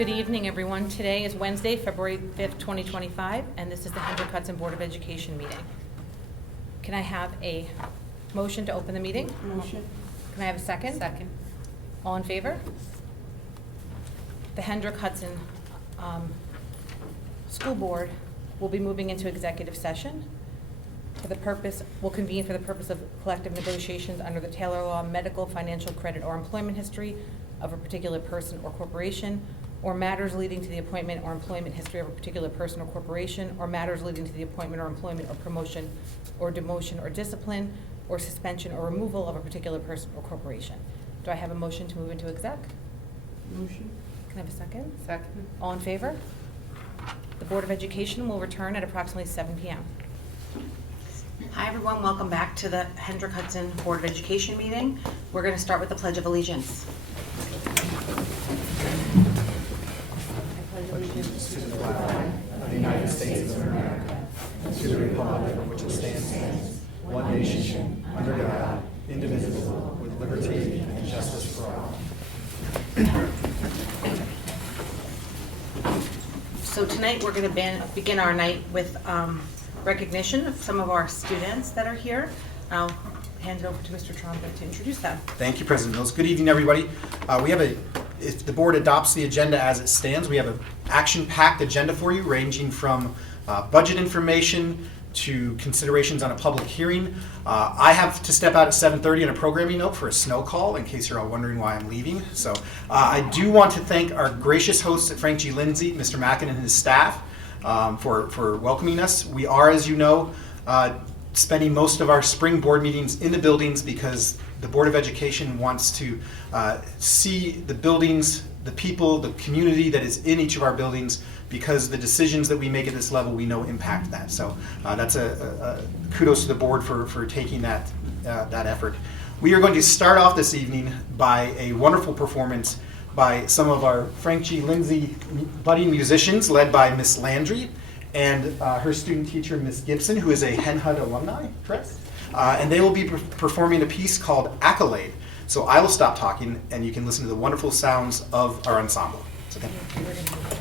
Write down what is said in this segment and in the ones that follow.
Good evening, everyone. Today is Wednesday, February 5th, 2025, and this is the Hendrick Hudson Board of Education meeting. Can I have a motion to open the meeting? Motion. Can I have a second? Second. All in favor? The Hendrick Hudson School Board will be moving into executive session for the purpose, will convene for the purpose of collective negotiations under the Taylor Law, medical, financial, credit, or employment history of a particular person or corporation, or matters leading to the appointment or employment history of a particular person or corporation, or matters leading to the appointment or employment or promotion or demotion or discipline or suspension or removal of a particular person or corporation. Do I have a motion to move into exec? Motion. Can I have a second? Second. All in favor? The Board of Education will return at approximately 7 p.m. Hi, everyone. Welcome back to the Hendrick Hudson Board of Education meeting. We're going to start with the Pledge of Allegiance. To the flag of the United States of America, to the republic for which it stands, one nation, under God, indivisible, with liberty and justice for all. So tonight, we're going to begin our night with recognition of some of our students that are here. I'll hand it over to Mr. Trombett to introduce them. Thank you, President Mills. Good evening, everybody. If the board adopts the agenda as it stands, we have an action-packed agenda for you, ranging from budget information to considerations on a public hearing. I have to step out at 7:30 on a programming note for a snow call, in case you're all wondering why I'm leaving. So I do want to thank our gracious hosts at Frank G. Lindsay, Mr. Mackin, and his staff for welcoming us. We are, as you know, spending most of our spring board meetings in the buildings because the Board of Education wants to see the buildings, the people, the community that is in each of our buildings, because the decisions that we make at this level we know impact that. So that's a kudos to the board for taking that effort. We are going to start off this evening by a wonderful performance by some of our Frank G. Lindsay budding musicians, led by Miss Landry and her student teacher, Miss Gibson, who is a HenHUD alumni, correct? And they will be performing a piece called Accolade. So I will stop talking, and you can listen to the wonderful sounds of our ensemble. So thank you.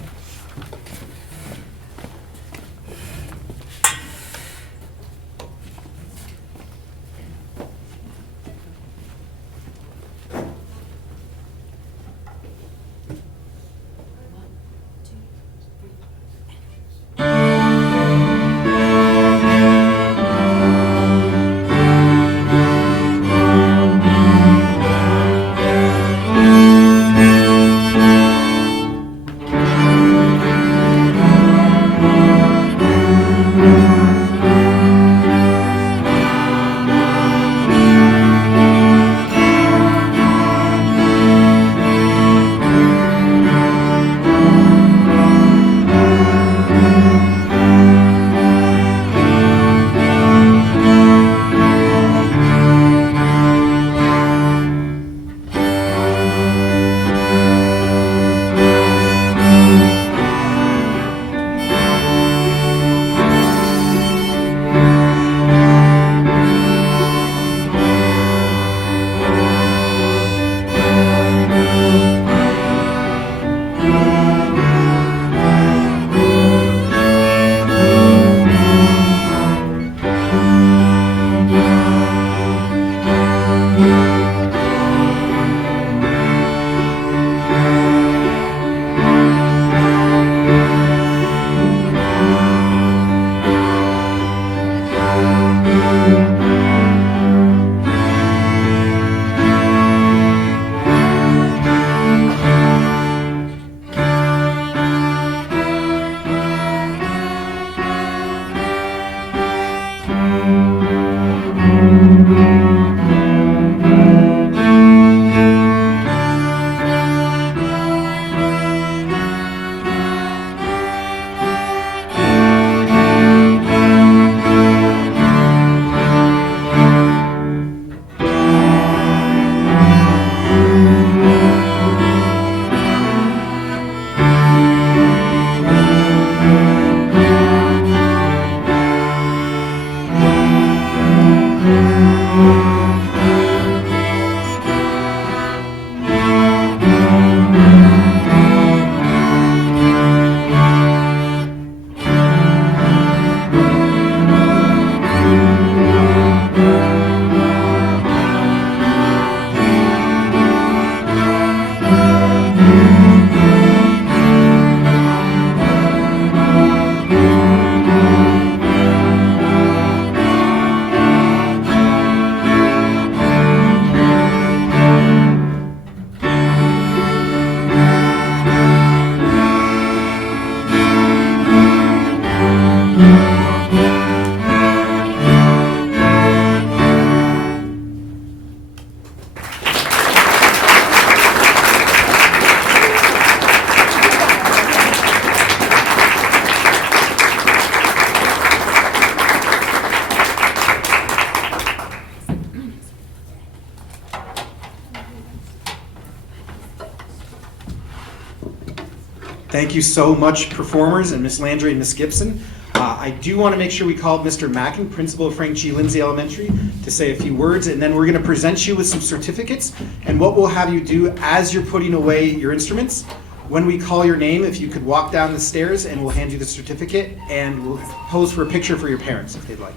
Thank you so much, performers, and Miss Landry and Miss Gibson. I do want to make sure we called Mr. Mackin, principal of Frank G. Lindsay Elementary, to say a few words, and then we're going to present you with some certificates. And what we'll have you do as you're putting away your instruments, when we call your name, if you could walk down the stairs, and we'll hand you the certificate, and we'll pose for a picture for your parents if they'd like.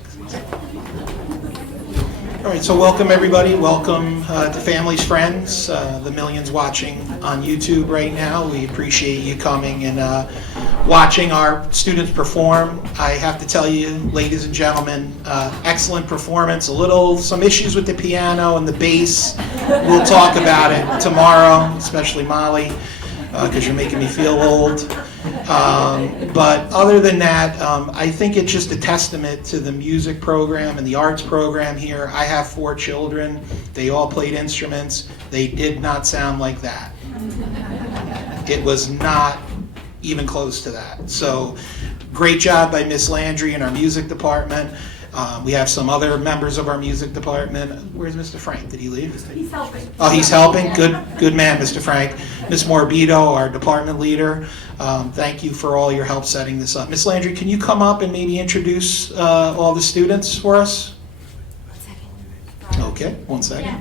All right, so welcome everybody. Welcome to families, friends, the millions watching on YouTube right now. We appreciate you coming and watching our students perform. I have to tell you, ladies and gentlemen, excellent performance. Some issues with the piano and the bass. We'll talk about it tomorrow, especially Molly, because you're making me feel old. But other than that, I think it's just a testament to the music program and the arts program here. I have 4 children. They all played instruments. They did not sound like that. It was not even close to that. So great job by Miss Landry and our music department. We have some other members of our music department. Where's Mr. Frank? Did he leave? He's helping. Oh, he's helping? Good man, Mr. Frank. Miss Morbido, our department leader. Thank you for all your help setting this up. Miss Landry, can you come up and maybe introduce all the students for us? 1 second. Okay, 1 second. Yeah.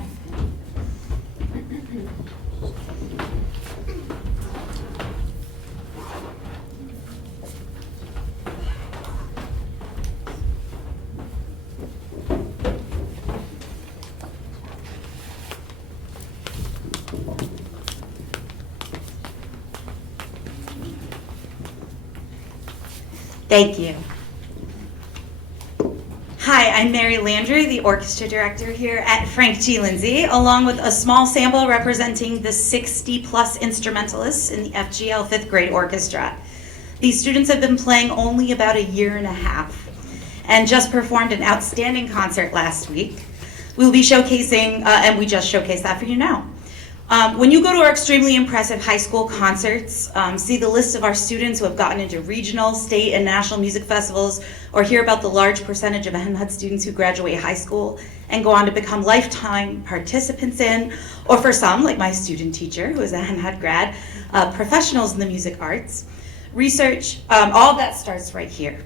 Thank you. Hi, I'm Mary Landry, the orchestra director here at Frank G. Lindsay, along with a small sample representing the 60-plus instrumentalists in the FGL 5th grade orchestra. These students have been playing only about a year and a half and just performed an outstanding concert last week. We'll be showcasing, and we just showcased that for you now. When you go to our extremely impressive high school concerts, see the list of our students who have gotten into regional, state, and national music festivals, or hear about the large percentage of NHUD students who graduate high school and go on to become lifetime participants in, or for some, like my student teacher, who is a NHUD grad, professionals in the music arts. Research, all of that starts right here.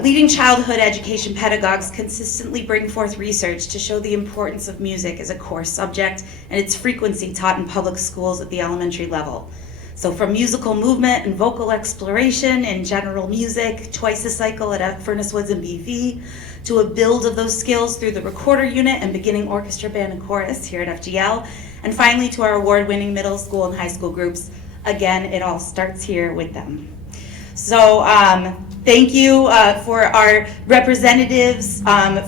Leading childhood education pedagogues consistently bring forth research to show the importance of music as a core subject and its frequency taught in public schools at the elementary level. So from musical movement and vocal exploration in general music, twice a cycle at Furnace Woods and BV, to a build of those skills through the recorder unit and beginning orchestra, band, and chorus here at FGL, and finally to our award-winning middle school and high school groups. Again, it all starts here with them. So thank you for our representatives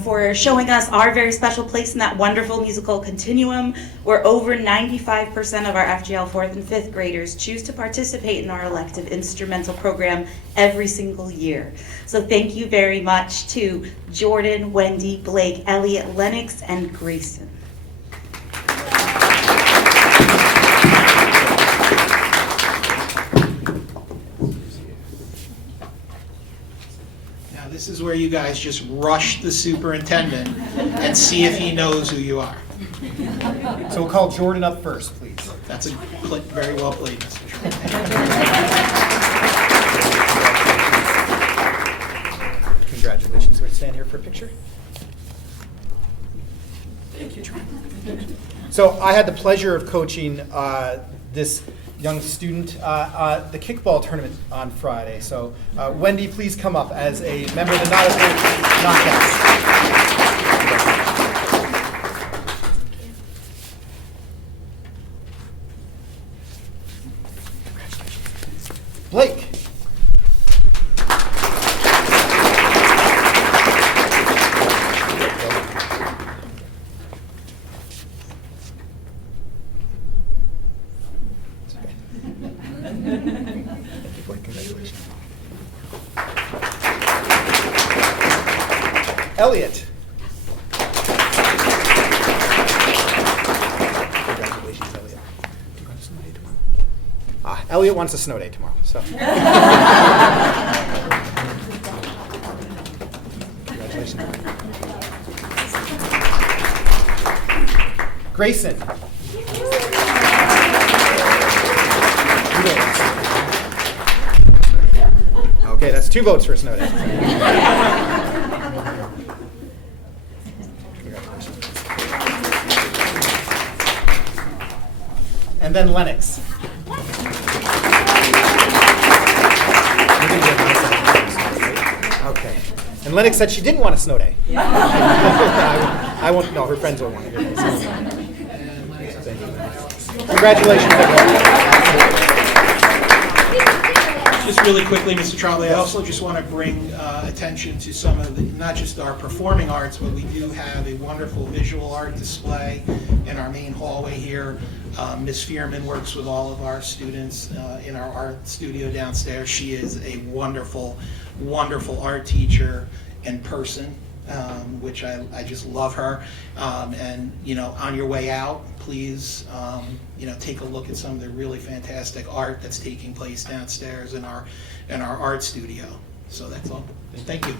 for showing us our very special place in that wonderful musical continuum where over 95% of our FGL 4th and 5th graders choose to participate in our elective instrumental program every single year. So thank you very much to Jordan, Wendy, Blake, Elliot, Lennox, and Grayson. This is where you guys just rush the superintendent and see if he knows who you are. So we'll call Jordan up first, please. That's very well played, Mr. Jordan. Congratulations. We're stand here for a picture. Thank you, Jordan. So I had the pleasure of coaching this young student the kickball tournament on Friday. So Wendy, please come up as a member of the Knockouts. Blake. Elliot. Congratulations, Elliot. Do you want a snow day tomorrow? Elliot wants a snow day tomorrow, so. Congratulations. Grayson. 2 votes for a snow day. And then Lennox. Okay. And Lennox said she didn't want a snow day. I won't, no, her friends won't want to hear this. Congratulations, everyone. Just really quickly, Mr. Trombley, I also just want to bring attention to some of the, not just our performing arts, but we do have a wonderful visual art display in our main hallway here. Ms. Fearman works with all of our students in our art studio downstairs. She is a wonderful, wonderful art teacher and person, which I just love her. And, you know, on your way out, please, you know, take a look at some of the really fantastic art that's taking place downstairs in our art studio. So that's all. Thank you.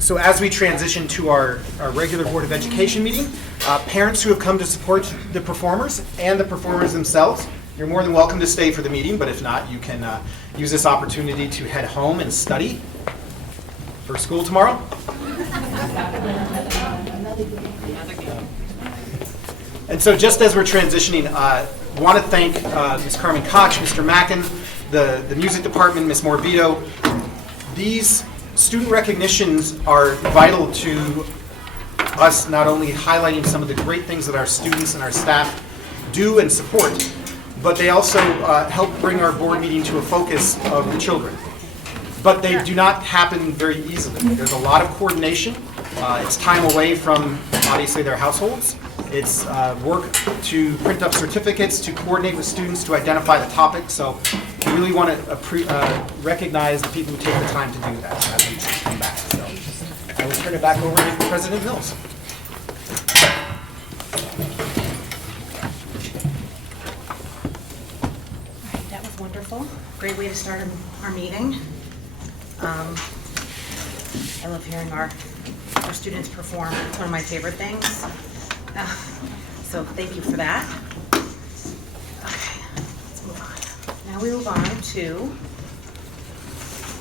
So as we transition to our regular Board of Education meeting, parents who have come to support the performers and the performers themselves, you're more than welcome to stay for the meeting, but if not, you can use this opportunity to head home and study for school tomorrow. And so just as we're transitioning, I want to thank Ms. Carmen Koch, Mr. Mackin, the music department, Ms. Morbido. These student recognitions are vital to us not only highlighting some of the great things that our students and our staff do and support, but they also help bring our board meeting to a focus of the children. But they do not happen very easily. There's a lot of coordination. It's time away from, obviously, their households. It's work to print up certificates, to coordinate with students, to identify the topic. So we really want to recognize the people who take the time to do that as we come back. So I will turn it back over to President Mills. That was wonderful. Great way to start our meeting. I love hearing our students perform. It's one of my favorite things. So thank you for that. Okay, let's move on. Now we move on to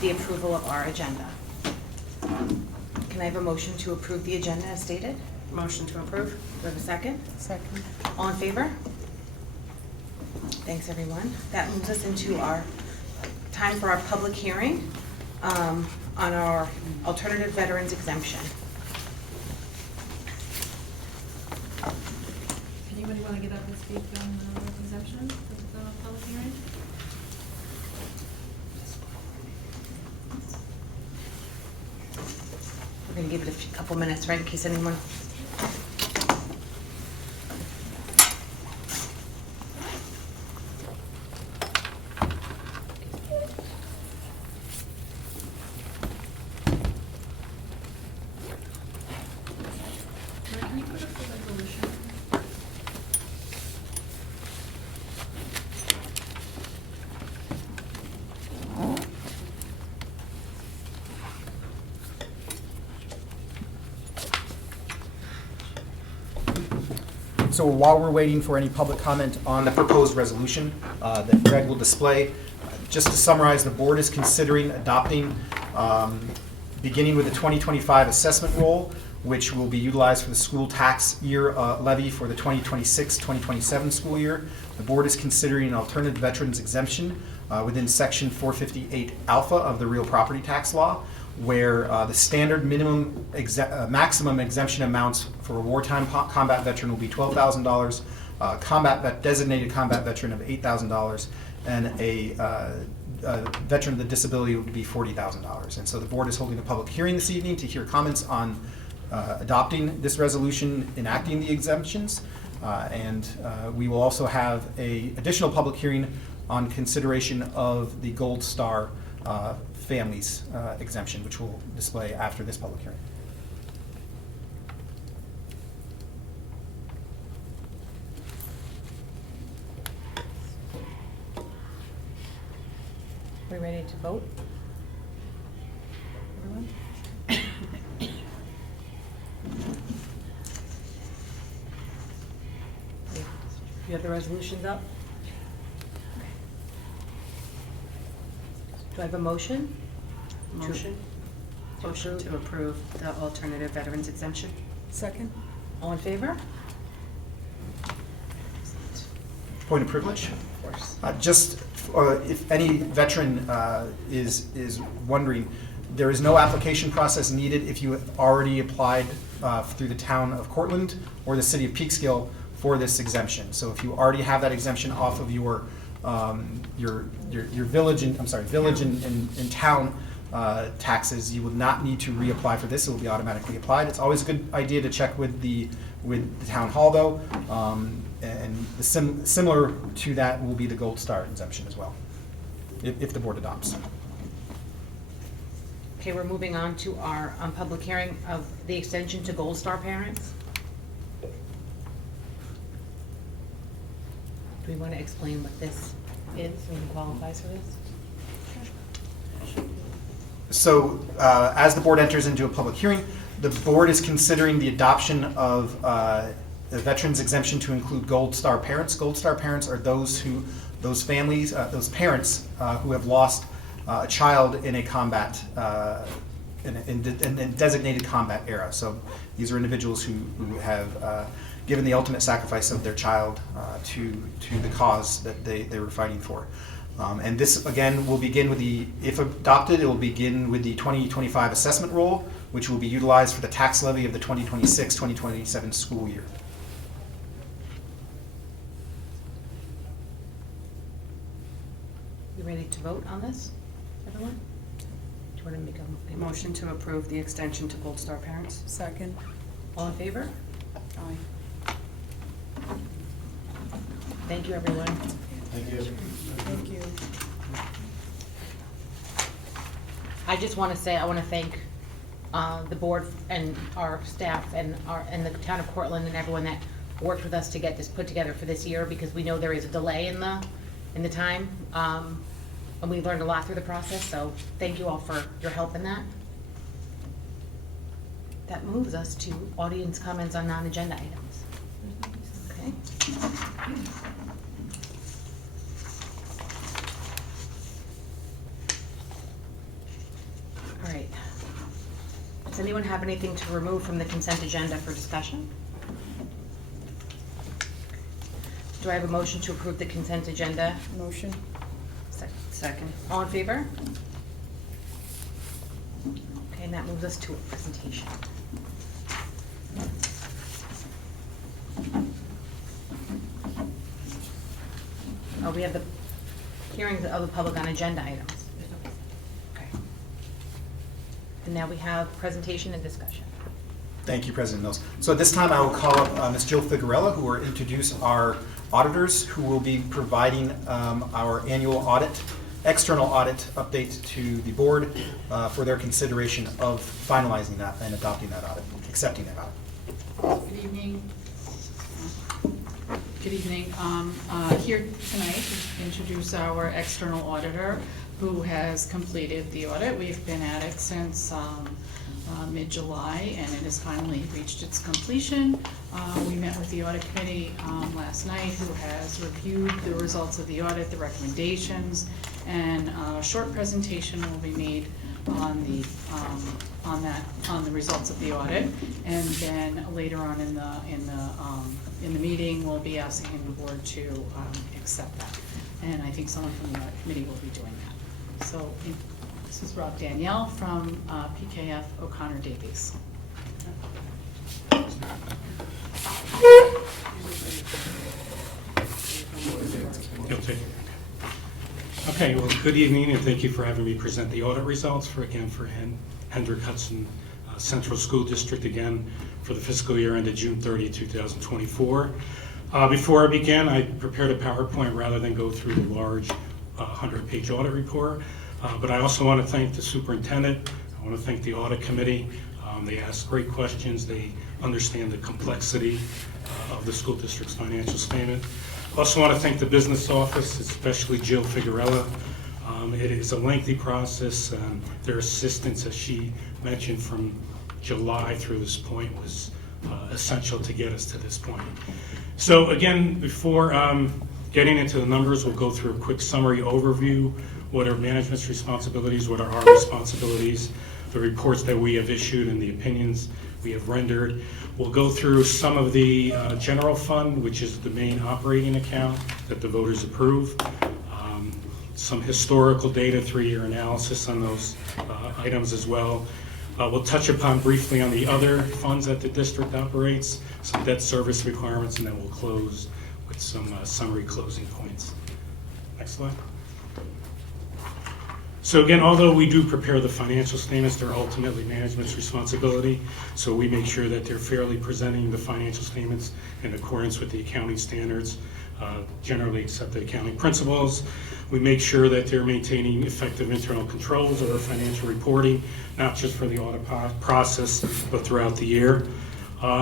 the approval of our agenda. Can I have a motion to approve the agenda as stated? Motion to approve. Do I have a second? Second. All in favor? Thanks, everyone. That moves us into our time for our public hearing on our alternative veterans exemption. Anybody want to get up and speak on the exemption of the public hearing? We're going to give it a couple minutes, right, in case anyone... Can you put up the resolution? So while we're waiting for any public comment on the proposed resolution that Greg will display, just to summarize, the board is considering adopting, beginning with the 2025 assessment roll, which will be utilized for the school tax year levy for the 2026-2027 school year. The board is considering an alternative veterans exemption within section 458 alpha of the real property tax law, where the standard minimum maximum exemption amounts for a wartime combat veteran will be $12,000, designated combat veteran of $8,000, and a veteran with a disability would be $40,000. And so the board is holding a public hearing this evening to hear comments on adopting this resolution enacting the exemptions, and we will also have an additional public hearing on consideration of the Gold Star families exemption, which we'll display after this public hearing. Are we ready to vote? Everyone? You have the resolutions up? Do I have a motion? Motion to approve the alternative veterans exemption. Second. All in favor? Point of privilege. Of course. Just if any veteran is wondering, there is no application process needed if you have already applied through the town of Cortland or the city of Peekskill for this exemption. So if you already have that exemption off of your village and town taxes, you will not need to reapply for this. It will be automatically applied. It's always a good idea to check with the town hall though. And similar to that will be the Gold Star exemption as well, if the board adopts. Okay, we're moving on to our public hearing of the extension to Gold Star parents. Do we want to explain what this is and who qualifies for this? So as the board enters into a public hearing, the board is considering the adoption of the veterans exemption to include Gold Star parents. Gold Star parents are those parents who have lost a child in a combat, in designated combat era. So these are individuals who have given the ultimate sacrifice of their child to the cause that they were fighting for. And this, again, will begin with if adopted, it will begin with the 2025 assessment roll, which will be utilized for the tax levy of the 2026-2027 school year. You ready to vote on this, everyone? Do you want to make a Motion to approve the extension to Gold Star parents. Second. All in favor? Aye. Thank you, everyone. Thank you. Thank you. I just want to say, I want to thank the board and our staff and the town of Cortland and everyone that worked with us to get this put together for this year, because we know there is a delay in the time, and we learned a lot through the process, so thank you all for your help in that. That moves us to audience comments on non-agenda items. Okay. All right. Does anyone have anything to remove from the consent agenda for discussion? Do I have a motion to approve the consent agenda? Motion. Second. All in favor? Okay, and that moves us to a presentation. Oh, we have the hearings of the public on agenda items. Okay. And now we have presentation and discussion. Thank you, President Mills. So at this time, I will call up Ms. Jill Figuerella, who will introduce our auditors, who will be providing our annual audit, external audit update to the board for their consideration of finalizing that and adopting that audit, accepting that audit. Good evening. Good evening. Here tonight to introduce our external auditor who has completed the audit. We've been at it since mid-July, and it has finally reached its completion. We met with the audit committee last night, who has reviewed the results of the audit, the recommendations, and a short presentation will be made on the results of the audit. And then later on in the meeting, we'll be asking the board to accept that. And I think someone from the audit committee will be doing that. So this is Rob Danielle from PKF O'Connor Davies. Okay, well, good evening, and thank you for having me present the audit results for Hendrick Hudson Central School District again for the fiscal year ended June 30, 2024. Before I begin, I prepared a PowerPoint rather than go through the large 100-page audit report. But I also want to thank the superintendent. I want to thank the audit committee. They asked great questions. They understand the complexity of the school district's financial statement. I also want to thank the business office, especially Jill Figuerella. It is a lengthy process. Their assistance, as she mentioned, from July through this point was essential to get us to this point. So again, before getting into the numbers, we'll go through a quick summary overview. What are management's responsibilities? What are our responsibilities? The reports that we have issued and the opinions we have rendered. We'll go through some of the general fund, which is the main operating account that the voters approve. Some historical data, 3-year analysis on those items as well. We'll touch upon briefly on the other funds that the district operates, some debt service requirements, and then we'll close with some summary closing points. Next slide. So again, although we do prepare the financial statements, they're ultimately management's responsibility. So we make sure that they're fairly presenting the financial statements in accordance with the accounting standards, generally accepted accounting principles. We make sure that they're maintaining effective internal controls over financial reporting, not just for the audit process, but throughout the year.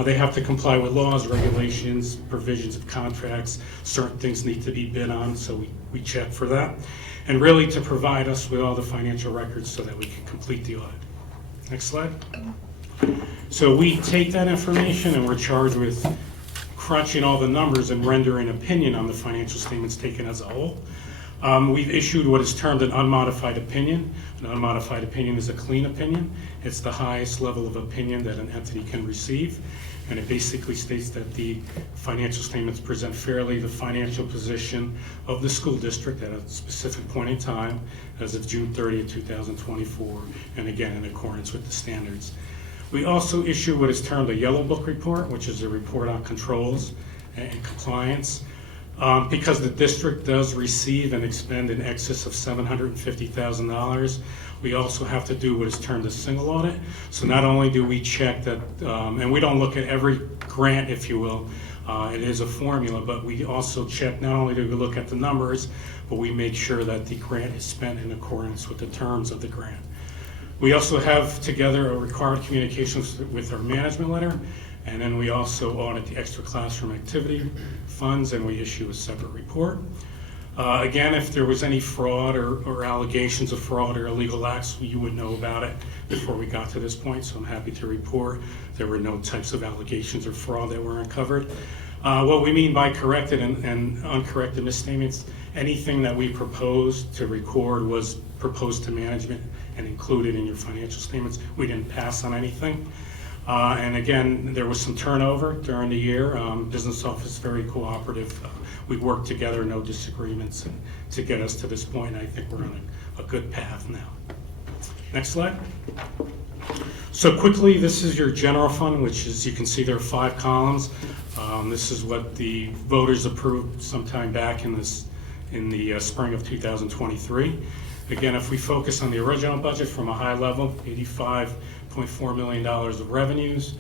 They have to comply with laws, regulations, provisions of contracts. Certain things need to be bid on, so we check for that. And really to provide us with all the financial records so that we can complete the audit. Next slide. So we take that information and we're charged with crunching all the numbers and rendering opinion on the financial statements taken as a whole. We've issued what is termed an unmodified opinion. An unmodified opinion is a clean opinion. It's the highest level of opinion that an entity can receive. And it basically states that the financial statements present fairly the financial position of the school district at a specific point in time as of June 30th, 2024, and again in accordance with the standards. We also issue what is termed a yellow book report, which is a report on controls and compliance. Because the district does receive and expend in excess of $750,000, we also have to do what is termed a single audit. So not only do we check that, and we don't look at every grant, if you will, it is a formula, but we also check, not only do we look at the numbers, but we make sure that the grant is spent in accordance with the terms of the grant. We also have together a required communications with our management letter, and then we also audit the extra classroom activity funds, and we issue a separate report. Again, if there was any fraud or allegations of fraud or illegal acts, you would know about it before we got to this point, so I'm happy to report there were no types of allegations or fraud that were uncovered. What we mean by corrected and uncorrected misstatements, anything that we proposed to record was proposed to management and included in your financial statements. We didn't pass on anything. And again, there was some turnover during the year. Business office very cooperative. We worked together, no disagreements, and to get us to this point, I think we're on a good path now. Next slide. So quickly, this is your general fund, which is, you can see there are 5 columns. This is what the voters approved sometime back in the spring of 2023. Again, if we focus on the original budget from a high level, $85.4 million of revenues,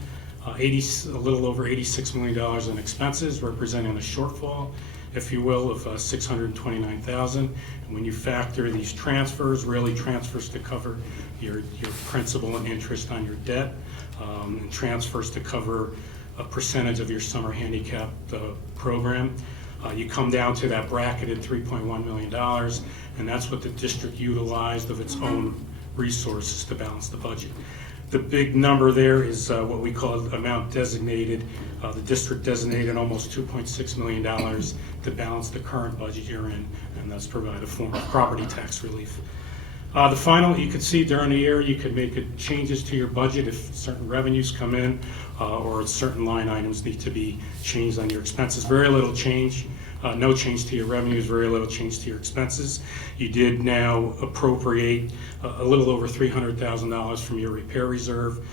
a little over $86 million in expenses, representing a shortfall, if you will, of $629,000. And when you factor these transfers, really transfers to cover your principal and interest on your debt, and transfers to cover a percentage of your summer handicap program, you come down to that bracketed $3.1 million, and that's what the district utilized of its own resources to balance the budget. The big number there is what we call amount designated. The district designated almost $2.6 million to balance the current budget year in, and thus provide a form of property tax relief. The final, you could see during the year, you could make changes to your budget if certain revenues come in or certain line items need to be changed on your expenses. Very little change. No change to your revenues, very little change to your expenses. You did now appropriate a little over $300,000 from your repair reserve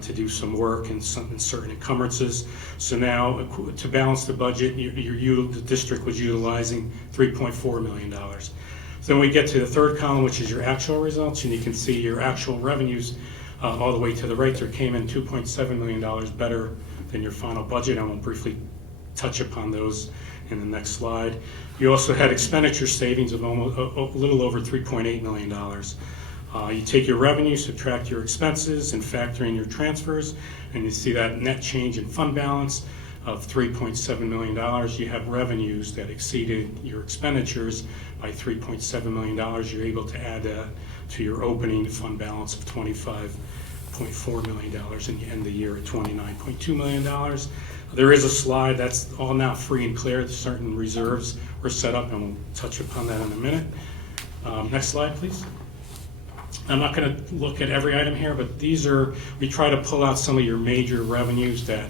to do some work and certain encumbrances. So now, to balance the budget, the district was utilizing $3.4 million. So then we get to the third column, which is your actual results, and you can see your actual revenues all the way to the right there came in $2.7 million better than your final budget. I will briefly touch upon those in the next slide. You also had expenditure savings of almost a little over $3.8 million. You take your revenue, subtract your expenses, and factor in your transfers, and you see that net change in fund balance of $3.7 million. You have revenues that exceeded your expenditures by $3.7 million. You're able to add that to your opening fund balance of $25.4 million, and you end the year at $29.2 million. There is a slide that's all now free and clear. Certain reserves were set up, and we'll touch upon that in a minute. Next slide, please. I'm not going to look at every item here, but we try to pull out some of your major revenues that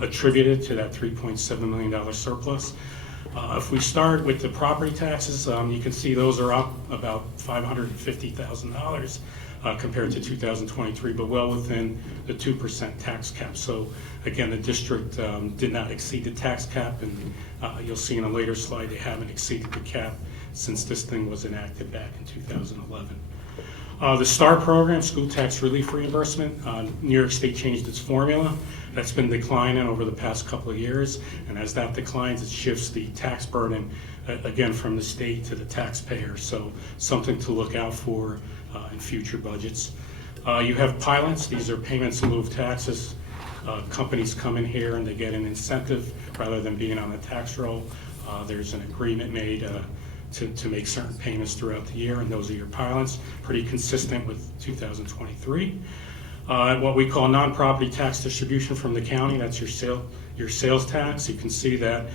attributed to that $3.7 million surplus. If we start with the property taxes, you can see those are up about $550,000 compared to 2023, but well within the 2% tax cap. So again, the district did not exceed the tax cap, and you'll see in a later slide they haven't exceeded the cap since this thing was enacted back in 2011. The STAR program, school tax relief reimbursement, New York State changed its formula. That's been declining over the past couple of years, and as that declines, it shifts the tax burden again from the state to the taxpayer. So something to look out for in future budgets. You have pilots. These are payments in lieu of taxes. Companies come in here and they get an incentive rather than being on the tax roll. There's an agreement made to make certain payments throughout the year, and those are your pilots, pretty consistent with 2023. What we call non-property tax distribution from the county, that's your sales tax. You can see that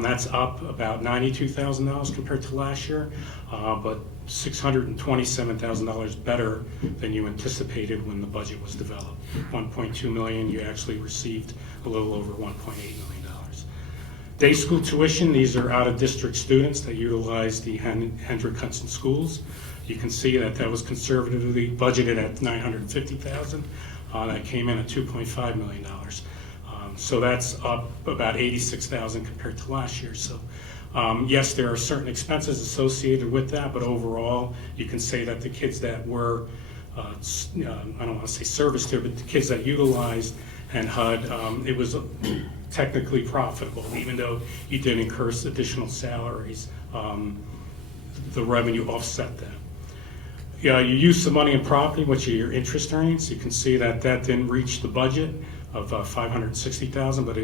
that's up about $92,000 compared to last year, but $627,000 better than you anticipated when the budget was developed. $1.2 million, you actually received a little over $1.8 million. Day school tuition, these are out-of-district students that utilize the Hendrick Hudson schools. You can see that was conservatively budgeted at $950,000. That came in at $2.5 million. So that's up about $86,000 compared to last year. So yes, there are certain expenses associated with that, but overall, you can say that the kids that were, I don't want to say serviced here, but the kids that utilized and HUD, it was technically profitable, even though you did incur additional salaries. The revenue offset that. Yeah, you used some money in property, which are your interest earnings. You can see that didn't reach the budget of $560,000, but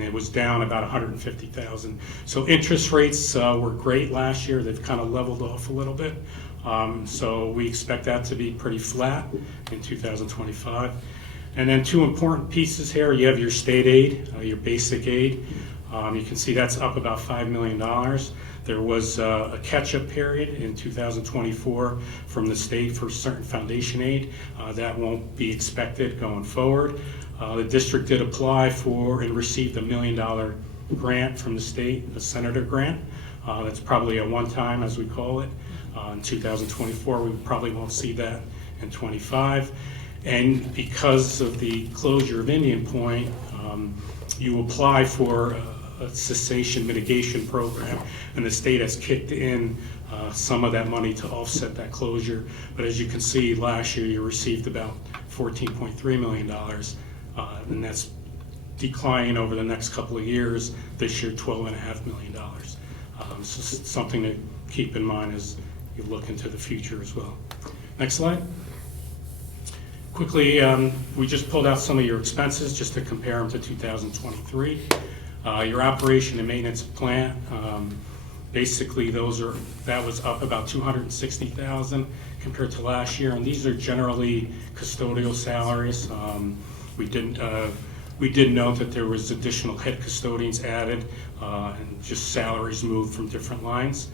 it was down about $150,000. So interest rates were great last year. They've kind of leveled off a little bit. So we expect that to be pretty flat in 2025. And then two important pieces here. You have your state aid, your basic aid. You can see that's up about $5 million. There was a catch-up period in 2024 from the state for certain foundation aid. That won't be expected going forward. The district did apply for and received $1 million grant from the state, a senator grant. That's probably a one-time, as we call it. In 2024, we probably won't see that in 25. And because of the closure of Indian Point, you apply for a cessation mitigation program, and the state has kicked in some of that money to offset that closure. But as you can see, last year you received about $14.3 million, and that's declining over the next couple of years. This year, $12.5 million. So something to keep in mind as you look into the future as well. Next slide. Quickly, we just pulled out some of your expenses just to compare them to 2023. Your operation and maintenance plant, basically that was up about $260,000 compared to last year, and these are generally custodial salaries. We did note that there was additional head custodians added, and just salaries moved from different lines.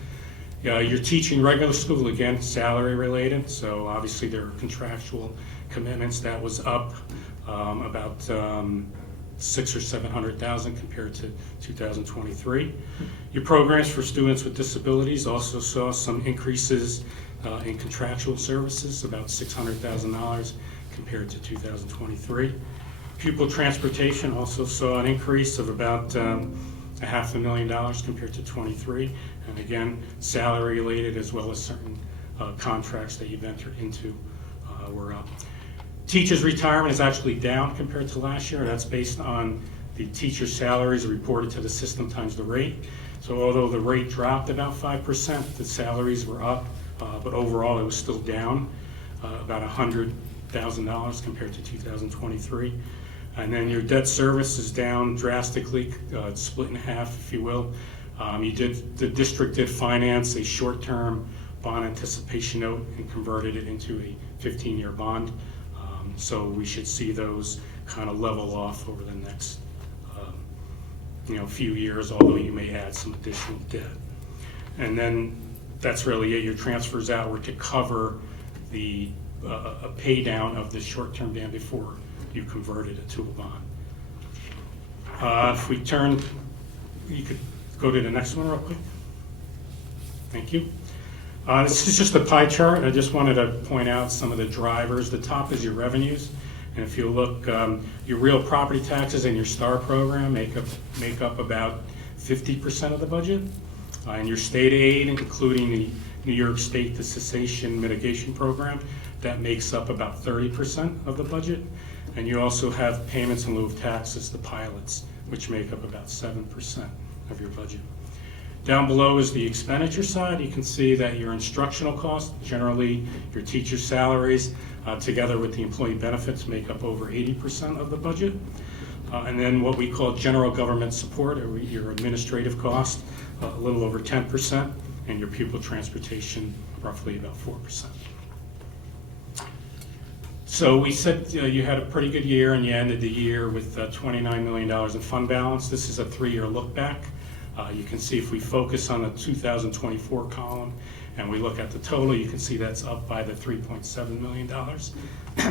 You're teaching regular school, again, salary related, so obviously there are contractual commitments. That was up about $600,000 or $700,000 compared to 2023. Your programs for students with disabilities also saw some increases in contractual services, about $600,000 compared to 2023. Pupil transportation also saw an increase of about $500,000 compared to 23, and again, salary related as well as certain contracts that you've entered into were up. Teachers' retirement is actually down compared to last year. That's based on the teacher salaries reported to the system times the rate. So although the rate dropped about 5%, the salaries were up, but overall it was still down about $100,000 compared to 2023. And then your debt service is down drastically. It's split in half, if you will. The district did finance a short-term bond anticipation note and converted it into a 15-year bond. So we should see those kind of level off over the next few years, although you may add some additional debt. And then that's really it. Your transfers out were to cover the a pay down of the short-term debt before you converted it to a bond. If we turn, you could go to the next one real quick. Thank you. This is just a pie chart. I just wanted to point out some of the drivers. The top is your revenues. And if you look, your real property taxes and your STAR program make up about 50% of the budget. And your state aid, including the New York State the Cessation Mitigation Program, that makes up about 30% of the budget. And you also have payments in lieu of taxes, the pilots, which make up about 7% of your budget. Down below is the expenditure side. You can see that your instructional costs, generally your teacher salaries, together with the employee benefits, make up over 80% of the budget. And then what we call general government support, or your administrative cost, a little over 10%, and your pupil transportation, roughly about 4%. So we said you had a pretty good year, and you ended the year with $29 million in fund balance. This is a 3-year look back. You can see if we focus on the 2024 column and we look at the total, you can see that's up by the $3.7 million.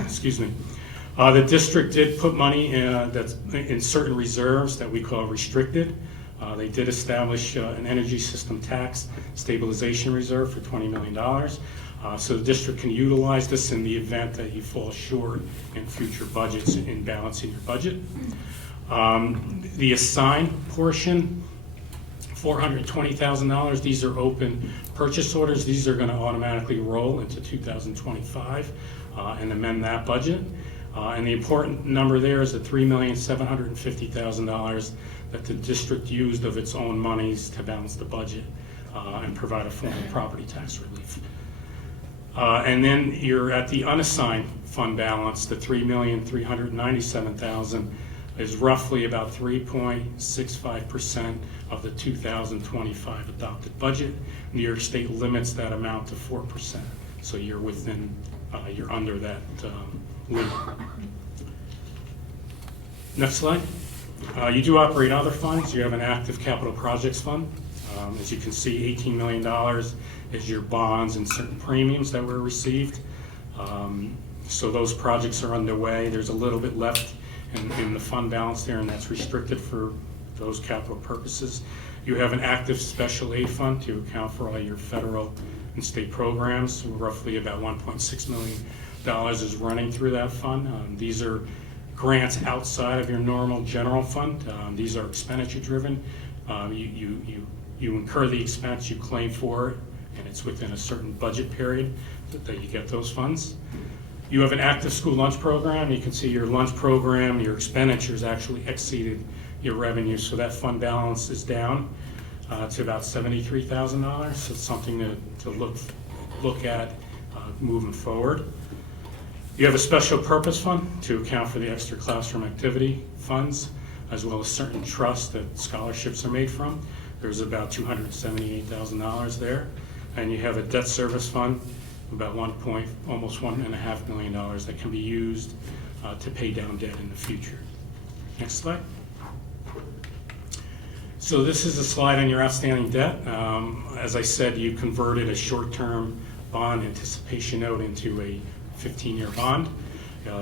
Excuse me. The district did put money that's in certain reserves that we call restricted. They did establish an energy system tax stabilization reserve for $20 million. So the district can utilize this in the event that you fall short in future budgets in balancing your budget. The assigned portion, $420,000. These are open purchase orders. These are going to automatically roll into 2025 and amend that budget. And the important number there is the $3,750,000 that the district used of its own monies to balance the budget and provide a form of property tax relief. And then you're at the unassigned fund balance, the $3,397,000 is roughly about 3.65% of the 2025 adopted budget. New York State limits that amount to 4%. So you're within, you're under that limit. Next slide. You do operate other funds. You have an active capital projects fund. As you can see, $18 million is your bonds and certain premiums that were received. So those projects are underway. There's a little bit left in the fund balance there, and that's restricted for those capital purposes. You have an active special aid fund to account for all your federal and state programs. Roughly about $1.6 million is running through that fund. These are grants outside of your normal general fund. These are expenditure driven. You incur the expense, you claim for it, and it's within a certain budget period that you get those funds. You have an active school lunch program. You can see your lunch program, your expenditures actually exceeded your revenue, so that fund balance is down to about $73,000. So it's something to look at moving forward. You have a special purpose fund to account for the extra classroom activity funds, as well as certain trusts that scholarships are made from. There's about $278,000 there. And you have a debt service fund, about almost $1.5 million that can be used to pay down debt in the future. Next slide. So this is a slide on your outstanding debt. As I said, you converted a short-term bond anticipation note into a 15-year bond.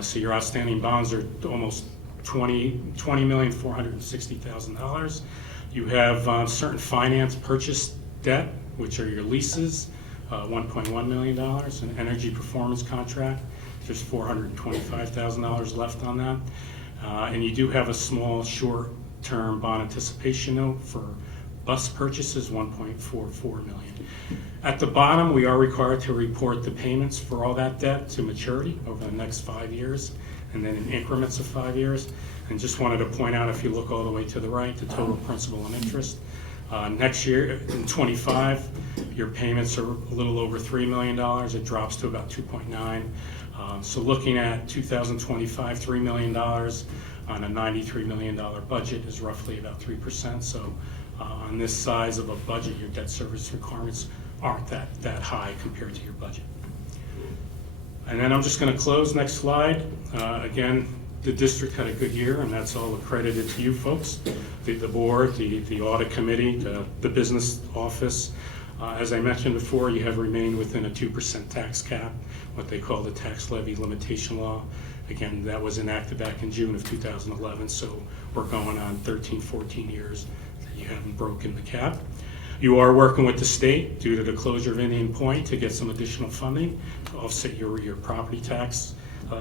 So your outstanding bonds are almost $20,460,000. You have certain finance purchase debt, which are your leases, $1.1 million, an energy performance contract, there's $425,000 left on that. And you do have a small short-term bond anticipation note for bus purchases, $1.44 million. At the bottom, we are required to report the payments for all that debt to maturity over the next 5 years, and then in increments of 5 years. And just wanted to point out, if you look all the way to the right, the total principal and interest. Next year, in 25, your payments are a little over $3 million. It drops to about 2.9. So looking at 2025, $3 million on a $93 million budget is roughly about 3%. So on this size of a budget, your debt service requirements aren't that high compared to your budget. And then I'm just going to close. Next slide. Again, The district had a good year, and that's all accredited to you folks, the board, the audit committee, the business office. As I mentioned before, you have remained within a 2% tax cap, what they call the tax levy limitation law. Again, that was enacted back in June of 2011, so we're going on 13, 14 years that you haven't broken the cap. You are working with the state due to the closure of Indian Point to get some additional funding to offset your property tax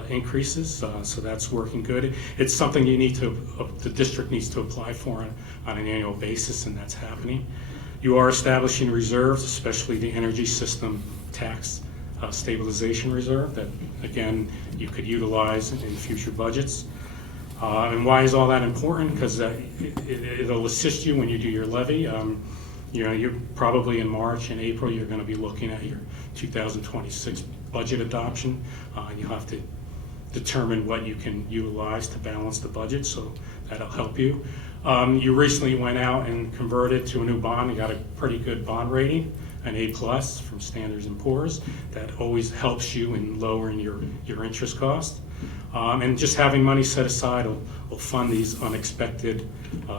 increases, so that's working good. It's something you need to, the district needs to apply for on an annual basis, and that's happening. You are establishing reserves, especially the energy system tax stabilization reserve that, again, you could utilize in future budgets. And why is all that important? Because it'll assist you when you do your levy. You know, you're probably in March and April, you're going to be looking at your 2026 budget adoption. And you'll have to determine what you can utilize to balance the budget, so that'll help you. You recently went out and converted to a new bond. You got a pretty good bond rating, an A+ from Standard & Poor's. That always helps you in lowering your interest cost. And just having money set aside will fund these unexpected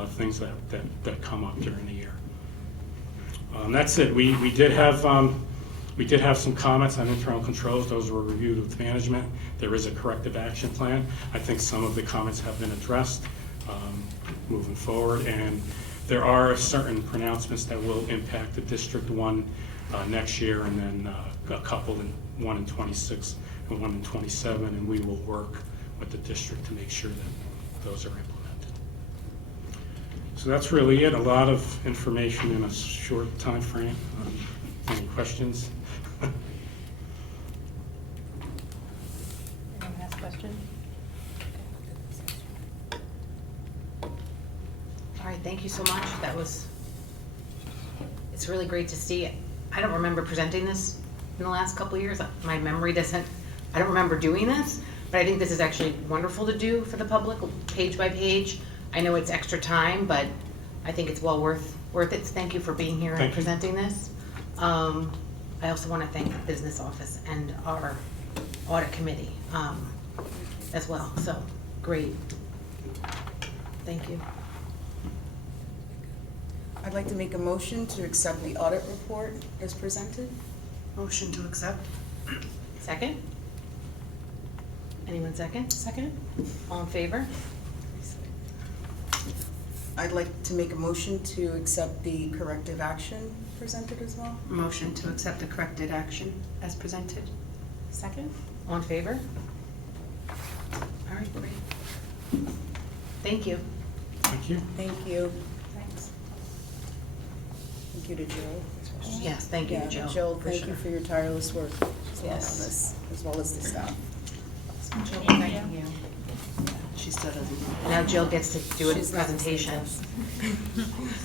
things that come up during the year. That's it. We did have some comments on internal controls. Those were reviewed with management. There is a corrective action plan. I think some of the comments have been addressed moving forward, and there are certain pronouncements that will impact the District 1 next year, and then a couple, one in 26 and one in 27, and we will work with the district to make sure that those are implemented. So that's really it. A lot of information in a short time frame. Any questions? Anyone has questions? All right, thank you so much. It's really great to see. I don't remember presenting this in the last couple of years. My memory doesn't, I don't remember doing this, but I think this is actually wonderful to do for the public, page by page. I know it's extra time, but I think it's well worth it. Thank you for being here and presenting this. I also want to thank the business office and our audit committee as well. So, great. Thank you. I'd like to make a motion to accept the audit report as presented. Motion to accept. Second? Anyone second? Second. All in favor? I'd like to make a motion to accept the corrective action presented as well. Motion to accept the corrected action as presented. Second. All in favor? All right, great. Thank you. Thank you. Thank you. Thanks. Thank you to Jill. Yes, thank you, Yeah, Jill. Jill, for thank sure. you for your tireless work as well on Yes. this, as well as the staff. Jill, thank you. She still doesn't. Now Jill gets to do a She's not presentation.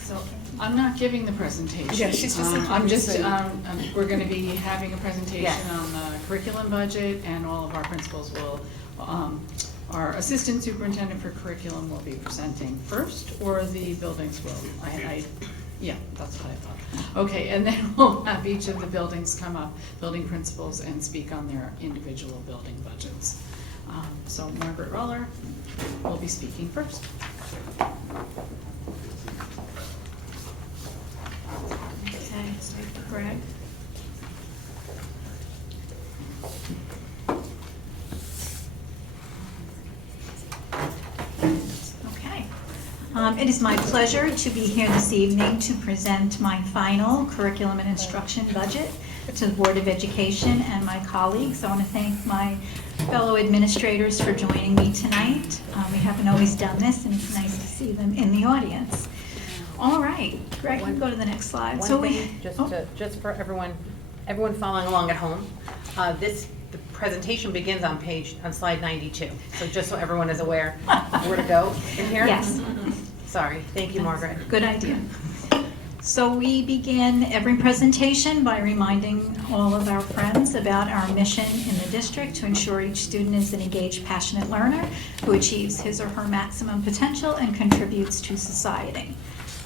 So I'm not giving the presentation. Yeah, she's just I'm just, introducing. we're going to be having a presentation Yes. on the curriculum budget, and all of our principals will, our assistant superintendent for curriculum will be presenting first, or the buildings will. Yeah, that's what I thought. Okay, and then we'll have each of the buildings come up, building principals, and speak on their individual building budgets. So Margaret Roller will be speaking first. Okay, start with Greg. Okay. It is my pleasure to be here this evening to present my final curriculum and instruction budget to the Board of Education and my colleagues. I want to thank my fellow administrators for joining me tonight. We haven't always done this, and it's nice to see them in the audience. All right, Greg, you can go to the next slide. One thing, just for everyone following along at home, the presentation begins on slide 92. So just so everyone is aware where to go in here. Yes. Sorry, thank you, Margaret. Good idea. So we begin every presentation by reminding all of our friends about our mission in the district to ensure each student is an engaged, passionate learner who achieves his or her maximum potential and contributes to society.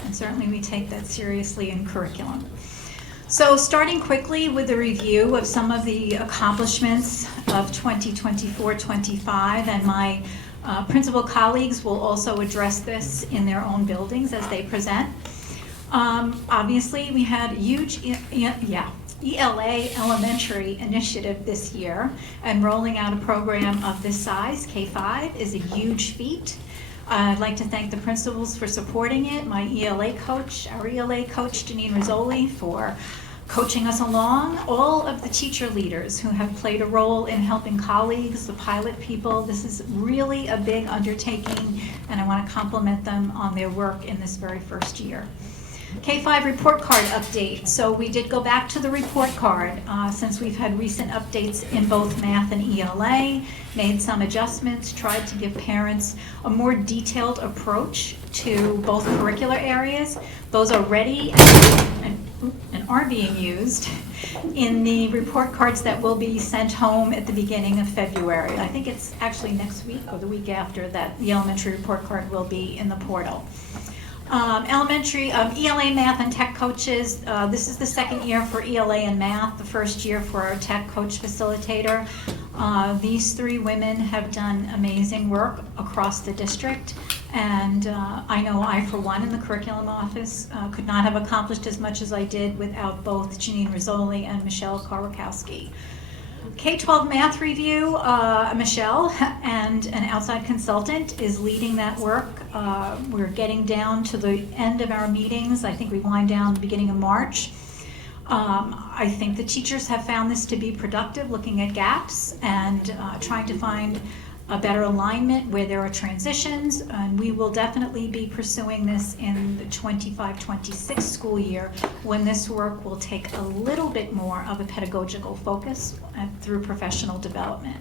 And certainly we take that seriously in curriculum. So starting quickly with a review of some of the accomplishments of 2024-25 and my Principal colleagues will also address this in their own buildings as they present. Obviously, we had a huge ELA elementary initiative this year, and rolling out a program of this size, K-5, is a huge feat. I'd like to thank the principals for supporting it, my ELA coach, our ELA coach, Janine Rizzoli, for coaching us along, all of the teacher leaders who have played a role in helping colleagues, the pilot people. This is really a big undertaking, and I want to compliment them on their work in this very first year. K-5 report card update. So we did go back to the report card since we've had recent updates in both math and ELA, made some adjustments, tried to give parents a more detailed approach to both curricular areas. Those are ready and are being used in the report cards that will be sent home at the beginning of February. I think it's actually next week or the week after that the elementary report card will be in the portal. Elementary ELA math and tech coaches. This is the second year for ELA and math, the first year for our tech coach facilitator. These three women have done amazing work across the district, and I know I, for one, in the curriculum office, could not have accomplished as much as I did without both Janine Rizzoli and Michelle Korwakowski. K-12 math review, Michelle and an outside consultant is leading that work. We're getting down to the end of our meetings. I think we wind down the beginning of March. I think the teachers have found this to be productive, looking at gaps and trying to find a better alignment where there are transitions, and we will definitely be pursuing this in the 25-26 school year, when this work will take a little bit more of a pedagogical focus through professional development.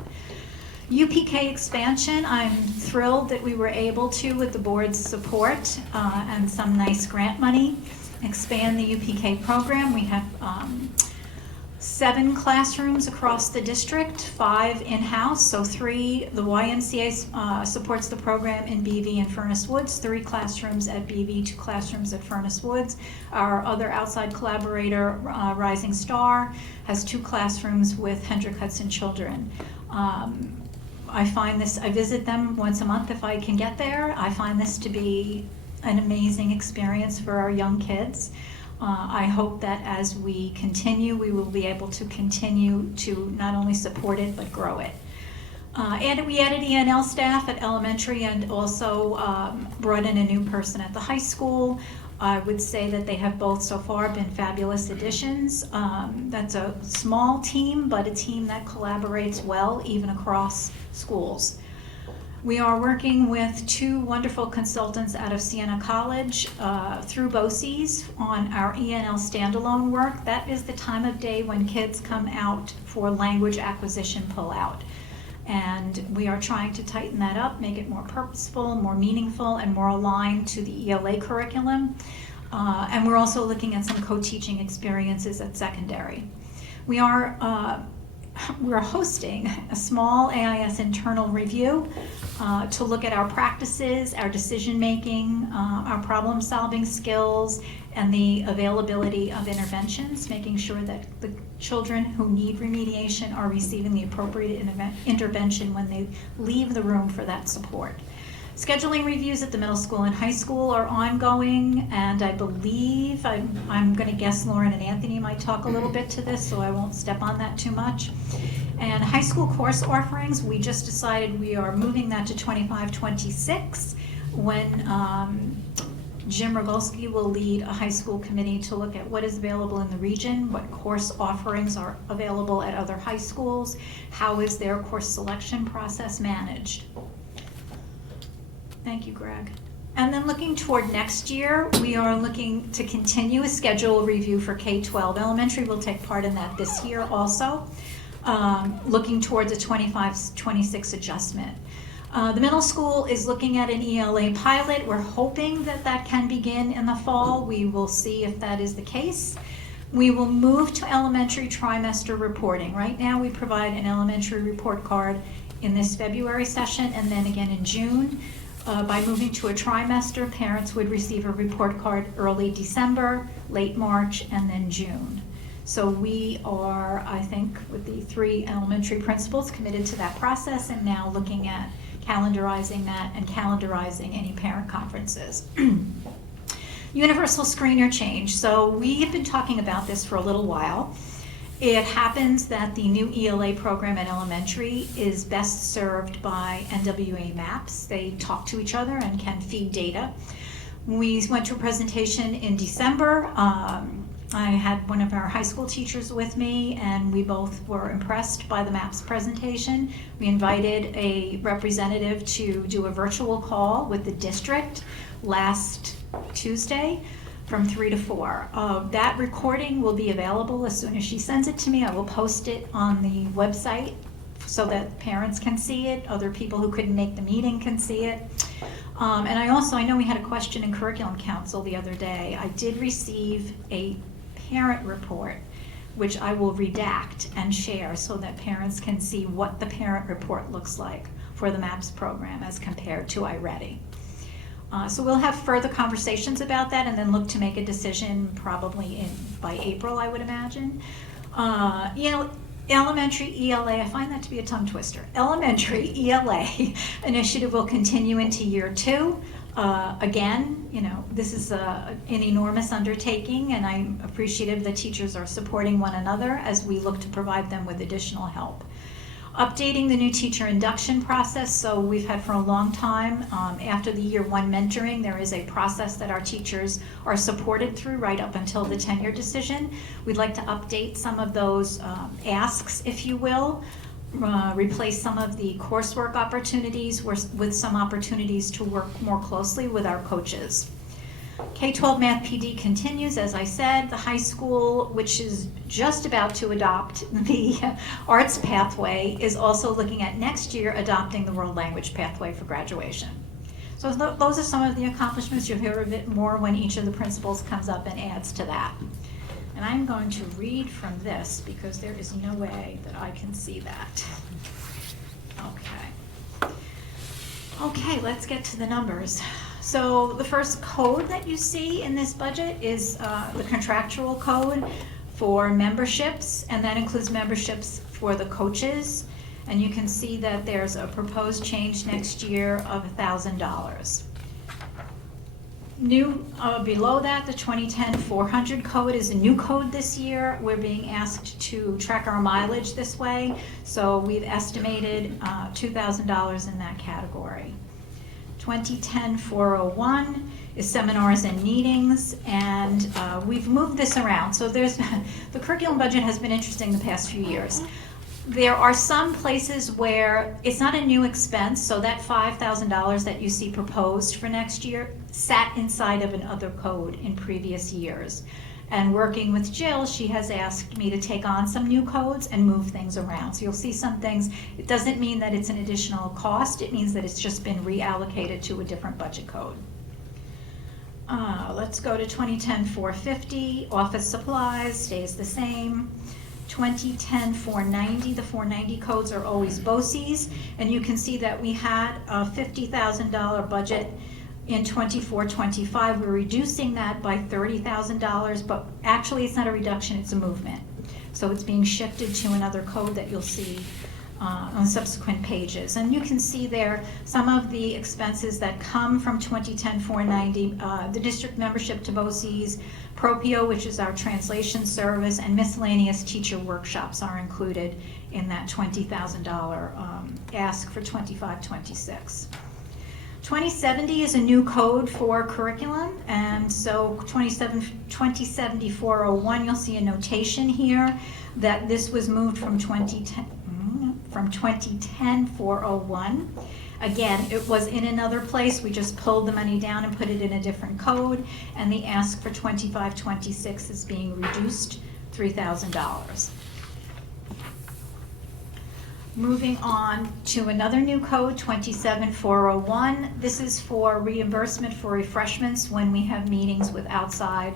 UPK expansion, I'm thrilled that we were able to, with the board's support and some nice grant money, expand the UPK program. We have 7 classrooms across the district, 5 in-house, so 3, the YMCA supports the program in BV and Furnace Woods, 3 classrooms at BV, 2 classrooms at Furnace Woods. Our other outside collaborator, Rising Star, has 2 classrooms with Hendrick Hudson children. I find this, I visit them once a month if I can get there. I find this to be an amazing experience for our young kids. I hope that as we continue, we will be able to continue to not only support it, but grow it. And we added ENL staff at elementary and also brought in a new person at the high school. I would say that they have both so far been fabulous additions. That's a small team, but a team that collaborates well even across schools. We are working with 2 wonderful consultants out of Siena College through BOCES on our ENL standalone work. That is the time of day when kids come out for language acquisition pullout. And we are trying to tighten that up, make it more purposeful, more meaningful, and more aligned to the ELA curriculum. And we're also looking at some co-teaching experiences at secondary. We're hosting a small AIS internal review to look at our practices, our decision-making, our problem-solving skills, and the availability of interventions, making sure that the children who need remediation are receiving the appropriate intervention when they leave the room for that support. Scheduling reviews at the middle school and high school are ongoing, and I believe, I'm going to guess Lauren and Anthony might talk a little bit to this, so I won't step on that too much. And high school course offerings, we just decided we are moving that to 25-26 when Jim Rogolski will lead a high school committee to look at what is available in the region, what course offerings are available at other high schools, how is their course selection process managed. Thank you, Greg. And then looking toward next year, we are looking to continue a schedule review for K-12. Elementary will take part in that this year also, looking towards a 25-26 adjustment. The middle school is looking at an ELA pilot. We're hoping that that can begin in the fall. We will see if that is the case. We will move to elementary trimester reporting. Right now we provide an elementary report card in this February session and then again in June. By moving to a trimester, parents would receive a report card early December, late March, and then June. So we are, I think, with the 3 elementary principals committed to that process and now looking at calendarizing that and calendarizing any parent conferences. Universal screener change. So we have been talking about this for a little while. It happens that the new ELA program at elementary is best served by NWA maps. They talk to each other and can feed data. We went to a presentation in December. I had one of our high school teachers with me, and we both were impressed by the MAPS presentation. We invited a representative to do a virtual call with the district last Tuesday from 3 to 4. That recording will be available as soon as she sends it to me. I will post it on the website so that parents can see it, other people who couldn't make the meeting can see it. And I know we had a question in Curriculum Council the other day. I did receive a parent report, which I will redact and share so that parents can see what the parent report looks like for the MAPS program as compared to iReady. So we'll have further conversations about that and then look to make a decision probably by April, I would imagine. Elementary ELA, I find that to be a tongue twister. Elementary ELA initiative will continue into year 2. Again, this is an enormous undertaking, and I'm appreciative that teachers are supporting one another as we look to provide them with additional help. Updating the new teacher induction process. So we've had for a long time, after the year 1 mentoring, there is a process that our teachers are supported through right up until the tenure decision. We'd like to update some of those asks, if you will, replace some of the coursework opportunities with some opportunities to work more closely with our coaches. K-12 Math PD continues, as I said. The high school, which is just about to adopt the arts pathway, is also looking at next year adopting the world language pathway for graduation. So those are some of the accomplishments. You'll hear a bit more when each of the principals comes up and adds to that. And I'm going to read from this because there is no way that I can see that. Okay, let's get to the numbers. So the first code that you see in this budget is the contractual code for memberships, and that includes memberships for the coaches. And you can see that there's a proposed change next year of $1,000. New, below that, the 2010-400 code is a new code this year. We're being asked to track our mileage this way, so we've estimated $2,000 in that category. 2010-401 is seminars and meetings, and we've moved this around. So the curriculum budget has been interesting the past few years. There are some places where it's not a new expense, so that $5,000 that you see proposed for next year sat inside of another code in previous years. And working with Jill, she has asked me to take on some new codes and move things around. So you'll see some things. It doesn't mean that it's an additional cost. It means that it's just been reallocated to a different budget code. Let's go to 2010-450. Office supplies stays the same. 2010-490, the 490 codes are always BOCES, and you can see that we had a $50,000 budget in 24-25. We're reducing that by $30,000, but actually it's not a reduction, it's a movement. So it's being shifted to another code that you'll see on subsequent pages. And you can see there some of the expenses that come from 2010-490, the district membership to BOCES, Propio, which is our translation service, and miscellaneous teacher workshops are included in that $20,000 ask for 25-26. 2070 is a new code for curriculum, and so 2070-401, you'll see a notation here that this was moved from 2010-401. Again, it was in another place. We just pulled the money down and put it in a different code, and the ask for 25-26 is being reduced $3,000. Moving on to another new code, 27-401. This is for reimbursement for refreshments when we have meetings with outside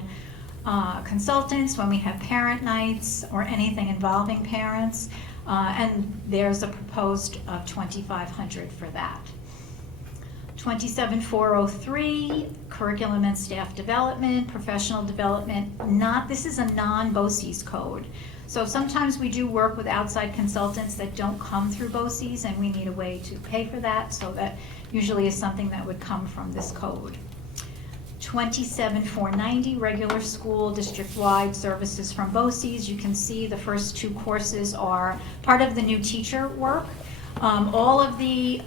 consultants, when we have parent nights or anything involving parents. And there's a proposed of $2,500 for that. 27403, curriculum and staff development, professional development. This is a non-BOCES code. So sometimes we do work with outside consultants that don't come through BOCES, and we need a way to pay for that, so that usually is something that would come from this code. 27490, regular school district-wide services from BOCES. You can see the first two courses are part of the new teacher work. All of the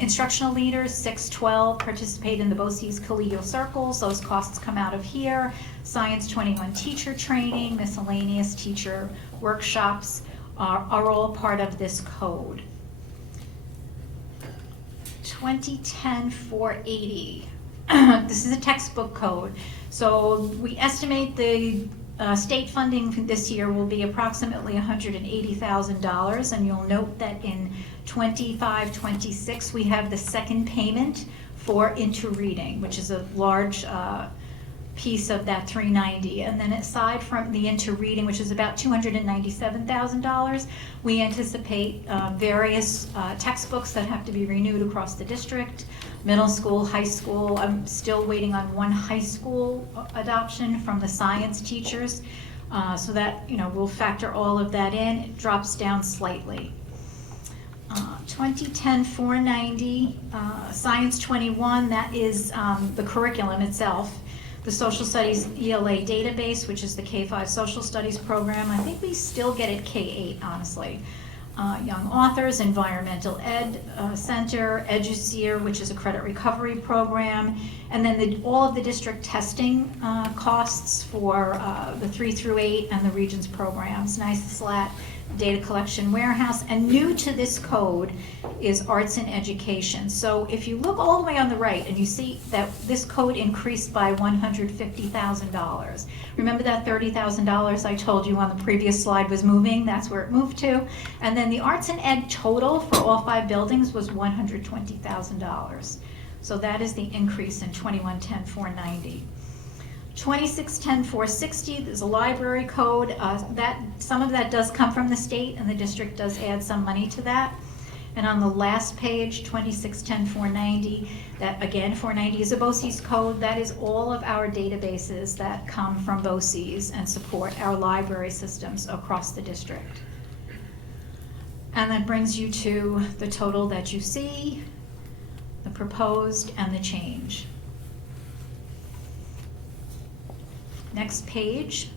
instructional leaders, 612, participate in the BOCES collegial circles. Those costs come out of here. Science 21 teacher training, miscellaneous teacher workshops are all part of this code. 2010-480. This is a textbook code. So we estimate the state funding for this year will be approximately $180,000, and you'll note that in 25-26 we have the second payment for interreading, which is a large piece of that $390. And then aside from the interreading, which is about $297,000, we anticipate various textbooks that have to be renewed across the district, middle school, high school. I'm still waiting on one high school adoption from the science teachers, so that, we'll factor all of that in. It drops down slightly. 2010-490, Science 21, that is the curriculum itself. The Social Studies ELA database, which is the K-5 Social Studies program. I think we still get it K-8, honestly. Young Authors, Environmental Ed Center, EduSeer, which is a credit recovery program, and then all of the district testing costs for the 3 through 8 and the Regions programs. Nice flat data collection warehouse. And new to this code is arts and education. So if you look all the way on the right and you see that this code increased by $150,000. Remember that $30,000 I told you on the previous slide was moving? That's where it moved to. And then the arts and ed total for all 5 buildings was $120,000. So that is the increase in 2110-490. 2610-460 is a library code. Some of that does come from the state, and the district does add some money to that. And on the last page, 2610-490, that again, 490 is a BOCES code. That is all of our databases that come from BOCES and support our library systems across the district. And that brings you to the total that you see, the proposed and the change. Next page.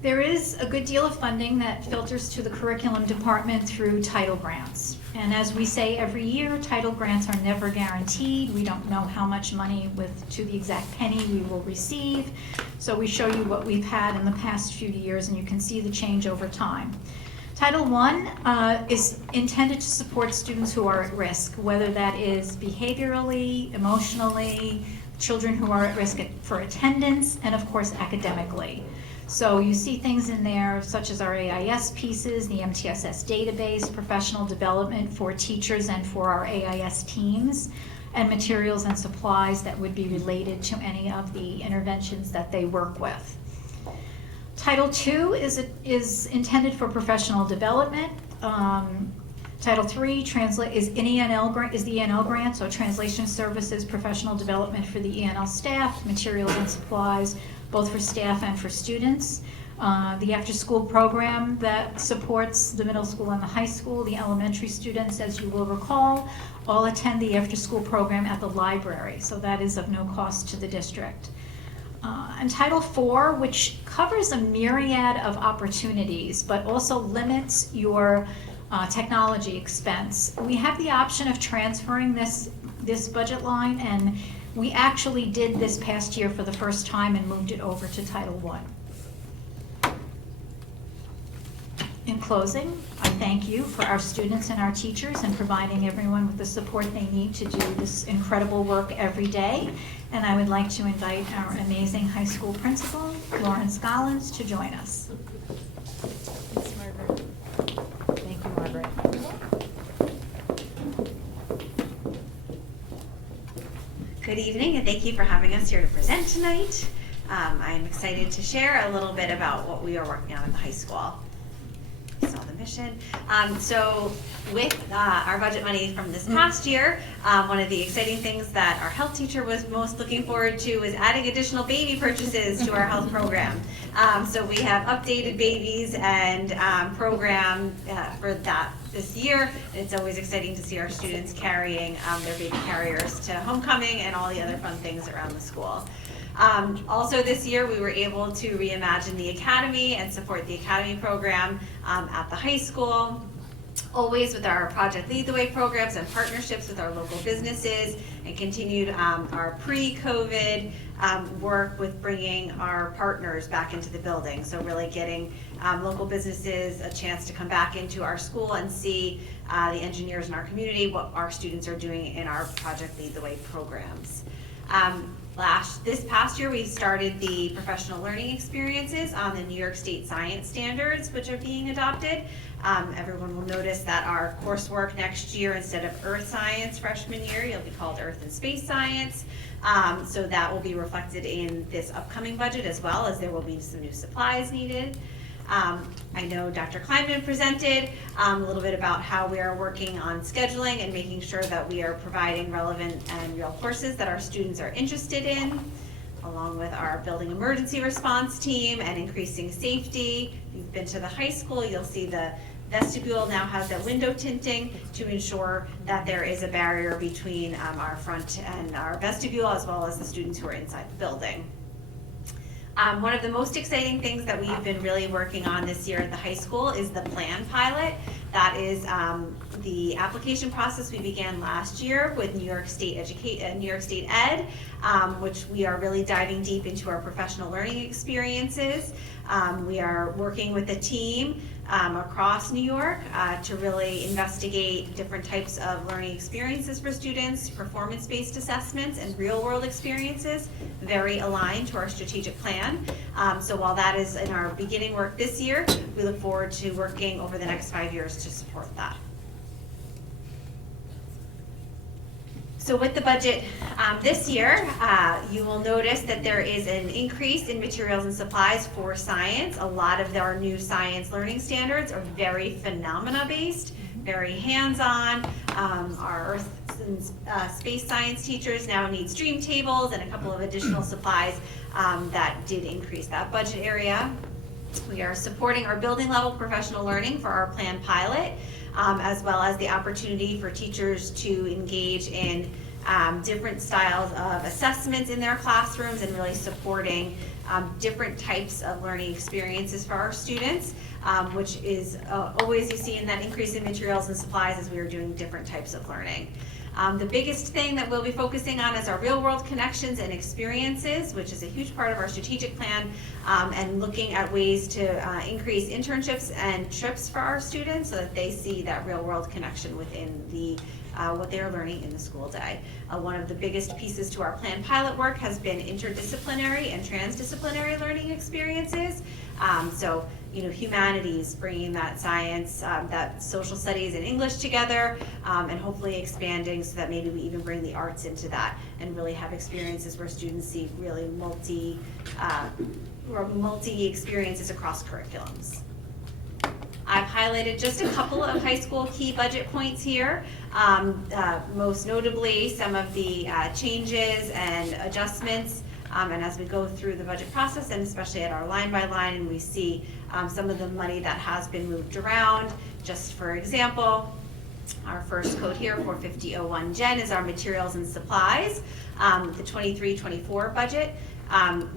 There is a good deal of funding that filters to the curriculum department through title grants. And as we say every year, title grants are never guaranteed. We don't know how much money to the exact penny we will receive. So we show you what we've had in the past few years, and you can see the change over time. Title I is intended to support students who are at risk, whether that is behaviorally, emotionally, children who are at risk for attendance, and of course academically. So you see things in there such as our AIS pieces, the MTSS database, professional development for teachers and for our AIS teams, and materials and supplies that would be related to any of the interventions that they work with. Title II is intended for professional development. Title III is the ENL grant, so translation services, professional development for the ENL staff, materials and supplies, both for staff and for students. The after-school program that supports the middle school and the high school. The elementary students, as you will recall, all attend the after-school program at the library, so that is of no cost to the district. And Title IV, which covers a myriad of opportunities, but also limits your technology expense. We have the option of transferring this budget line, and we actually did this past year for the first time and moved it over to Title I. In closing, I thank you for our students and our teachers and providing everyone with the support they need to do this incredible work every day. And I would like to invite our amazing high school principal, Lauren Scollins, to join us. Thanks, Margaret. Thank you, Margaret. Good evening, and thank you for having us here to present tonight. I'm excited to share a little bit about what we are working on at the high school. So the mission. So with our budget money from this past year, one of the exciting things that our health teacher was most looking forward to was adding additional baby purchases to our health program. So we have updated babies and program for that this year. It's always exciting to see our students carrying their baby carriers to homecoming and all the other fun things around the school. Also this year, we were able to reimagine the academy and support the academy program at the high school, always with our Project Lead the Way programs and partnerships with our local businesses, and continued our pre-COVID work with bringing our partners back into the building. So really getting local businesses a chance to come back into our school and see the engineers in our community, what our students are doing in our Project Lead the Way programs. This past year, we started the professional learning experiences on the New York State science standards, which are being adopted. Everyone will notice that our coursework next year, instead of Earth Science freshman year, it'll be called Earth and Space Science. So that will be reflected in this upcoming budget, as well as there will be some new supplies needed. I know Dr. Kleinman presented a little bit about how we are working on scheduling and making sure that we are providing relevant and real courses that our students are interested in, along with our building emergency response team and increasing safety. If you've been to the high school, you'll see the vestibule now has that window tinting to ensure that there is a barrier between our front and our vestibule, as well as the students who are inside the building. One of the most exciting things that we've been really working on this year at the high school is the plan pilot. That is the application process we began last year with New York State Ed, which we are really diving deep into our professional learning experiences. We are working with a team across New York to really investigate different types of learning experiences for students, performance-based assessments, and real-world experiences, very aligned to our strategic plan. So while that is in our beginning work this year, we look forward to working over the next 5 years to support that. So with the budget this year, you will notice that there is an increase in materials and supplies for science. A lot of our new science learning standards are very phenomena-based, very hands-on. Our Earth and space science teachers now need stream tables and a couple of additional supplies that did increase that budget area. We are supporting our building level professional learning for our planned pilot, as well as the opportunity for teachers to engage in different styles of assessments in their classrooms and really supporting different types of learning experiences for our students, which is always you see in that increase in materials and supplies as we are doing different types of learning. The biggest thing that we'll be focusing on is our real world connections and experiences, which is a huge part of our strategic plan, and looking at ways to increase internships and trips for our students so that they see that real world connection within the what they're learning in the school day. One of the biggest pieces to our planned pilot work has been interdisciplinary and transdisciplinary learning experiences. So, you know, humanities, bringing that science, that social studies and English together, and hopefully expanding so that maybe we even bring the arts into that and really have experiences where students see really multi experiences across curriculums. I've highlighted just a couple of high school key budget points here. Most notably, some of the changes and adjustments, and as we go through the budget process, and especially at our line by line, and we see some of the money that has been moved around. Just for example, our first code here, 45001 Gen, is our materials and supplies. The 23-24 budget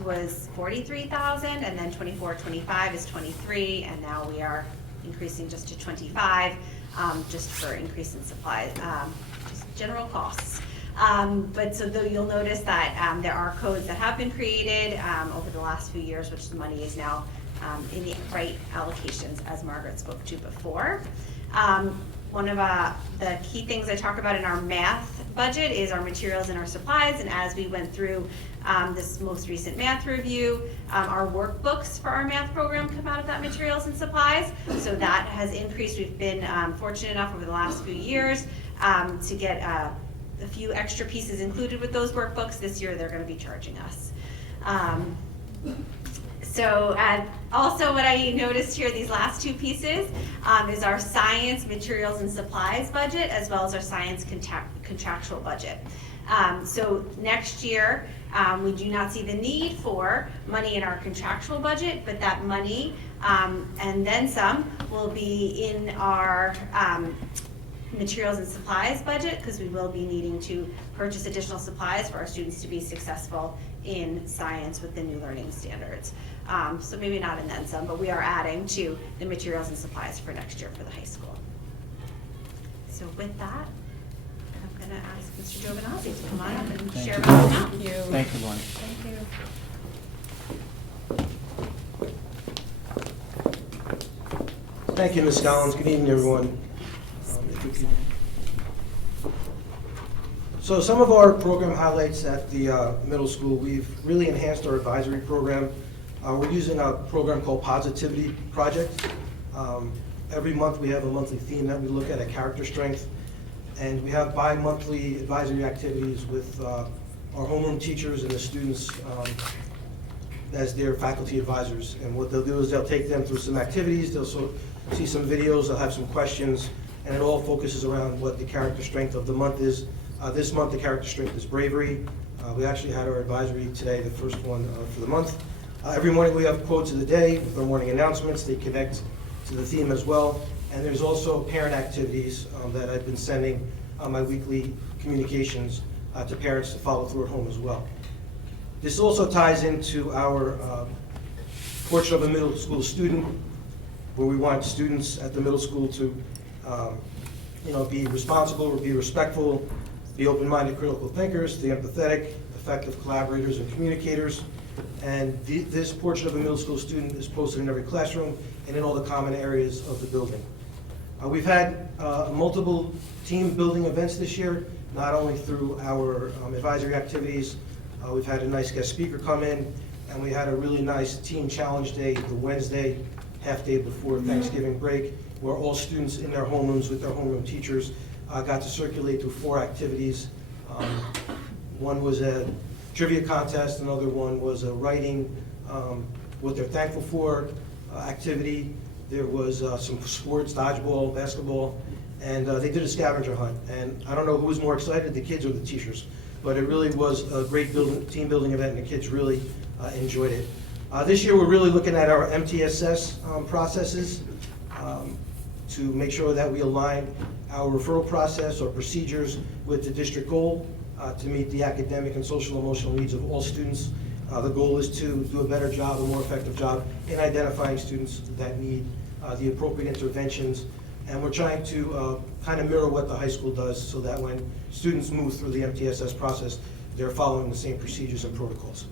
was $43,000, and then 24-25 is 23, and now we are increasing just to 25, just for increase in supplies, just general costs. But so though you'll notice that there are codes that have been created over the last few years, which the money is now in the right allocations, as Margaret spoke to before. One of the key things I talk about in our math budget is our materials and our supplies, and as we went through this most recent math review, our workbooks for our math program come out of that materials and supplies, so that has increased. We've been fortunate enough over the last few years to get a few extra pieces included with those workbooks. This year they're going to be charging us. So also what I noticed here, these last two pieces, is our science materials and supplies budget, as well as our science contractual budget. So next year, we do not see the need for money in our contractual budget, but that money, and then some, will be in our materials and supplies budget, because we will be needing to purchase additional supplies for our students to be successful in science with the new learning standards. So maybe not in then some, but we are adding to the materials and supplies for next year for the high school. So with that, I'm going to ask Mr. Giovinazzi to come on up and share about the amount. Thank you. Thank you, Lauren. Thank you. Thank you, Ms. Collins. Good evening, everyone. If we could- So some of our program highlights at the middle school, we've really enhanced our advisory program. We're using a program called Positivity Project. Every month we have a monthly theme that we look at character strength, and we have bi-monthly advisory activities with our homeroom teachers and the students as their faculty advisors. And what they'll do is they'll take them through some activities, they'll see some videos, they'll have some questions, and it all focuses around what the character strength of the month is. This month the character strength is bravery. We actually had our advisory today, the first one for the month. Every morning we have quotes of the day with our morning announcements. They connect to the theme as well. And there's also parent activities that I've been sending my weekly communications to parents to follow through at home as well. This also ties into our portrait of a middle school student, where we want students at the middle school to be responsible, be respectful, be open-minded critical thinkers, be empathetic, effective collaborators and communicators. And this portrait of a middle school student is posted in every classroom and in all the common areas of the building. We've had multiple team building events this year, not only through our advisory activities. We've had a nice guest speaker come in, and we had a really nice team challenge day the Wednesday, half day before Thanksgiving break, where all students in their homerooms with their homeroom teachers got to circulate through 4 activities. One was a trivia contest, another one was a writing what they're thankful for activity. There was some sports, dodgeball, basketball, and they did a scavenger hunt. And I don't know who was more excited, the kids or the teachers, but it really was a great team building event, and the kids really enjoyed it. This year we're really looking at our MTSS processes to make sure that we align our referral process or procedures with the district goal to meet the academic and social emotional needs of all students. The goal is to do a better job, a more effective job in identifying students that need the appropriate interventions. And we're trying to kind of mirror what the high school does, so that when students move through the MTSS process, they're following the same procedures and protocols.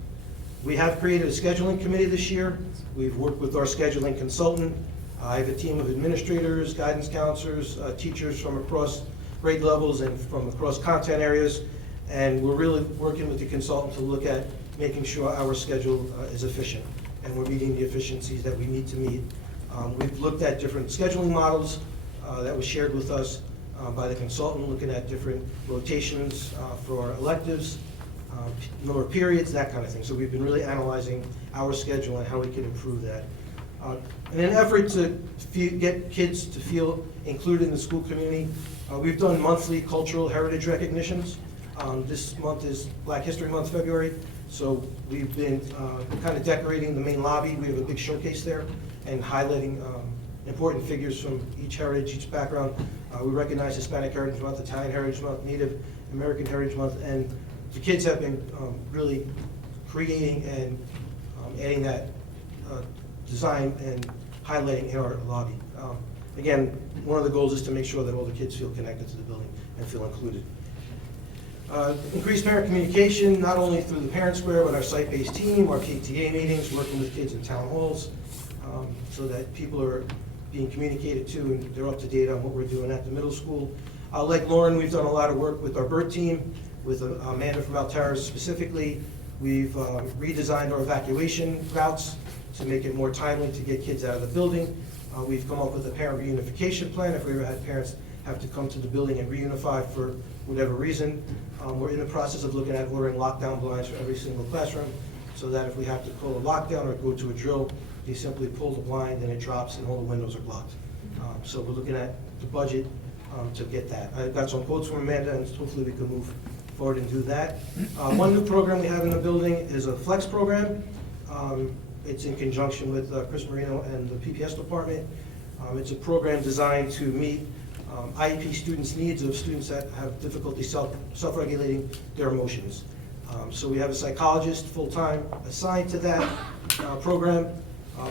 We have created a scheduling committee this year. We've worked with our scheduling consultant. I have a team of administrators, guidance counselors, teachers from across grade levels and from across content areas. And we're really working with the consultant to look at making sure our schedule is efficient, and we're meeting the efficiencies that we need to meet. We've looked at different scheduling models that was shared with us by the consultant, looking at different rotations for electives, number of periods, that kind of thing. So we've been really analyzing our schedule and how we can improve that. In an effort to get kids to feel included in the school community, we've done monthly cultural heritage recognitions. This month is Black History Month, February, so we've been kind of decorating the main lobby. We have a big showcase there and highlighting important figures from each heritage, each background. We recognize Hispanic Heritage Month, Italian Heritage Month, Native American Heritage Month, and the kids have been really creating and adding that design and highlighting in our lobby. Again, one of the goals is to make sure that all the kids feel connected to the building and feel included. Increased parent communication, not only through the Parent Square, but our site-based team, our PTA meetings, working with kids in town halls, so that people are being communicated to and they're up to date on what we're doing at the middle school. Like Lauren, we've done a lot of work with our BERT team, with Amanda from Altair specifically. We've redesigned our evacuation routes to make it more timely to get kids out of the building. We've come up with a parent reunification plan if we ever had parents have to come to the building and reunify for whatever reason. We're in the process of looking at ordering lockdown blinds for every single classroom so that if we have to call a lockdown or go to a drill, they simply pull the blind and it drops and all the windows are blocked. So we're looking at the budget to get that. I got some quotes from Amanda, and hopefully we can move forward and do that. One new program we have in the building is a flex program. It's in conjunction with Chris Marino and the PPS department. It's a program designed to meet IEP students' needs of students that have difficulty self-regulating their emotions. So we have a psychologist full-time assigned to that program,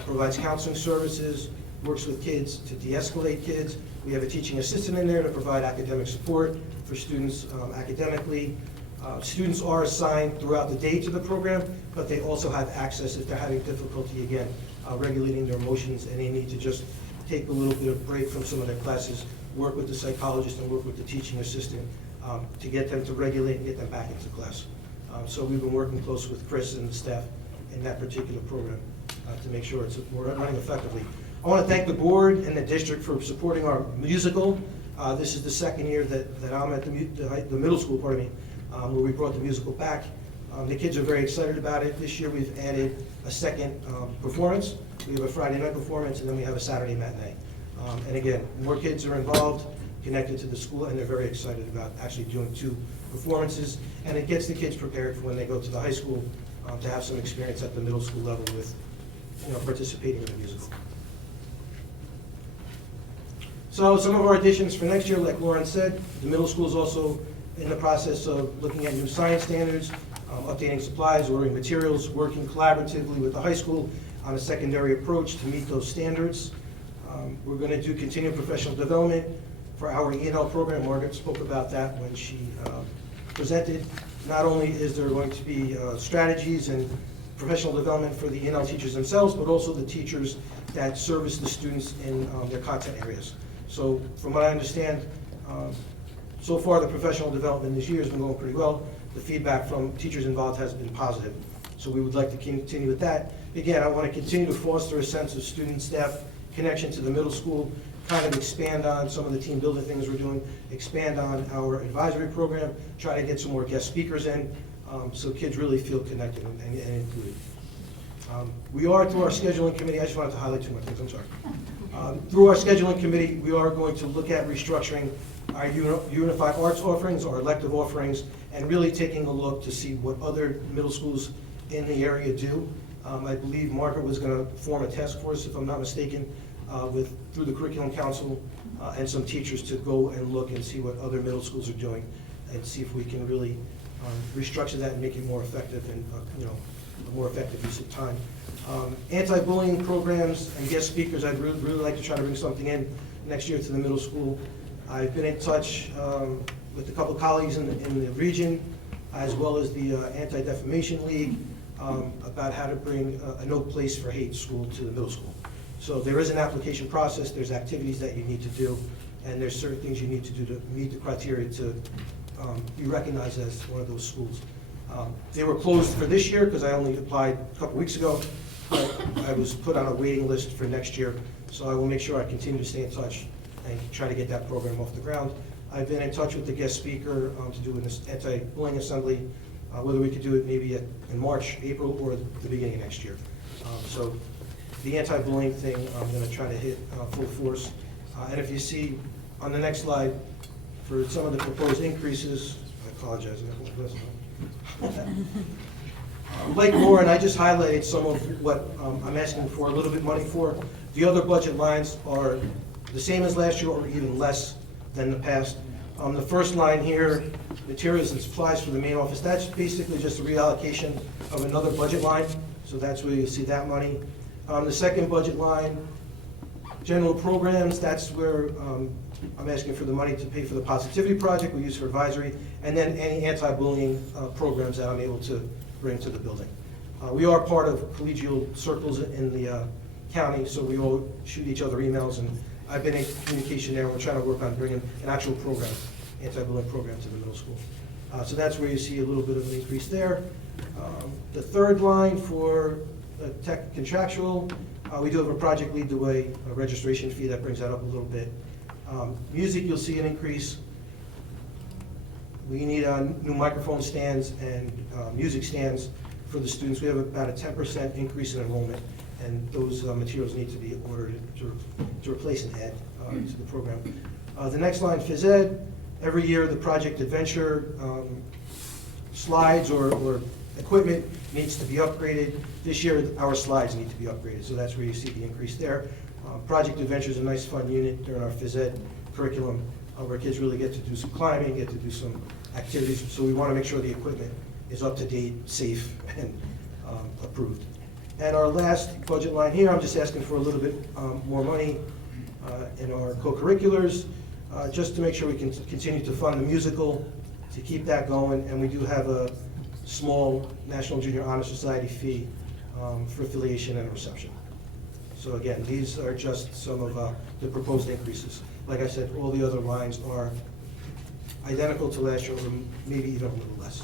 provides counseling services, works with kids to de-escalate kids. We have a teaching assistant in there to provide academic support for students academically. Students are assigned throughout the day to the program, but they also have access if they're having difficulty, again, regulating their emotions, and they need to just take a little bit of break from some of their classes, work with the psychologist and work with the teaching assistant to get them to regulate and get them back into class. So we've been working close with Chris and the staff in that particular program to make sure we're running effectively. I want to thank the board and the district for supporting our musical. This is the second year that I'm at the middle school, pardon me, where we brought the musical back. The kids are very excited about it. This year we've added a second performance. We have a Friday night performance, and then we have a Saturday matinee. And again, more kids are involved, connected to the school, and they're very excited about actually doing 2 performances. And it gets the kids prepared for when they go to the high school to have some experience at the middle school level with, participating in the musical. So some of our additions for next year, like Lauren said, the middle school is also in the process of looking at new science standards, updating supplies, ordering materials, working collaboratively with the high school on a secondary approach to meet those standards. We're going to do continued professional development for our E&L program. Margaret spoke about that when she presented. Not only is there going to be strategies and professional development for the E&L teachers themselves, but also the teachers that service the students in their content areas. So from what I understand, so far the professional development this year has been going pretty well. The feedback from teachers involved has been positive. So we would like to continue with that. Again, I want to continue to foster a sense of student-staff connection to the middle school, kind of expand on some of the team building things we're doing, expand on our advisory program, try to get some more guest speakers in, so kids really feel connected and included. We are, through our scheduling committee, I just wanted to highlight 2 more things, I'm sorry. Through our scheduling committee, we are going to look at restructuring our unified arts offerings, our elective offerings, and really taking a look to see what other middle schools in the area do. I believe Margaret was going to form a task force, if I'm not mistaken, through the Curriculum Council and some teachers to go and look and see what other middle schools are doing and see if we can really restructure that and make it more effective and a more effective use of time. Anti-bullying programs and guest speakers, I'd really like to try to bring something in next year to the middle school. I've been in touch with a couple of colleagues in the region, as well as the Anti-Defamation League, about how to bring a no place for hate school to the middle school. So there is an application process, there's activities that you need to do, and there's certain things you need to do to meet the criteria to be recognized as one of those schools. They were closed for this year because I only applied a couple weeks ago, but I was put on a waiting list for next year, so I will make sure I continue to stay in touch and try to get that program off the ground. I've been in touch with the guest speaker to do an anti-bullying assembly, whether we could do it maybe in March, April, or the beginning of next year. So the anti-bullying thing, I'm going to try to hit full force. And if you see on the next slide, for some of the proposed increases, I apologize. Like Lauren, I just highlighted some of what I'm asking for a little bit money for. The other budget lines are the same as last year or even less than the past. The first line here, materials and supplies for the main office, that's basically just a reallocation of another budget line. So that's where you see that money. The second budget line, general programs, that's where I'm asking for the money to pay for the positivity project we use for advisory, and then any anti-bullying programs that I'm able to bring to the building. We are part of collegial circles in the county, so we all shoot each other emails, and I've been in communication there. We're trying to work on bringing an actual program, anti-bullying program to the middle school. So that's where you see a little bit of an increase there. The third line for tech contractual, we do have a project lead the way, a registration fee that brings that up a little bit. Music, you'll see an increase. We need new microphone stands and music stands for the students. We have about a 10% increase in enrollment, and those materials need to be ordered to replace an ed to the program. The next line, phys ed, every year the Project Adventure slides or equipment needs to be upgraded. This year, our slides need to be upgraded, so that's where you see the increase there. Project Adventure is a nice fun unit during our phys ed curriculum where kids really get to do some climbing, get to do some activities, so we want to make sure the equipment is up to date, safe, and approved. And our last budget line here, I'm just asking for a little bit more money in our co-curriculars, just to make sure we can continue to fund the musical, to keep that going, and we do have a small National Junior Honor Society fee for affiliation and reception. So again, these are just some of the proposed increases. Like I said, all the other lines are identical to last year, or maybe even a little less.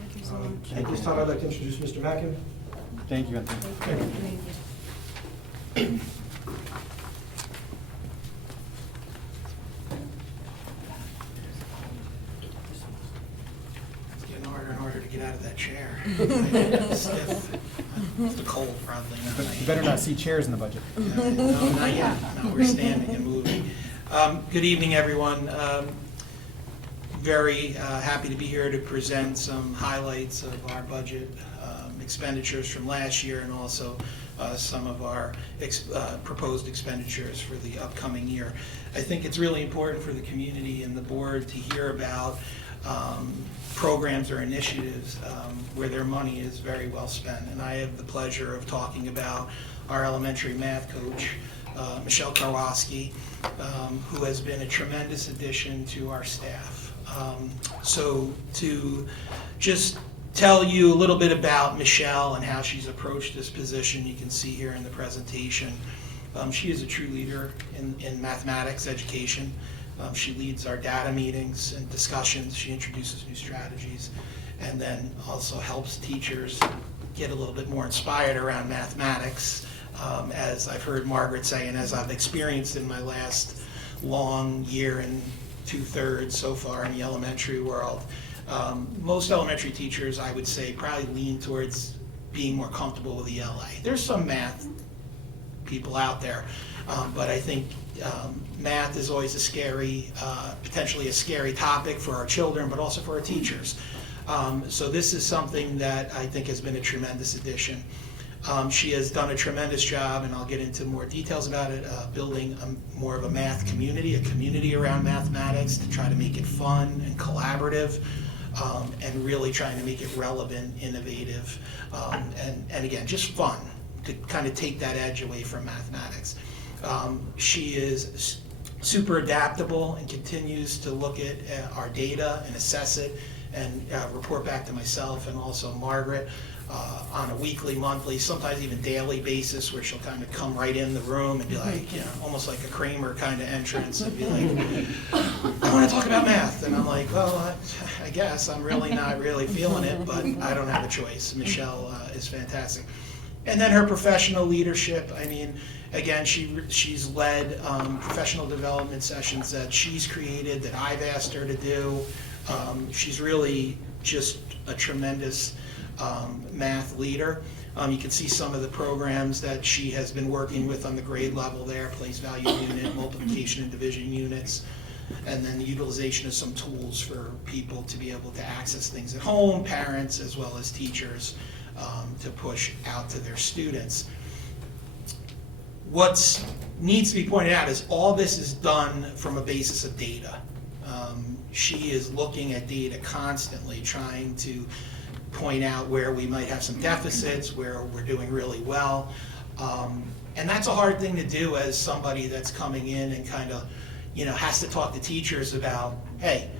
Thank you so much. At this time, I'd like to introduce Mr. Mackin. Thank you, Anthony. It's getting harder and harder to get out of that chair. Stiff. It's the cold, probably. You better not see chairs in the budget. No, not yet. No, we're standing and moving. Good evening, everyone. Very happy to be here to present some highlights of our budget expenditures from last year, and also some of our proposed expenditures for the upcoming year. I think it's really important for the community and the board to hear about programs or initiatives where their money is very well spent. And I have the pleasure of talking about our elementary math coach, Michelle Karwoski, who has been a tremendous addition to our staff. So to just tell you a little bit about Michelle and how she's approached this position, you can see here in the presentation. She is a true leader in mathematics education. She leads our data meetings and discussions. She introduces new strategies, and then also helps teachers get a little bit more inspired around mathematics. As I've heard Margaret say, and as I've experienced in my last long year and 2/3 so far in the elementary world, most elementary teachers, I would say, probably lean towards being more comfortable with ELA. There's some math people out there, but I think math is always a scary, potentially a scary topic for our children, but also for our teachers. So this is something that I think has been a tremendous addition. She has done a tremendous job, and I'll get into more details about it, building more of a math community, a community around mathematics to try to make it fun and collaborative, and really trying to make it relevant, innovative, and again, just fun, to kind of take that edge away from mathematics. She is super adaptable and continues to look at our data and assess it and report back to myself and also Margaret on a weekly, monthly, sometimes even daily basis, where she'll kind of come right in the room and be like, you know, almost like a Kramer kind of entrance, and be like, I want to talk about math. And I'm like, well, I guess I'm really not really feeling it, but I don't have a choice. Michelle is fantastic. And then her professional leadership, I mean, again, she's led professional development sessions that she's created, that I've asked her to do. She's really just a tremendous math leader. You can see some of the programs that she has been working with on the grade level there, place value unit, multiplication and division units, and then the utilization of some tools for people to be able to access things at home, parents as well as teachers, to push out to their students. What needs to be pointed out is all this is done from a basis of data. She is looking at data constantly, trying to point out where we might have some deficits, where we're doing really well. And that's a hard thing to do as somebody that's coming in and kind of, you know, has to talk to teachers about, hey,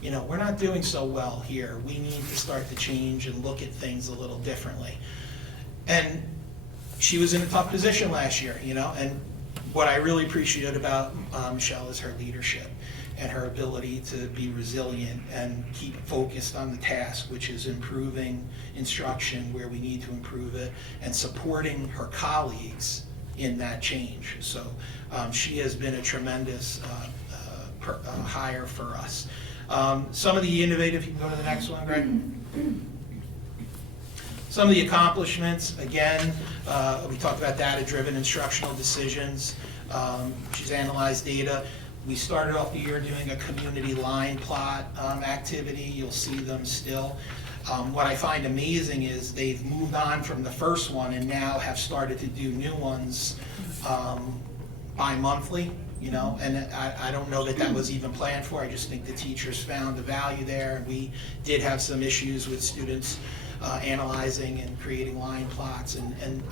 you know, we're not doing so well here. We need to start to change and look at things a little differently. And she was in a tough position last year, you know, and what I really appreciate about Michelle is her leadership and her ability to be resilient and keep focused on the task, which is improving instruction where we need to improve it, and supporting her colleagues in that change. So she has been a tremendous hire for us. Some of the innovative, you can go to the next one, Greg. Some of the accomplishments, again, we talked about data-driven instructional decisions. She's analyzed data. We started off the year doing a community line plot activity. You'll see them still. What I find amazing is they've moved on from the first one and now have started to do new ones bi-monthly, you know, and I don't know that that was even planned for. I just think the teachers found the value there. We did have some issues with students analyzing and creating line plots and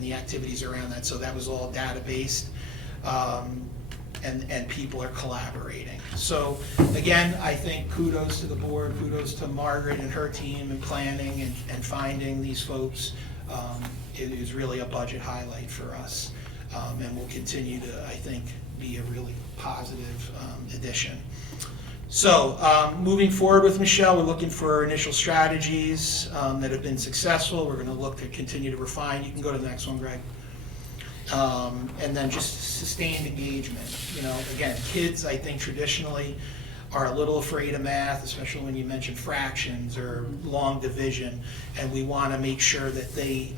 the activities around that, so that was all data-based. And people are collaborating. So again, I think kudos to the board, kudos to Margaret and her team in planning and finding these folks. It is really a budget highlight for us, and will continue to, I think, be a really positive addition. So moving forward with Michelle, we're looking for initial strategies that have been successful. We're going to look to continue to refine. You can go to the next one, Greg. And then just sustained engagement. You know, again, kids, I think, traditionally are a little afraid of math, especially when you mention fractions or long division, and we want to make sure that they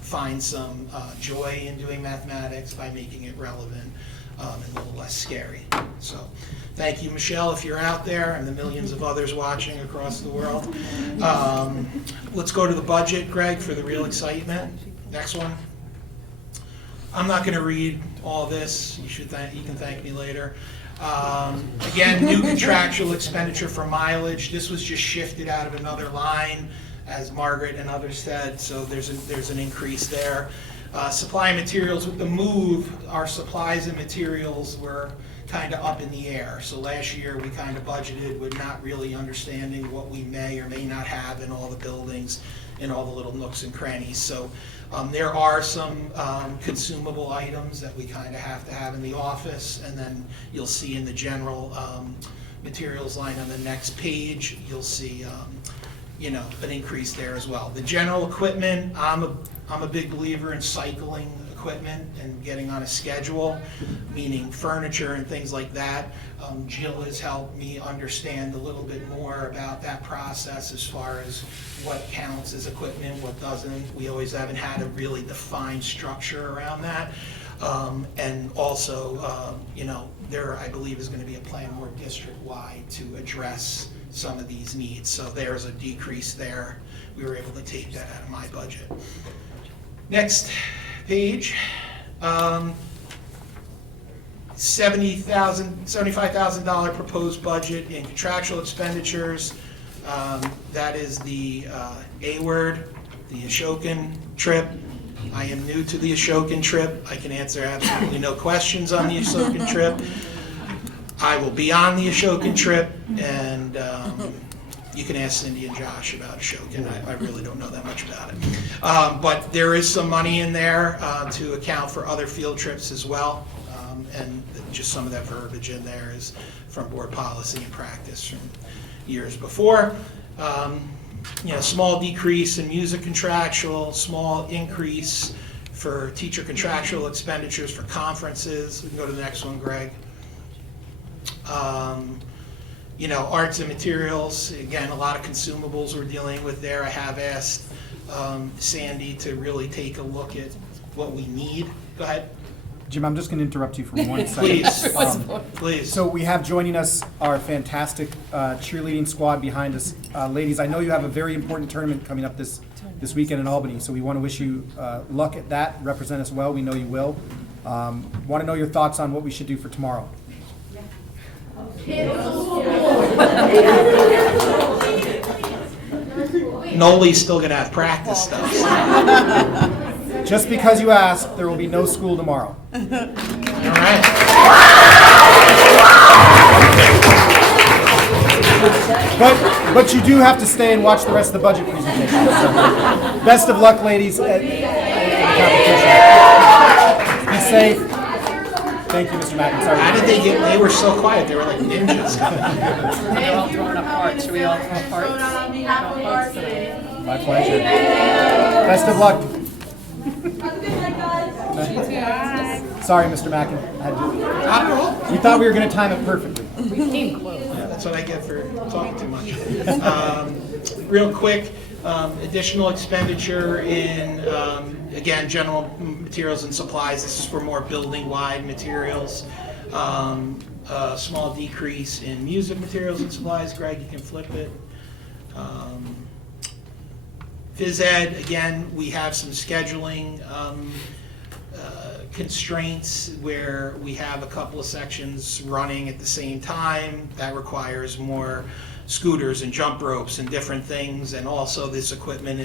find some joy in doing mathematics by making it relevant and a little less scary. So thank you, Michelle, if you're out there, and the millions of others watching across the world. Let's go to the budget, Greg, for the real excitement. Next one. I'm not going to read all this. You can thank me later. Again, new contractual expenditure for mileage. This was just shifted out of another line, as Margaret and others said. So there's an increase there. Supply and materials. With the move, our supplies and materials were kind of up in the air. So last year we kind of budgeted with not really understanding what we may or may not have in all the buildings, in all the little nooks and crannies. So there are some consumable items that we kind of have to have in the office, and then you'll see in the general materials line on the next page, you'll see you know, an increase there as well. The general equipment, I'm a big believer in cycling equipment and getting on a schedule, meaning furniture and things like that. Jill has helped me understand a little bit more about that process as far as what counts as equipment, what doesn't. We always haven't had a really defined structure around that. And also, you know, there, I believe, is going to be a plan more district-wide to address some of these needs. So there's a decrease there. We were able to take that out of my budget. Next page. $75,000 proposed budget in contractual expenditures. That is the A word, the Ashokan trip. I am new to the Ashokan trip. I can answer absolutely no questions on the Ashokan trip. I will be on the Ashokan trip, and you can ask Cindy and Josh about Ashokan. I really don't know that much about it. But there is some money in there to account for other field trips as well. And just some of that verbiage in there is from board policy and practice from years before. You know, small decrease in music contractual, small increase for teacher contractual expenditures for conferences. We can go to the next one, Greg. You know, arts and materials, again, a lot of consumables we're dealing with there. I have asked Sandy to really take a look at what we need. Go ahead. Jim, I'm just going to interrupt you for 1 second. Please, please. So we have joining us our fantastic cheerleading squad behind us. Ladies, I know you have a very important tournament coming up this weekend in Albany, so we want to wish you luck at that. Represent us well. We know you will. Want to know your thoughts on what we should do for tomorrow. Noli's still going to have practice stuff. Just because you asked, there will be no school tomorrow. All right. But you do have to stay and watch the rest of the budget presentation. So best of luck, ladies, at the competition. Be safe. Thank you, Mr. Mack. Sorry. How did they get? They were so quiet. They were like ninjas. They're all throwing up hearts. Should we all throw up hearts? My pleasure. Best of luck. Sorry, Mr. Mackin. We thought we were going to time it perfectly. We came close. Yeah, that's what I get for talking too much. Real quick, Additional expenditure in, again, general materials and supplies. This is for more building-wide materials. A small decrease in music materials and supplies. Greg, you can flip it. Phys ed, again, we have some scheduling constraints where we have a couple of sections running at the same time. That requires more scooters and jump ropes and different things, and also this equipment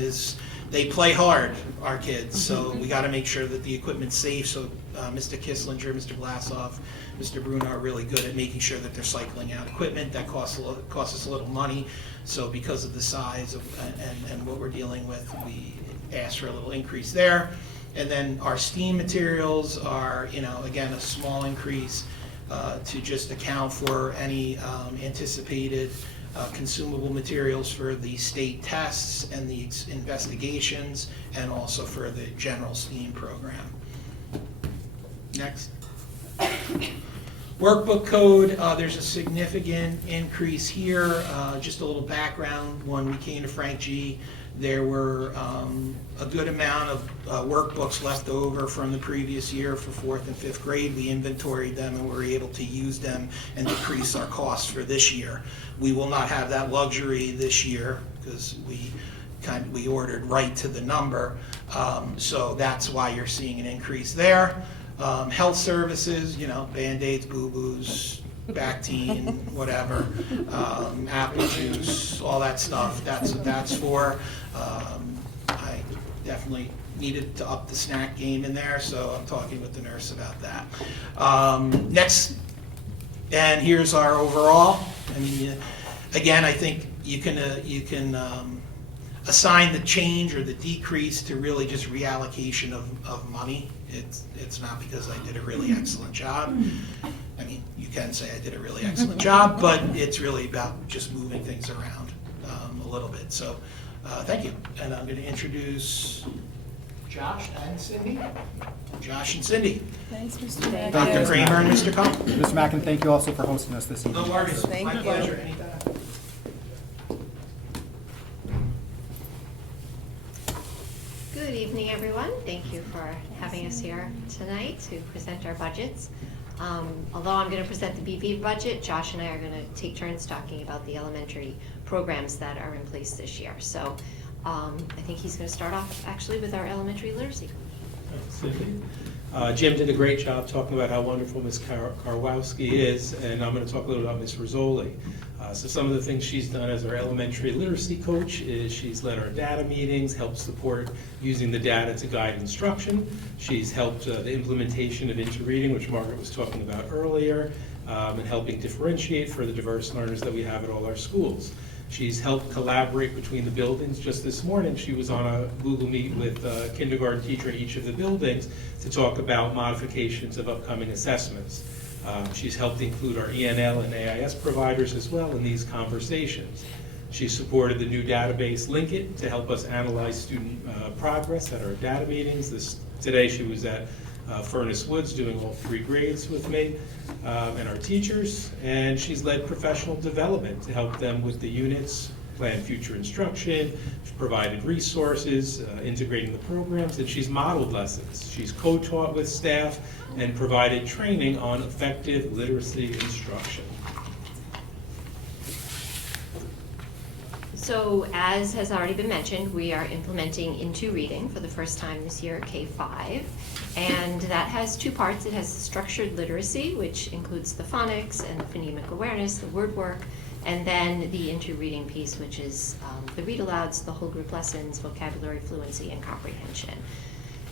they play hard, our kids, so we got to make sure that the equipment's safe. So Mr. Kisslinger, Mr. Blassoff, Mr. Bruno are really good at making sure that they're cycling out equipment. That costs us a little money, so because of the size of and what we're dealing with, we asked for a little increase there. And then our STEAM materials are, again, a small increase to just account for any anticipated consumable materials for the state tests and the investigations, and also for the general STEAM program. Next. Workbook code, there's a significant increase here. Just a little background, when we came to Frank G., there were a good amount of workbooks left over from the previous year for 4th and 5th grade. We inventoried them and were able to use them and decrease our costs for this year. We will not have that luxury this year because we ordered right to the number. So that's why you're seeing an increase there. Health services, Band-Aids, boo-boos, Bactine, whatever, apple juice, all that stuff. That's what that's for. I definitely needed to up the snack game in there, so I'm talking with the nurse about that. Next, and here's our overall. I mean, again, I think you can assign the change or the decrease to really just reallocation of money. It's not because I did a really excellent job. I mean, you can say I did a really excellent job, but it's really about just moving things around a little bit. So thank you. And I'm going to introduce Josh and Cindy. Josh and Cindy. Thanks, Mr. Mack. Dr. Kramer and Mr. Cohn. Mr. Mackin, thank you also for hosting us this evening. No worries. Thank My you. pleasure. Anytime. Good evening, everyone. Thank you for having us here tonight to present our budgets. Although I'm going to present the BV budget, Josh and I are going to take turns talking about the elementary programs that are in place this year. So I think he's going to start off actually with our elementary literacy. Cindy. Jim did a great job talking about how wonderful Ms. Karwowski is, and I'm going to talk a little about Ms. Rizzoli. So some of the things she's done as our elementary literacy coach is she's led our data meetings, helped support using the data to guide instruction. She's helped the implementation of interreading, which Margaret was talking about earlier, and helping differentiate for the diverse learners that we have at all our schools. She's helped collaborate between the buildings. Just this morning, she was on a Google Meet with a kindergarten teacher in each of the buildings to talk about modifications of upcoming assessments. She's helped include our ENL and AIS providers as well in these conversations. She supported the new database Link It to help us analyze student progress at our data meetings. Today she was at Furnace Woods doing all 3 grades with me and our teachers, and she's led professional development to help them with the units, plan future instruction. She's provided resources, integrating the programs, and she's modeled lessons. She's co-taught with staff and provided training on effective literacy instruction. So as has already been mentioned, we are implementing Into Reading for the first time this year, K-5. And that has 2 parts. It has structured literacy, which includes the phonics and the phonemic awareness, the word work, and then the Into Reading piece, which is the read-alouds, the whole group lessons, vocabulary fluency, and comprehension.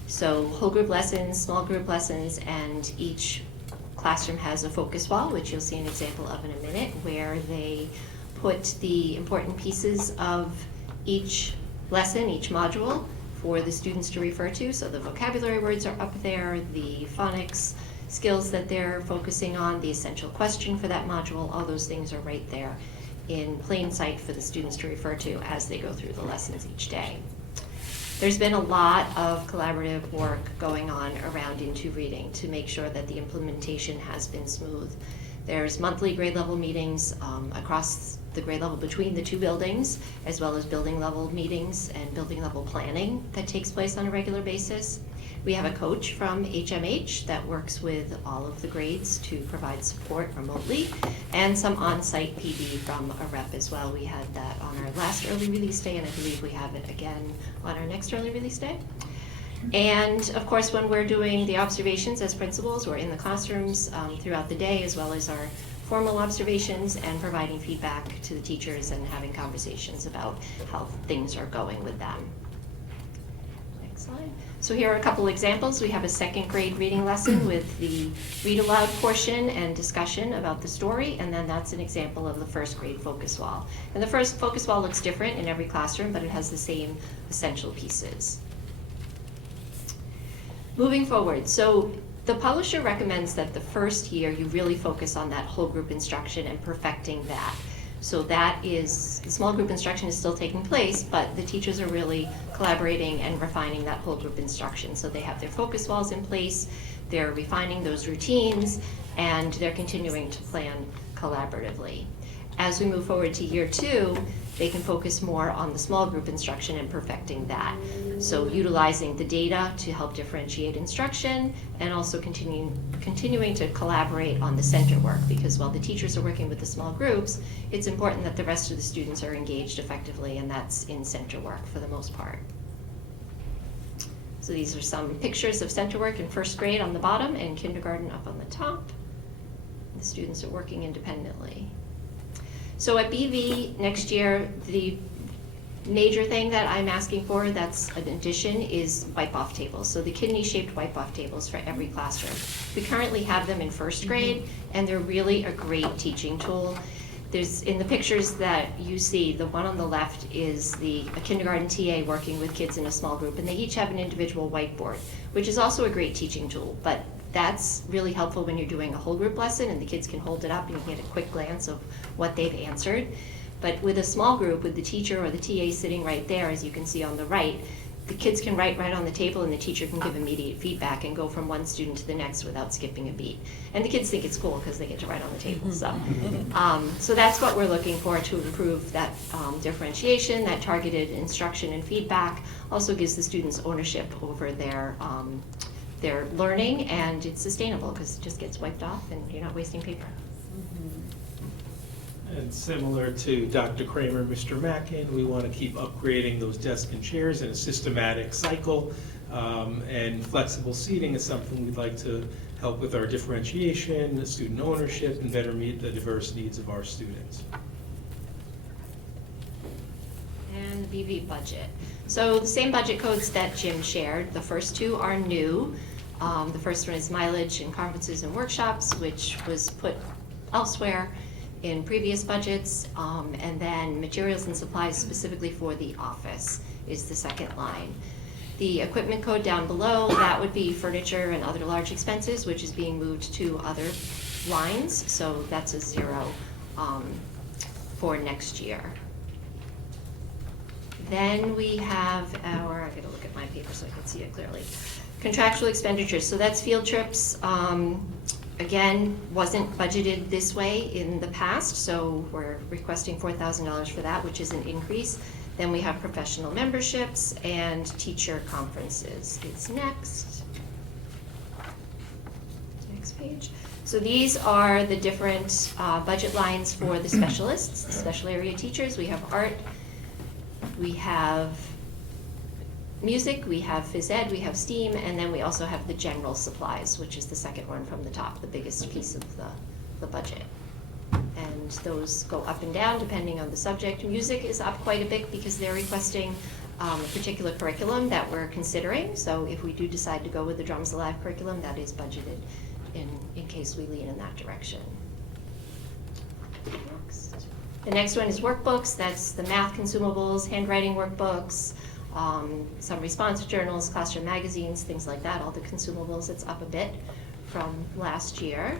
So whole group lessons, small group lessons, and each classroom has a focus wall, which you'll see an example of in a minute, where they put the important pieces of each lesson, each module, for the students to refer to. So the vocabulary words are up there, the phonics skills that they're focusing on, the essential question for that module, all those things are right there in plain sight for the students to refer to as they go through the lessons each day. There's been a lot of collaborative work going on around Into Reading to make sure that the implementation has been smooth. There's monthly grade level meetings across the grade level between the two buildings, as well as building level meetings and building level planning that takes place on a regular basis. We have a coach from HMH that works with all of the grades to provide support remotely, and some on-site PD from a rep as well. We had that on our last early release day, and I believe we have it again on our next early release day. And of course, when we're doing the observations as principals, we're in the classrooms throughout the day, as well as our formal observations and providing feedback to the teachers and having conversations about how things are going with them. Next slide. So here are a couple examples. We have a second grade reading lesson with the read aloud portion and discussion about the story, and then that's an example of the first grade focus wall. And the first focus wall looks different in every classroom, but it has the same essential pieces. Moving forward, so the publisher recommends that the first year you really focus on that whole group instruction and perfecting that. So that is, the small group instruction is still taking place, but the teachers are really collaborating and refining that whole group instruction. So they have their focus walls in place, they're refining those routines, and they're continuing to plan collaboratively. As we move forward to year 2, they can focus more on the small group instruction and perfecting that. So utilizing the data to help differentiate instruction, and also continuing to collaborate on the center work, because while the teachers are working with the small groups, it's important that the rest of the students are engaged effectively, and that's in center work for the most part. So these are some pictures of center work in first grade on the bottom and kindergarten up on the top. The students are working independently. So at BV next year, the major thing that I'm asking for that's an addition is wipe-off tables. So the kidney-shaped wipe-off tables for every classroom. We currently have them in first grade, and they're really a great teaching tool. There's, in the pictures that you see, the one on the left is a kindergarten TA working with kids in a small group, and they each have an individual whiteboard, which is also a great teaching tool. But that's really helpful when you're doing a whole group lesson and the kids can hold it up and you get a quick glance of what they've answered. But with a small group, with the teacher or the TA sitting right there, as you can see on the right, the kids can write right on the table and the teacher can give immediate feedback and go from one student to the next without skipping a beat. And the kids think it's cool because they get to write on the table. So that's what we're looking for to improve that differentiation, that targeted instruction and feedback. Also gives the students ownership over their learning, and it's sustainable because it just gets wiped off and you're not wasting paper. And similar to Dr. Kramer and Mr. Mackin, we want to keep upgrading those desks and chairs in a systematic cycle, and flexible seating is something we'd like to help with our differentiation, student ownership, and better meet the diverse needs of our students. And the BV budget. So the same budget codes that Jim shared. The first two are new. The first one is mileage and conferences and workshops, which was put elsewhere in previous budgets, and then materials and supplies specifically for the office is the second line. The equipment code down below, that would be furniture and other large expenses, which is being moved to other lines, so that's a 0 for next year. Then we have our, I gotta look at my paper so I can see it clearly. Contractual expenditures, so that's field trips. Again, wasn't budgeted this way in the past, so we're requesting $4,000 for that, which is an increase. Then we have professional memberships and teacher conferences. It's next page. So these are the different budget lines for the specialists, the special area teachers. We have art, we have music, we have phys ed, we have STEAM, and then we also have the general supplies, which is the second one from the top, the biggest piece of the budget. And those go up and down depending on the subject. Music is up quite a bit because they're requesting a particular curriculum that we're considering. So if we do decide to go with the Drums Alive curriculum, that is budgeted in case we lean in that direction. Next. The next one is workbooks. That's the math consumables, handwriting workbooks, some response journals, classroom magazines, things like that, all the consumables. It's up a bit from last year.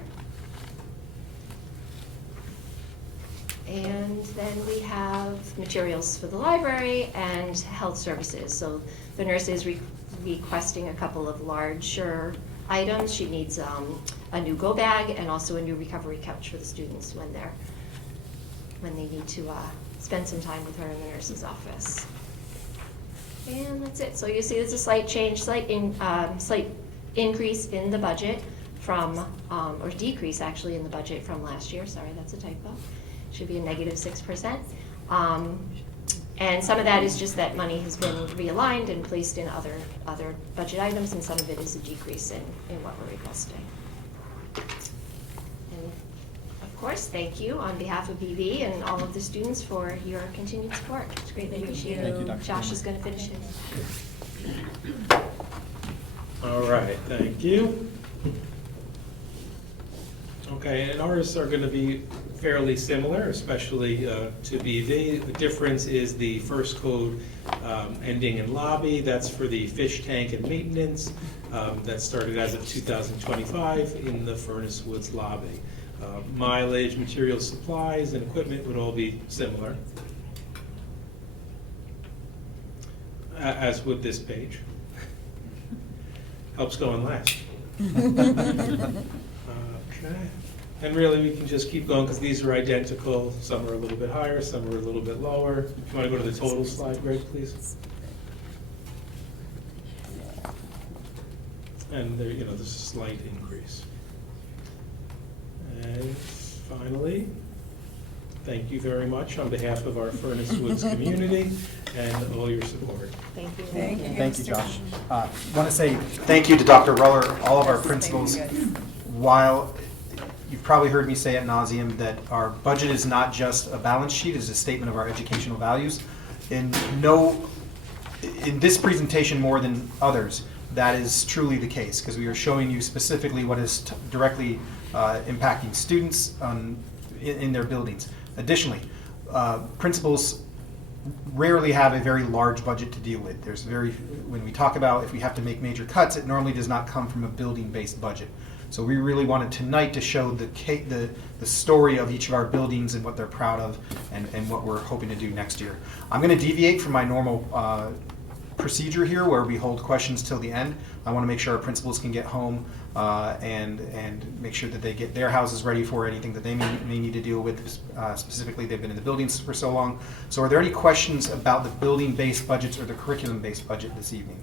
And then we have materials for the library and health services. So the nurse is requesting a couple of larger items. She needs a new go bag and also a new recovery couch for the students when they need to spend some time with her in the nurse's office. And that's it. So you see there's a slight change, slight increase in the budget from, or decrease actually in the budget from last year. Sorry, that's a typo. Should be a -6%. And some of that is just that money has been realigned and placed in other budget items, and some of it is a decrease in what we're requesting. And of course, thank you on behalf of BV and all of the students for your continued support. It's greatly appreciated. Thank you, Dr. Josh is going to finish it. All right, thank you. Okay, and ours are going to be fairly similar, especially to BV. The difference is the first code ending in lobby. That's for the fish tank and maintenance. That started as of 2025 in the Furnace Woods lobby. Mileage, material supplies, and equipment would all be similar, as would this page. Helps going last. Okay. And really, we can just keep going because these are identical. Some are a little bit higher, some are a little bit lower. If you want to go to the total slide, Greg, please. And there, there's a slight increase. And finally, thank you very much on behalf of our Furnace Woods community and all your support. Thank you. Thank you, Josh. I want to say thank you to Dr. Ruller, all of our principals. While you've probably heard me say ad nauseum that our budget is not just a balance sheet, it's a statement of our educational values. In this presentation more than others, that is truly the case, because we are showing you specifically what is directly impacting students in their buildings. Additionally, principals rarely have a very large budget to deal with. When we talk about if we have to make major cuts, it normally does not come from a building-based budget. So we really wanted tonight to show the story of each of our buildings and what they're proud of and what we're hoping to do next year. I'm going to deviate from my normal procedure here where we hold questions till the end. I want to make sure our principals can get home and make sure that they get their houses ready for anything that they may need to deal with. Specifically, they've been in the buildings for so long. So are there any questions about the building-based budgets or the curriculum-based budget this evening?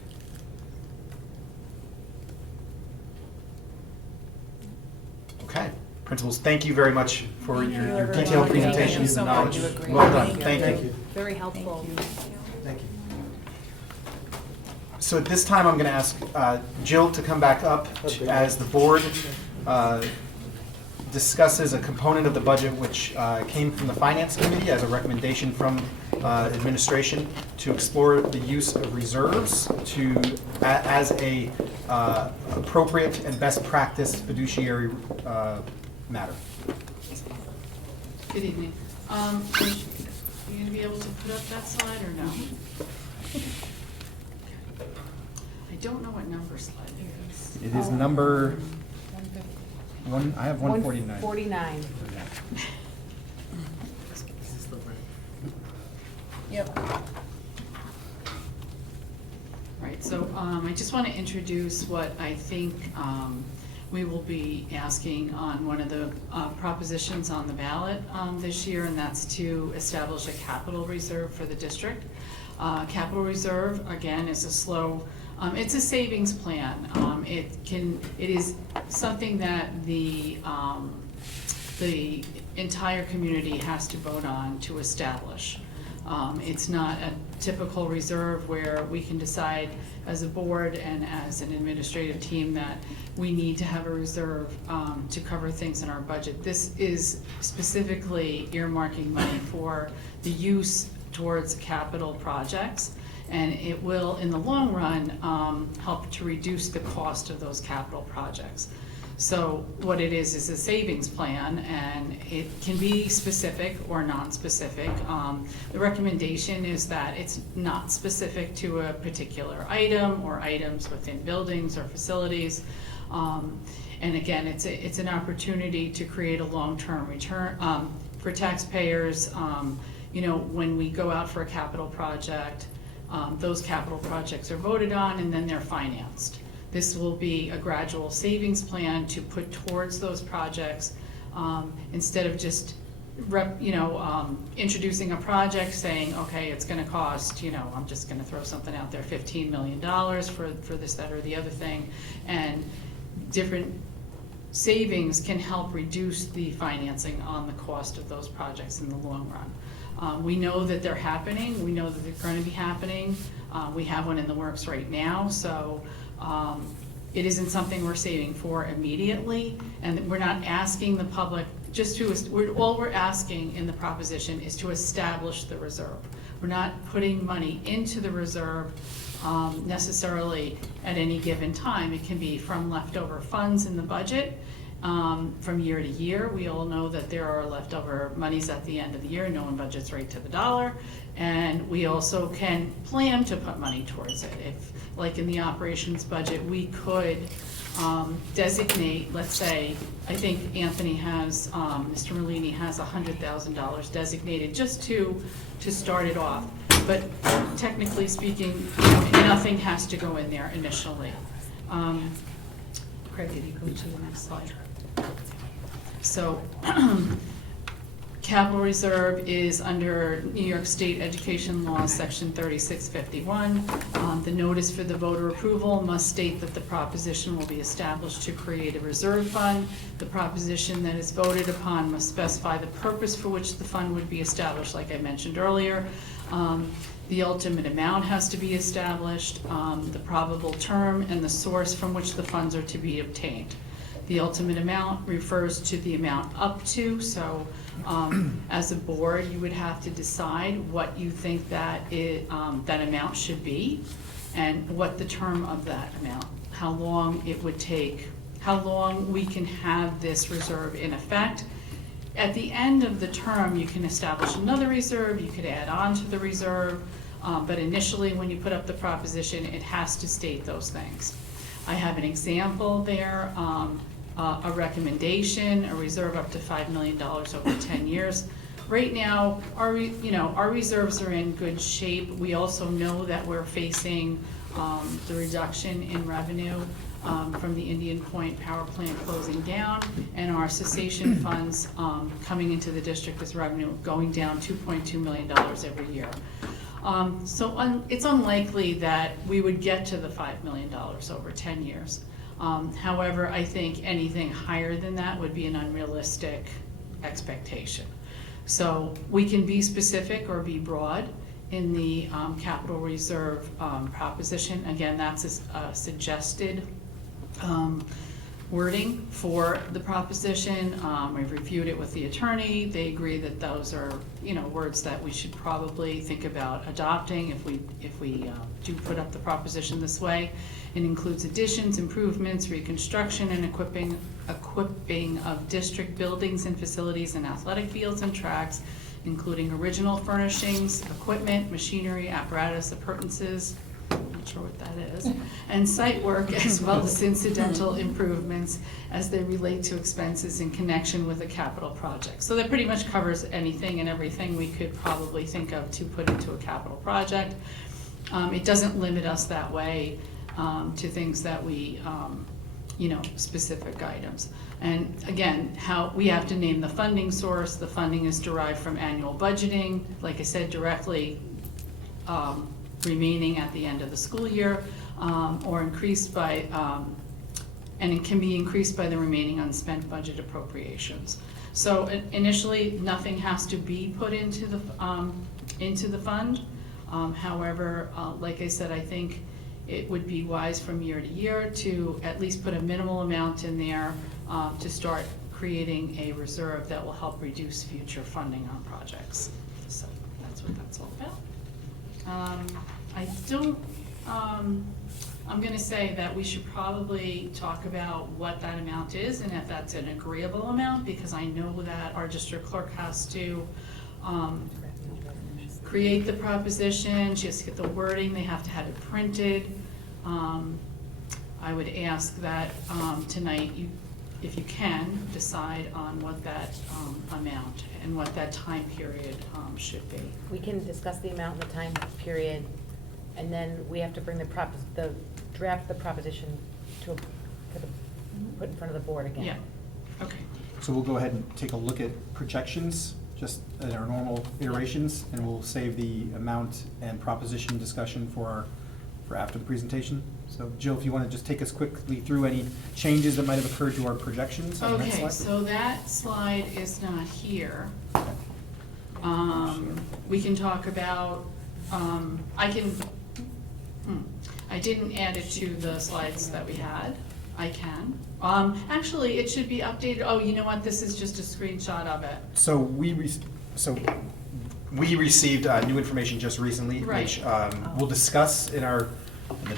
Okay. Principals, thank you very much for your detailed presentations and knowledge. Well done. Thank you. Very helpful. Thank you. So at this time, I'm going to ask Jill to come back up as the board discusses a component of the budget which came from the Finance Committee as a recommendation from administration to explore the use of reserves as a appropriate and best practice fiduciary matter. Good evening. Are you going to be able to put up that slide or no? I don't know what number slide it is. It is number I have 149. 149. Yep. Right, so I just want to introduce what I think we will be asking on one of the propositions on the ballot this year, and that's to establish a capital reserve for the district. Capital reserve, again, is it's a savings plan. It is something that the entire community has to vote on to establish. It's not a typical reserve where we can decide as a board and as an administrative team that we need to have a reserve to cover things in our budget. This is specifically earmarking money for the use towards capital projects, and it will, in the long run, help to reduce the cost of those capital projects. So what it is a savings plan, and it can be specific or non-specific. The recommendation is that it's not specific to a particular item or items within buildings or facilities. And again, it's an opportunity to create a long-term return for taxpayers. When we go out for a capital project, those capital projects are voted on and then they're financed. This will be a gradual savings plan to put towards those projects, instead of just introducing a project saying, okay, it's gonna cost, I'm just gonna throw something out there, $15 million for this, that, or the other thing. And different savings can help reduce the financing on the cost of those projects in the long run. We know that they're happening, we know that they're gonna be happening. We have one in the works right now, so it isn't something we're saving for immediately, and we're not asking the public all we're asking in the proposition is to establish the reserve. We're not putting money into the reserve necessarily at any given time. It can be from leftover funds in the budget from year to year. We all know that there are leftover monies at the end of the year. No one budgets right to the dollar. And we also can plan to put money towards it. If, like in the operations budget, we could designate, let's say, I think Anthony has, Mr. Merlini has $100,000 designated just to start it off. But technically speaking, nothing has to go in there initially. Craig, if you go to the next slide. So, capital reserve is under New York State Education Law, Section 3651. The notice for the voter approval must state that the proposition will be established to create a reserve fund. The proposition that is voted upon must specify the purpose for which the fund would be established, like I mentioned earlier. The ultimate amount has to be established, the probable term, and the source from which the funds are to be obtained. The ultimate amount refers to the amount up to, so as a board, you would have to decide what you think that amount should be, and what the term of that amount, how long it would take, how long we can have this reserve in effect. At the end of the term, you can establish another reserve, you could add on to the reserve, but initially when you put up the proposition, it has to state those things. I have an example there, a recommendation, a reserve up to $5 million over 10 years. Right now, our reserves are in good shape. We also know that we're facing the reduction in revenue from the Indian Point power plant closing down, and our cessation funds coming into the district as revenue going down $2.2 million every year. So it's unlikely that we would get to the $5 million over 10 years. However, I think anything higher than that would be an unrealistic expectation. So we can be specific or be broad in the capital reserve proposition. Again, that's a suggested wording for the proposition. We've reviewed it with the attorney. They agree that those are, words that we should probably think about adopting if we do put up the proposition this way. It includes additions, improvements, reconstruction, and equipping of district buildings and facilities and athletic fields and tracks, including original furnishings, equipment, machinery, apparatus, appurtenances, not sure what that is, and site work, as well as incidental improvements as they relate to expenses in connection with a capital project. So that pretty much covers anything and everything we could probably think of to put into a capital project. It doesn't limit us that way to things that we, specific items. And again, how we have to name the funding source. The funding is derived from annual budgeting, like I said, directly remaining at the end of the school year, or increased by, and it can be increased by the remaining unspent budget appropriations. So initially, nothing has to be put into the fund. However, like I said, I think it would be wise from year to year to at least put a minimal amount in there to start creating a reserve that will help reduce future funding on projects. So that's what that's all about. I'm going to say that we should probably talk about what that amount is and if that's an agreeable amount, because I know that our district clerk has to create the proposition, she has to get the wording, they have to have it printed. I would ask that tonight, if you can, decide on what that amount and what that time period should be. We can discuss the amount and the time period, and then we have to bring the draft of the proposition put in front of the board again. Yeah, okay. So we'll go ahead and take a look at projections, just at our normal iterations, and we'll save the amount and proposition discussion for after the presentation. So Jill, if you want to just take us quickly through any changes that might have occurred to our projections on the next Okay, slide. so that slide is not here. We can talk about, I didn't add it to the slides that we had. I can. Actually, it should be updated. Oh, you know what? This is just a screenshot of it. So we received new information just recently, Right. which we'll discuss in the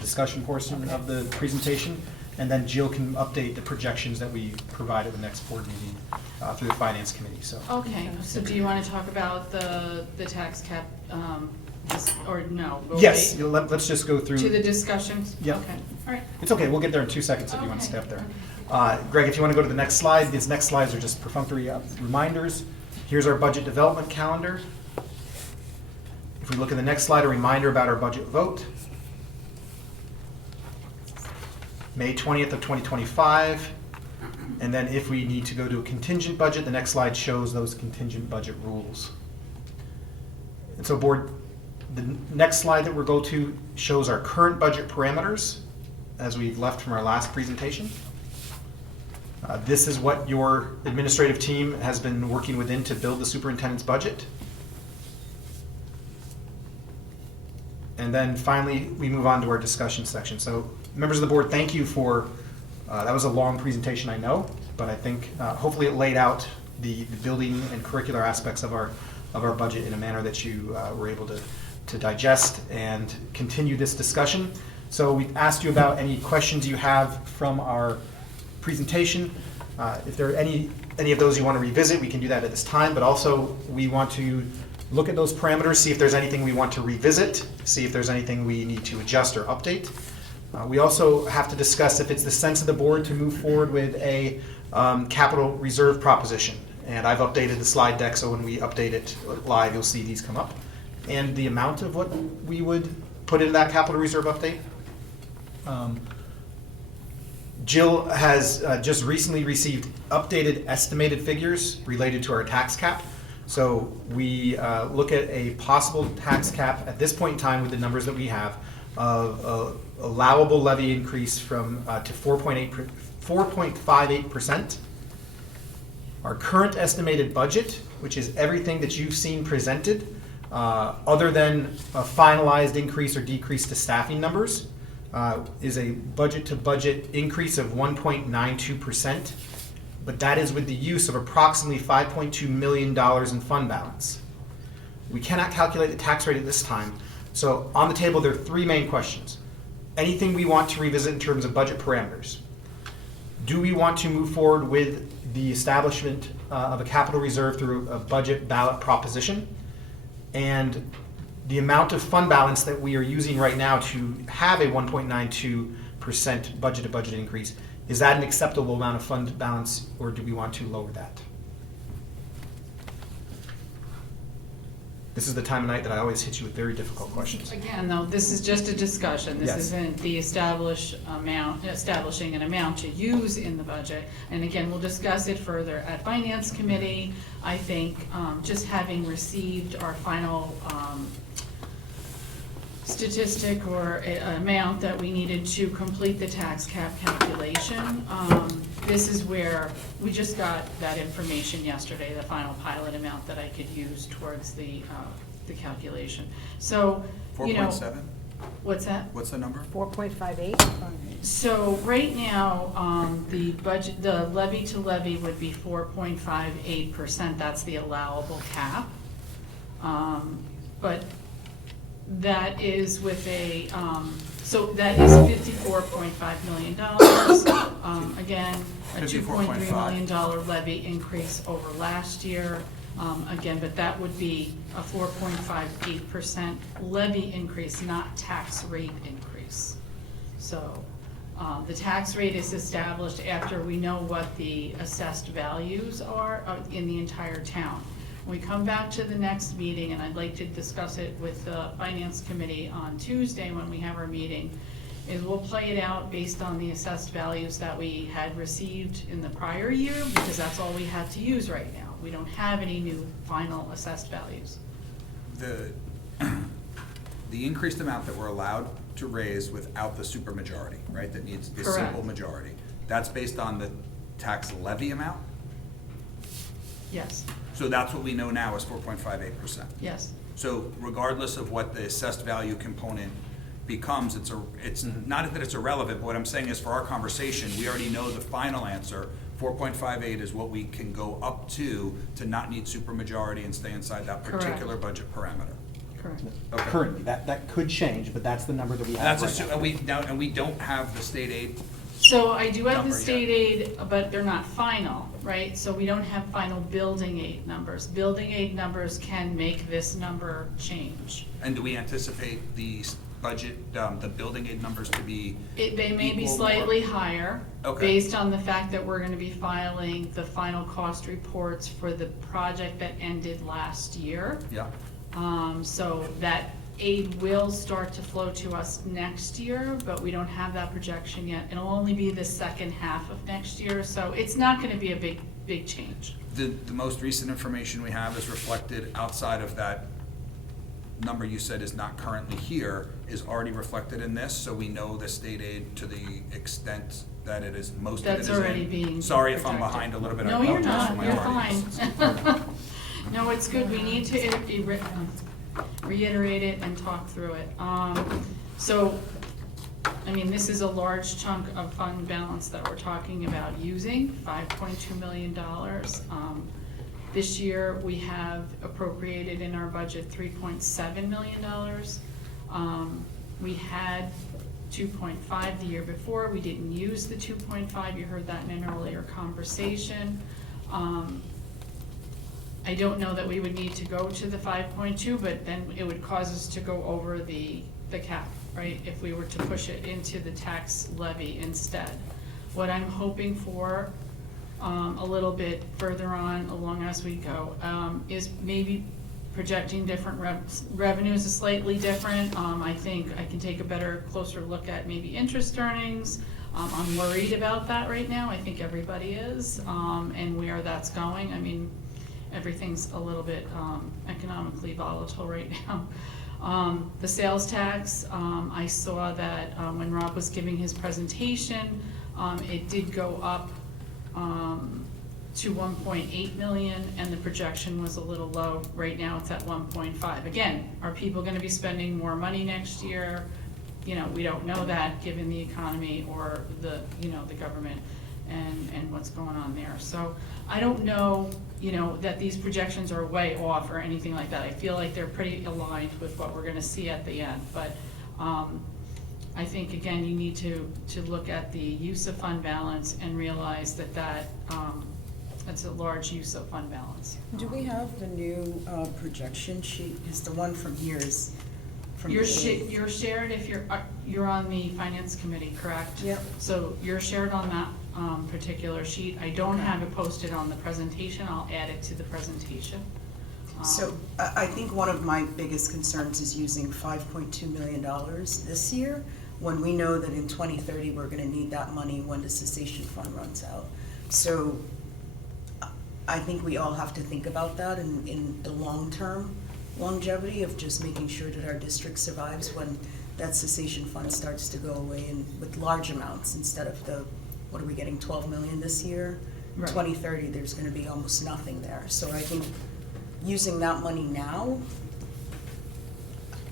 discussion portion of the presentation, and then Jill can update the projections that we provide at the next board meeting through the Finance Committee. So. Okay, so do you want to talk about the tax cap, or no? We'll Yes, wait let's just go through. to the discussions? Yeah. Okay, all right. It's okay, we'll get there in 2 seconds if you want to Okay. stay up there. Greg, if you want to go to the next slide, these next slides are just perfunctory reminders. Here's our budget development calendar. If we look at the next slide, a reminder about our budget vote. May 20th of 2025. And then if we need to go to a contingent budget, the next slide shows those contingent budget rules. And so board, the next slide that we'll go to shows our current budget parameters as we've left from our last presentation. This is what your administrative team has been working within to build the superintendent's budget. And then finally, we move on to our discussion section. So members of the board, thank you for, that was a long presentation, I know, but I think hopefully it laid out the building and curricular aspects of our budget in a manner that you were able to digest and continue this discussion. So we asked you about any questions you have from our presentation. If there are any of those you want to revisit, we can do that at this time, but also we want to look at those parameters, see if there's anything we want to revisit, see if there's anything we need to adjust or update. We also have to discuss if it's the sense of the board to move forward with a capital reserve proposition. And I've updated the slide deck, so when we update it live, you'll see these come up. And the amount of what we would put into that capital reserve update. Jill has just recently received updated estimated figures related to our tax cap. So we look at a possible tax cap at this point in time with the numbers that we have of allowable levy increase from to 4.58%. Our current estimated budget, which is everything that you've seen presented, other than a finalized increase or decrease to staffing numbers, is a budget-to-budget increase of 1.92%, but that is with the use of approximately $5.2 million in fund balance. We cannot calculate the tax rate at this time, so on the table there are three main questions. Anything we want to revisit in terms of budget parameters? Do we want to move forward with the establishment of a capital reserve through a budget ballot proposition? And the amount of fund balance that we are using right now to have a 1.92% budget-to-budget increase, is that an acceptable amount of fund balance, or do we want to lower that? This is the time of night that I always hit you with very difficult questions. Again, though, this is just a discussion. This Yes. isn't the establishing an amount to use in the budget. And again, we'll discuss it further at Finance Committee. I think just having received our final statistic or amount that we needed to complete the tax cap calculation, this is where we just got that information yesterday, the final pilot amount that I could use towards the calculation. So, you know. 4.7? What's that? What's the number? 4.58? So right now, the budget, the levy to levy would be 4.58%. That's the allowable cap. But that is with a, so that is $54.5 million. Again, a $2.3 million levy increase over last year. Again, but that would be a 4.58% levy increase, not tax rate increase. So the tax rate is established after we know what the assessed values are in the entire town. When we come back to the next meeting, and I'd like to discuss it with the Finance Committee on Tuesday when we have our meeting, is we'll play it out based on the assessed values that we had received in the prior year, because that's all we have to use right now. We don't have any new final assessed values. The increased amount that we're allowed to raise without the supermajority, right, that needs the Correct. simple majority, that's based on the tax levy amount? Yes, So that's what we know now is 4.58%. yes. So regardless of what the assessed value component becomes, it's not that it's irrelevant, but what I'm saying is for our conversation, we already know the final answer. 4.58 is what we can go up to not need supermajority and stay inside that particular budget parameter. Correct. Okay. Currently, that could change, but that's the number that we have That's right now. and we don't have the state aid. So I do have the Number state aid, but they're not final, right? So we don't have final building aid numbers. Building aid numbers can make this number change. And do we anticipate the budget, the building aid numbers to be? They may be equal or- slightly higher, Okay. based on the fact that we're gonna be filing the final cost reports for the project that ended last year. Yeah. So that aid will start to flow to us next year, but we don't have that projection yet. It'll only be the second half of next year, so it's not gonna be a big change. The most recent information we have is reflected outside of that number you said is not currently here, is already reflected in this, so we know the state aid to the extent that it is, most of it is in. That's already being Sorry if I'm projected. behind a little bit. I No, you're apologize for not, my you're tardiness. fine. No, it's good, we need to reiterate it and talk through it. So, I mean, this is a large chunk of fund balance that we're talking about using, $5.2 million. This year, we have appropriated in our budget $3.7 million. We had 2.5 the year before, we didn't use the 2.5, you heard that in an earlier conversation. I don't know that we would need to go to the 5.2, but then it would cause us to go over the cap, right? If we were to push it into the tax levy instead. What I'm hoping for, a little bit further on along as we go, is maybe projecting different revenues is slightly different. I think I can take a closer look at maybe interest earnings. I'm worried about that right now. I think everybody is, and where that's going. I mean, everything's a little bit economically volatile right now. The sales tax, I saw that when Rob was giving his presentation, it did go up to 1.8 million, and the projection was a little low. Right now it's at 1.5. Again, are people gonna be spending more money next year? You know, we don't know that given the economy or the government and what's going on there. So I don't know, that these projections are way off or anything like that. I feel like they're pretty aligned with what we're gonna see at the end. But I think, again, you need to look at the use of fund balance and realize that that's a large use of fund balance. Do we have the new projection sheet? Because the one from here is from You're the you're shared if you're on the finance committee, correct? Yep. So you're shared on that particular sheet. I don't have it posted on the presentation. I'll add it to the presentation. So I think one of my biggest concerns is using $5.2 million this year, when we know that in 2030, we're gonna need that money when the cessation fund runs out. So I think we all have to think about that in the long-term longevity of just making sure that our district survives when that cessation fund starts to go away, and with large amounts instead of what are we getting, 12 million this year? Right. 2030, there's gonna be almost nothing there. So I think using that money now,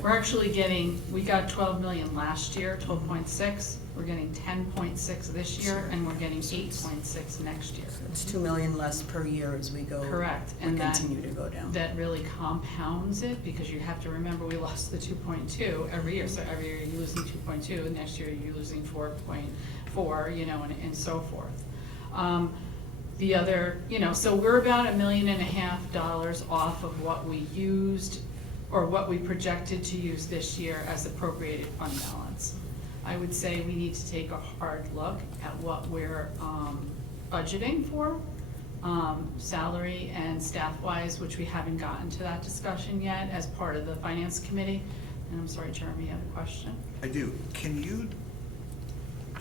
We're actually we got 12 million last year, 12.6. We're getting 10.6 this year, and we're getting 8.6 next year. it's 2 million less per year as we go. Correct. We And continue to go down. that really compounds it, because you have to remember we lost the 2.2 every year. So every year you're losing 2.2, and next year you're losing 4.4, and so forth. The other, so we're about $1.5 million off of what we used or what we projected to use this year as appropriated fund balance. I would say we need to take a hard look at what we're budgeting for, salary and staff-wise, which we haven't gotten to that discussion yet as part of the finance committee. And I'm sorry, Jeremy, you have a question? I do. Can you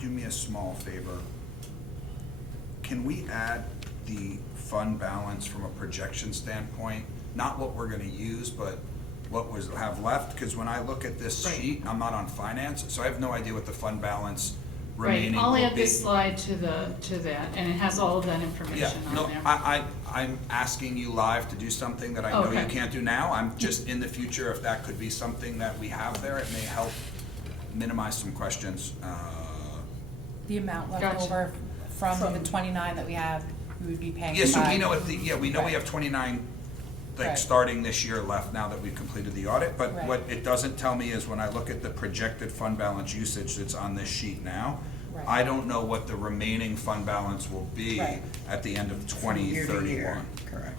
do me a small favor? Can we add the fund balance from a projection standpoint? Not what we're gonna use, but what was, have left? Because when I look at this Right. sheet, I'm not on finance, so I have no idea what the fund balance Right, remaining I'll will add be. this slide to that, and it has all of that Yeah, information no, on there. I'm asking you live to do something that I know you Okay. can't do now. I'm just in the future, if that could be something that we have there, it may help minimize some questions. The amount left Gotcha. over from the 29 that we have, we would be paying. Yeah, so we by- know we know we have 29, like, Right. starting this year left now that we've completed the audit. But Right. what it doesn't tell me is when I look at the projected fund balance usage that's on this sheet now, Right. I don't know what the remaining fund balance will be Right. at the end of From year to 2031. year. Correct.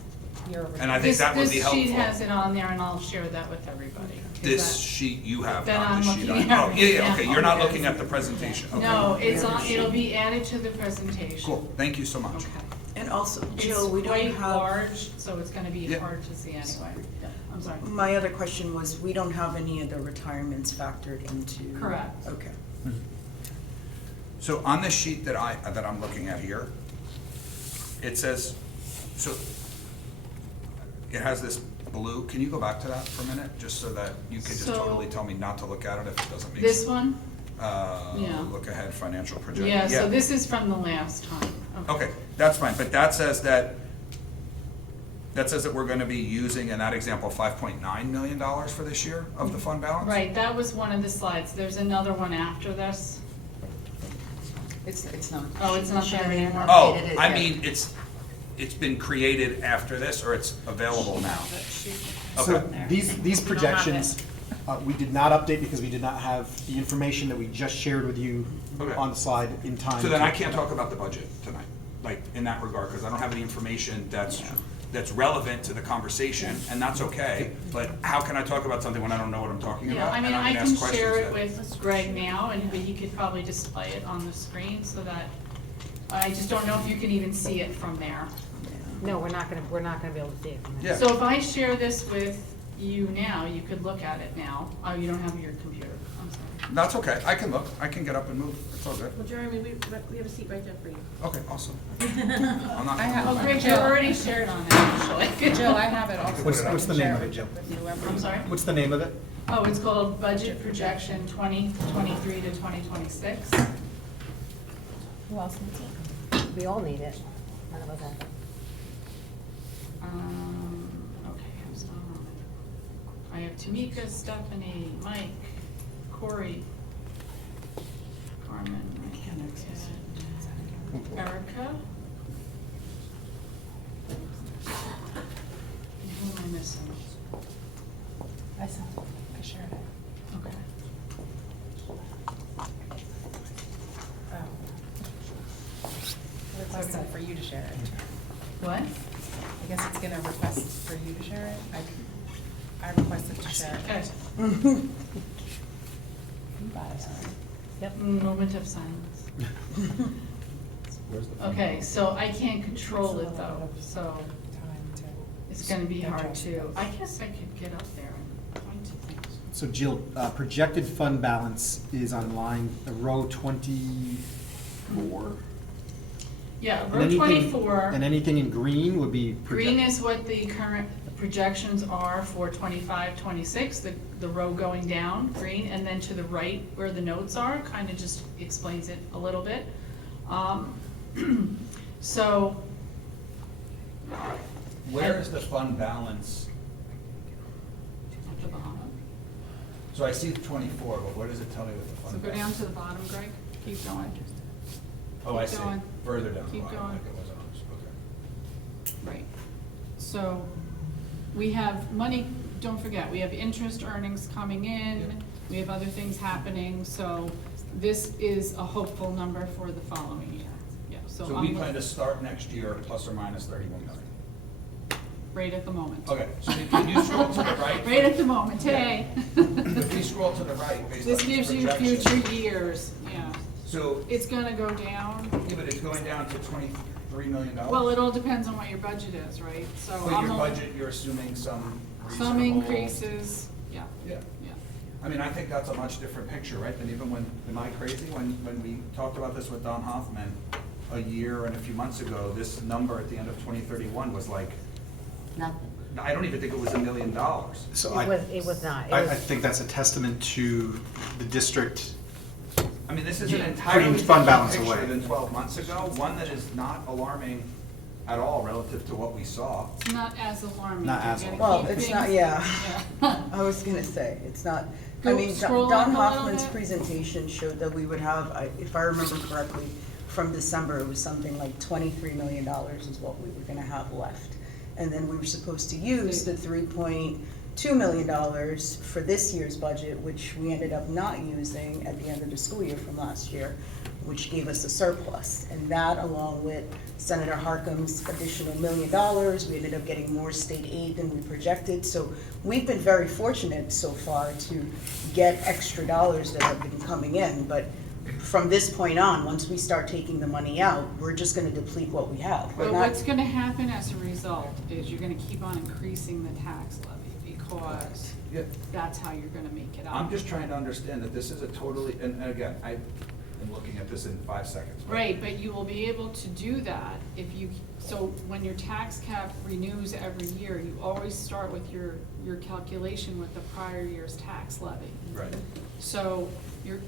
year over And I year. think that would be This sheet helpful. has it on there, and I'll share that with everybody. Is This that- sheet you have, that not I'm the sheet looking I. at Oh, yeah, right okay, now. you're not looking at the presentation, okay. No, it's on, it'll be added to the presentation. Cool, thank you so much. Okay. And also, It's Jill, we don't quite have, large, so it's gonna be Yeah. hard to see anyway. Yeah, I'm sorry. my other question was, we don't have any of the retirements factored into. Correct. Okay. So on this sheet that I'm looking at here, it says, so it has this blue, can you go back to that for a minute, just so that you could just So- totally tell me not to look at it if it doesn't make This sense? one? Yeah. Look ahead, financial projection. Yeah, so this is from the last time. Okay, that's fine, but that says that we're gonna be using, in that example, $5.9 million for this year of the fund balance? Right, that was one of the slides. There's another one after this. It's not. Oh, it's not there anymore? Oh, Updated it, I yeah. mean, it's been created after this, or it's available now? So Okay. these projections, we did not update because we did not have the information that we just shared with you Okay. on the slide in time. So then to- I can't talk about the budget tonight, like, in that regard, because I don't have any information that's relevant to the conversation, and that's okay, but how can I talk about something when I don't know what I'm talking Yeah, about? I mean, And I'm I gonna can ask share it questions with Greg now, and he could probably display it on the screen so that, I just don't know if you can even see it from there. No, we're not gonna be able to see it from there. Yeah. So if I share this with you now, you could look at it now. Oh, you don't have your computer, I'm sorry. that. That's okay, I can look, I can get up and move, it's all good. Well, Jeremy, we have a seat right there for you. Okay, awesome. I'm not. Oh, Greg, you already shared on it, actually. Jill, I have it also. What's the name of it, Jill? I'm sorry? What's the name of it? Oh, it's called Budget Projection 2023 to 2026. Who else needs it? We all need it. None of us have it. Okay, who's not on it? I have Tamika, Stephanie, Mike, Corey, Carmen, Erica. And who am I missing? I shared it. Okay. Requested for you to share it. What? I guess it's gonna request for you to share it. I requested to share Okay. it. You got it, sorry. Yep, moment of silence. Okay, so I can't control it though, so Time to. it's gonna be hard to, I guess I could get up there and point to things. So Jill, projected fund balance is on line, row 24. Yeah, And row anything- 24. And anything in green would be. Green is what the current projections are for 25, 26, the row going down, green, and then to the right where the notes are, kind of just explains it a little bit. So. Where is the fund balance? At the bottom. So I see 24, but where does it tell me what the So fund go down balance? to the bottom, Greg, keep going. Oh, I keep see, going. further down the Keep bottom, going. like it was on this, okay. Right. So we have money, don't forget, we have interest earnings coming in, we have other things happening, so this is a hopeful number for the following year. Yeah, so So I'm we plan to start next year plus or minus 31 million. right at the moment. Okay, so can you scroll to the right? Right at the moment, today. If we scroll to the right, based on This these gives you projections. future years, yeah. So, It's gonna go down. yeah, but it's going down to $23 million? Well, it all depends on what your budget is, right? So But I'm your only- budget, you're assuming some reasonable. Some increases, yeah, Yeah. yeah. I mean, I think that's a much different picture, right, than even when, am I crazy? When we talked about this with Don Hoffman a year and a few months ago, this number at the end of 2031 was like, Nothing. I don't even think it was $1 million. So It was not. It I was- think that's a testament to the district. I mean, this is an Putting entirely fund different balance picture away. than 12 months ago, one that is not alarming at all relative to what we saw. It's not as alarming. Not You're as gonna Well, keep it's not, things- yeah. I was gonna say, it's not, I Go mean, scroll Don up a little Hoffman's bit. presentation showed that we would have, if I remember correctly, from December, it was something like $23 million is what we were gonna have left. And then we were supposed to use the $3.2 million for this year's budget, which we ended up not using at the end of the school year from last year, which gave us a surplus. And that, along with Senator Harkin's additional $1 million, we ended up getting more state aid than we projected. So we've been very fortunate so far to get extra dollars that have been coming in. But from this point on, once we start taking the money out, we're just gonna deplete what we have. We're But not- what's gonna happen as a result is you're gonna keep on increasing the tax levy because Yeah. that's how you're gonna make it up. I'm just trying to understand that this is a totally, and again, I am looking at this in 5 seconds. but- Right, but you will be able to do that if you, so when your tax cap renews every year, you always start with your calculation with the prior year's tax levy. Right. So you're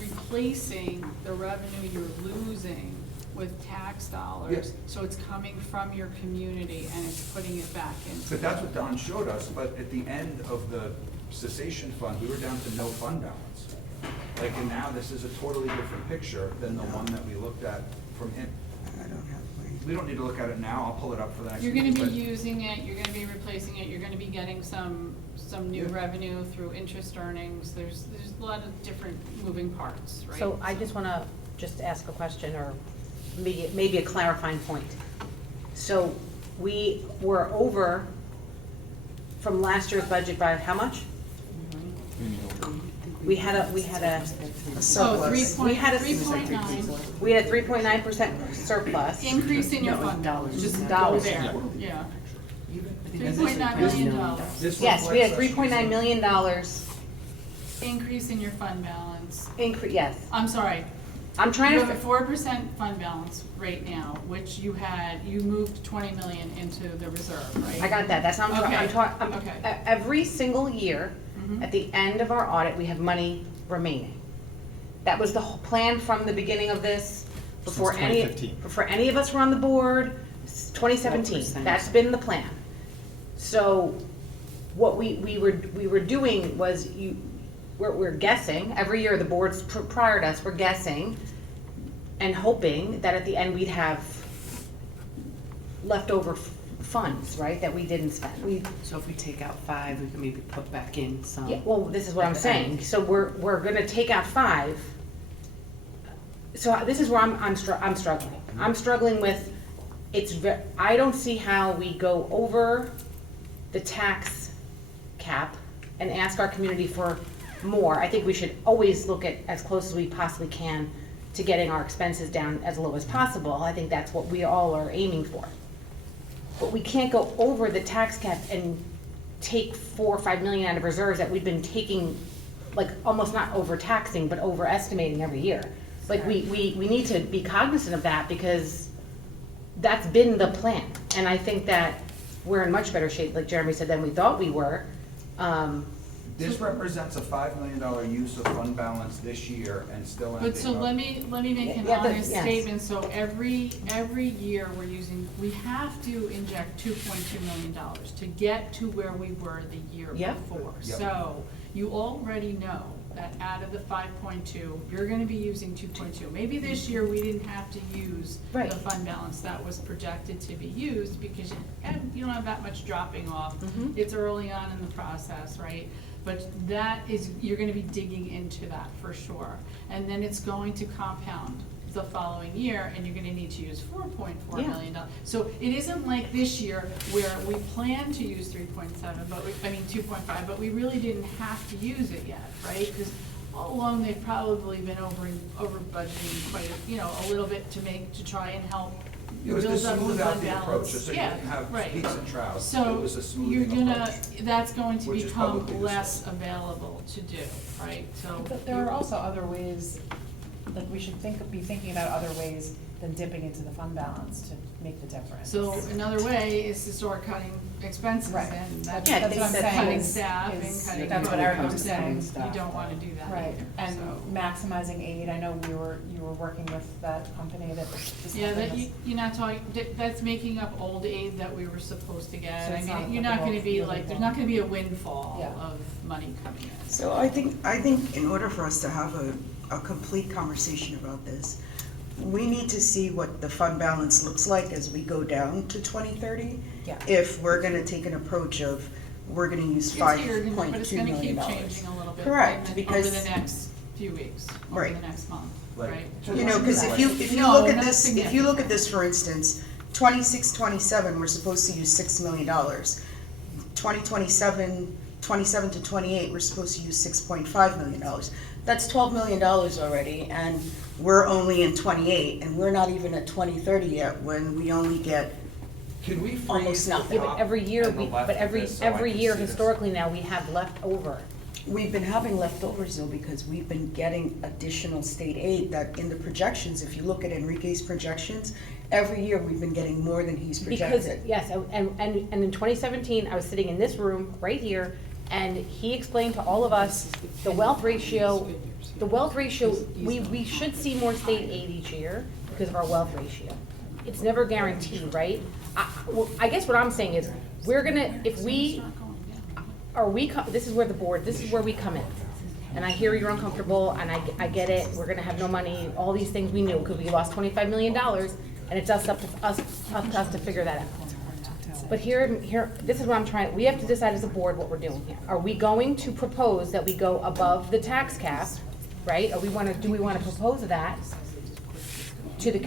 replacing the revenue you're losing with tax dollars. Yes. So it's coming from your community and it's putting it back into. But that's what Don showed us, but at the end of the cessation fund, we were down to no fund balance. Like, and now this is a totally different picture than the one that we looked at from him. I don't have my. We don't need to look at it now, I'll pull it up for the next You're meeting. gonna be but- using it, you're gonna be replacing it, you're gonna be getting some new Yeah. revenue through interest earnings. There's a lot of different moving parts, right? So I just want to just ask a question, or maybe a clarifying point. So we were over from last year's budget by how much? We had a So Surplus. We had a 3.9 we had a 3.9% surplus. increase in your fund, just go Dollars. there, yeah. $3.9 million. Yes, we had $3.9 million Increase in your fund balance. increase, yes. I'm sorry. I'm trying You to, have a 4% fund balance right now, which you moved 20 million into the reserve, right? I got that, that's not, I'm Okay, talking, okay. every single year, Mhm. at the end of our audit, we have money remaining. That was the whole plan from the beginning of this, before Since any, 2015. before any of us were on the board, 2017, that's been the plan. So, what we were doing was, we're guessing, every year the boards prior to us were guessing and hoping that at the end we'd have leftover funds, right, that we didn't spend. So if we take out 5, we can maybe put back in some. Yeah, well, this is what I'm at the saying, end. so we're gonna take out 5. So this is where I'm struggling. I'm struggling with, I don't see how we go over the tax cap and ask our community for more. I think we should always look at as close as we possibly can to getting our expenses down as low as possible. I think that's what we all are aiming for. But we can't go over the tax cap and take 4 or 5 million out of reserves that we've been taking, like, almost not overtaxing, but overestimating every year. Like, we need to be cognizant of that, because that's been the plan. And I think that we're in much better shape, like Jeremy said, than we thought we were. This represents a $5 million use of fund balance this year and still ending But so up- let me make an Yeah, but- honest yes. statement, so every year we have to inject $2.2 million to get to where we were the year Yep. before. Yep. So, you already know that out of the 5.2, you're gonna be using 2.2. Maybe this year we didn't have to use Right. the fund balance that was projected to be used, because you don't have that much dropping off. Mhm. It's early on in the process, right? But that is, you're gonna be digging into that for sure. And then it's going to compound the following year, and you're gonna need to use $4.4 Yeah. million. So it isn't like this year where we plan to use 3.7, 2.5, but we really didn't have to use it yet, right? Because all along, they've probably been over budgeting quite, a little bit to try and help It was to build up smooth the out fund the approach, balance. just so you Yeah, can have right. peaks and troughs. It So was a you're smoothing gonna, approach. that's going to Which is become publicly less discussed. available to do, right? So. But there are also other ways, like we should be thinking about other ways than dipping into the fund balance to make the difference. So another way is to start cutting expenses, Right. and That's that's what I'm saying cutting is- staff is- and cutting. that's what Erica was programs, saying, and staff. You don't wanna do that Right, either, and so. maximizing aid, I know you were working with that company that just. Yeah, that you're not talking, that's making up old aid that we were supposed to get. So I it's not mean, you're not gonna be applicable like, moving there's not forward. gonna be a windfall Yeah. of money coming in. So I think in order for us to have a complete conversation about this, we need to see what the fund balance looks like as we go down to 2030. Yeah. If we're gonna take an approach of, we're gonna use It's $5.2 here, million. but it's gonna keep changing a little bit. Correct, over because. the next few weeks, over Right. the next month, Like, right? You know, because if you No, look at not this, if you look at this, for instance, 26, 27, we're supposed to use $6 million. 27 to 28, we're supposed to use $6.5 million. That's $12 million already, and we're only in 28, and we're not even at 2030 yet, when we only get Can we freeze almost the nothing. Yeah, but every year, and the left but of every this so I can year see this? historically now, we have left over. We've been having leftovers though, because we've been getting additional state aid that in the projections, if you look at Enrique's projections, every year we've been getting more than he's Because, projected. yes, and in 2017, I was sitting in this room, right here, and he explained to all of us the wealth ratio, we should see more state aid each year because of our wealth ratio. It's never guaranteed, right? I guess what I'm saying is, we're gonna, if we, this is where this is where we come in. And I hear you're uncomfortable, and I get it, we're gonna have no money, all these things we knew, because we lost $25 million, and it's up to us to figure that out. But here, this is what I'm trying, we have to decide as a board what we're doing here. Are we going to propose that we go above the tax cap, right? Or do we wanna propose that to the,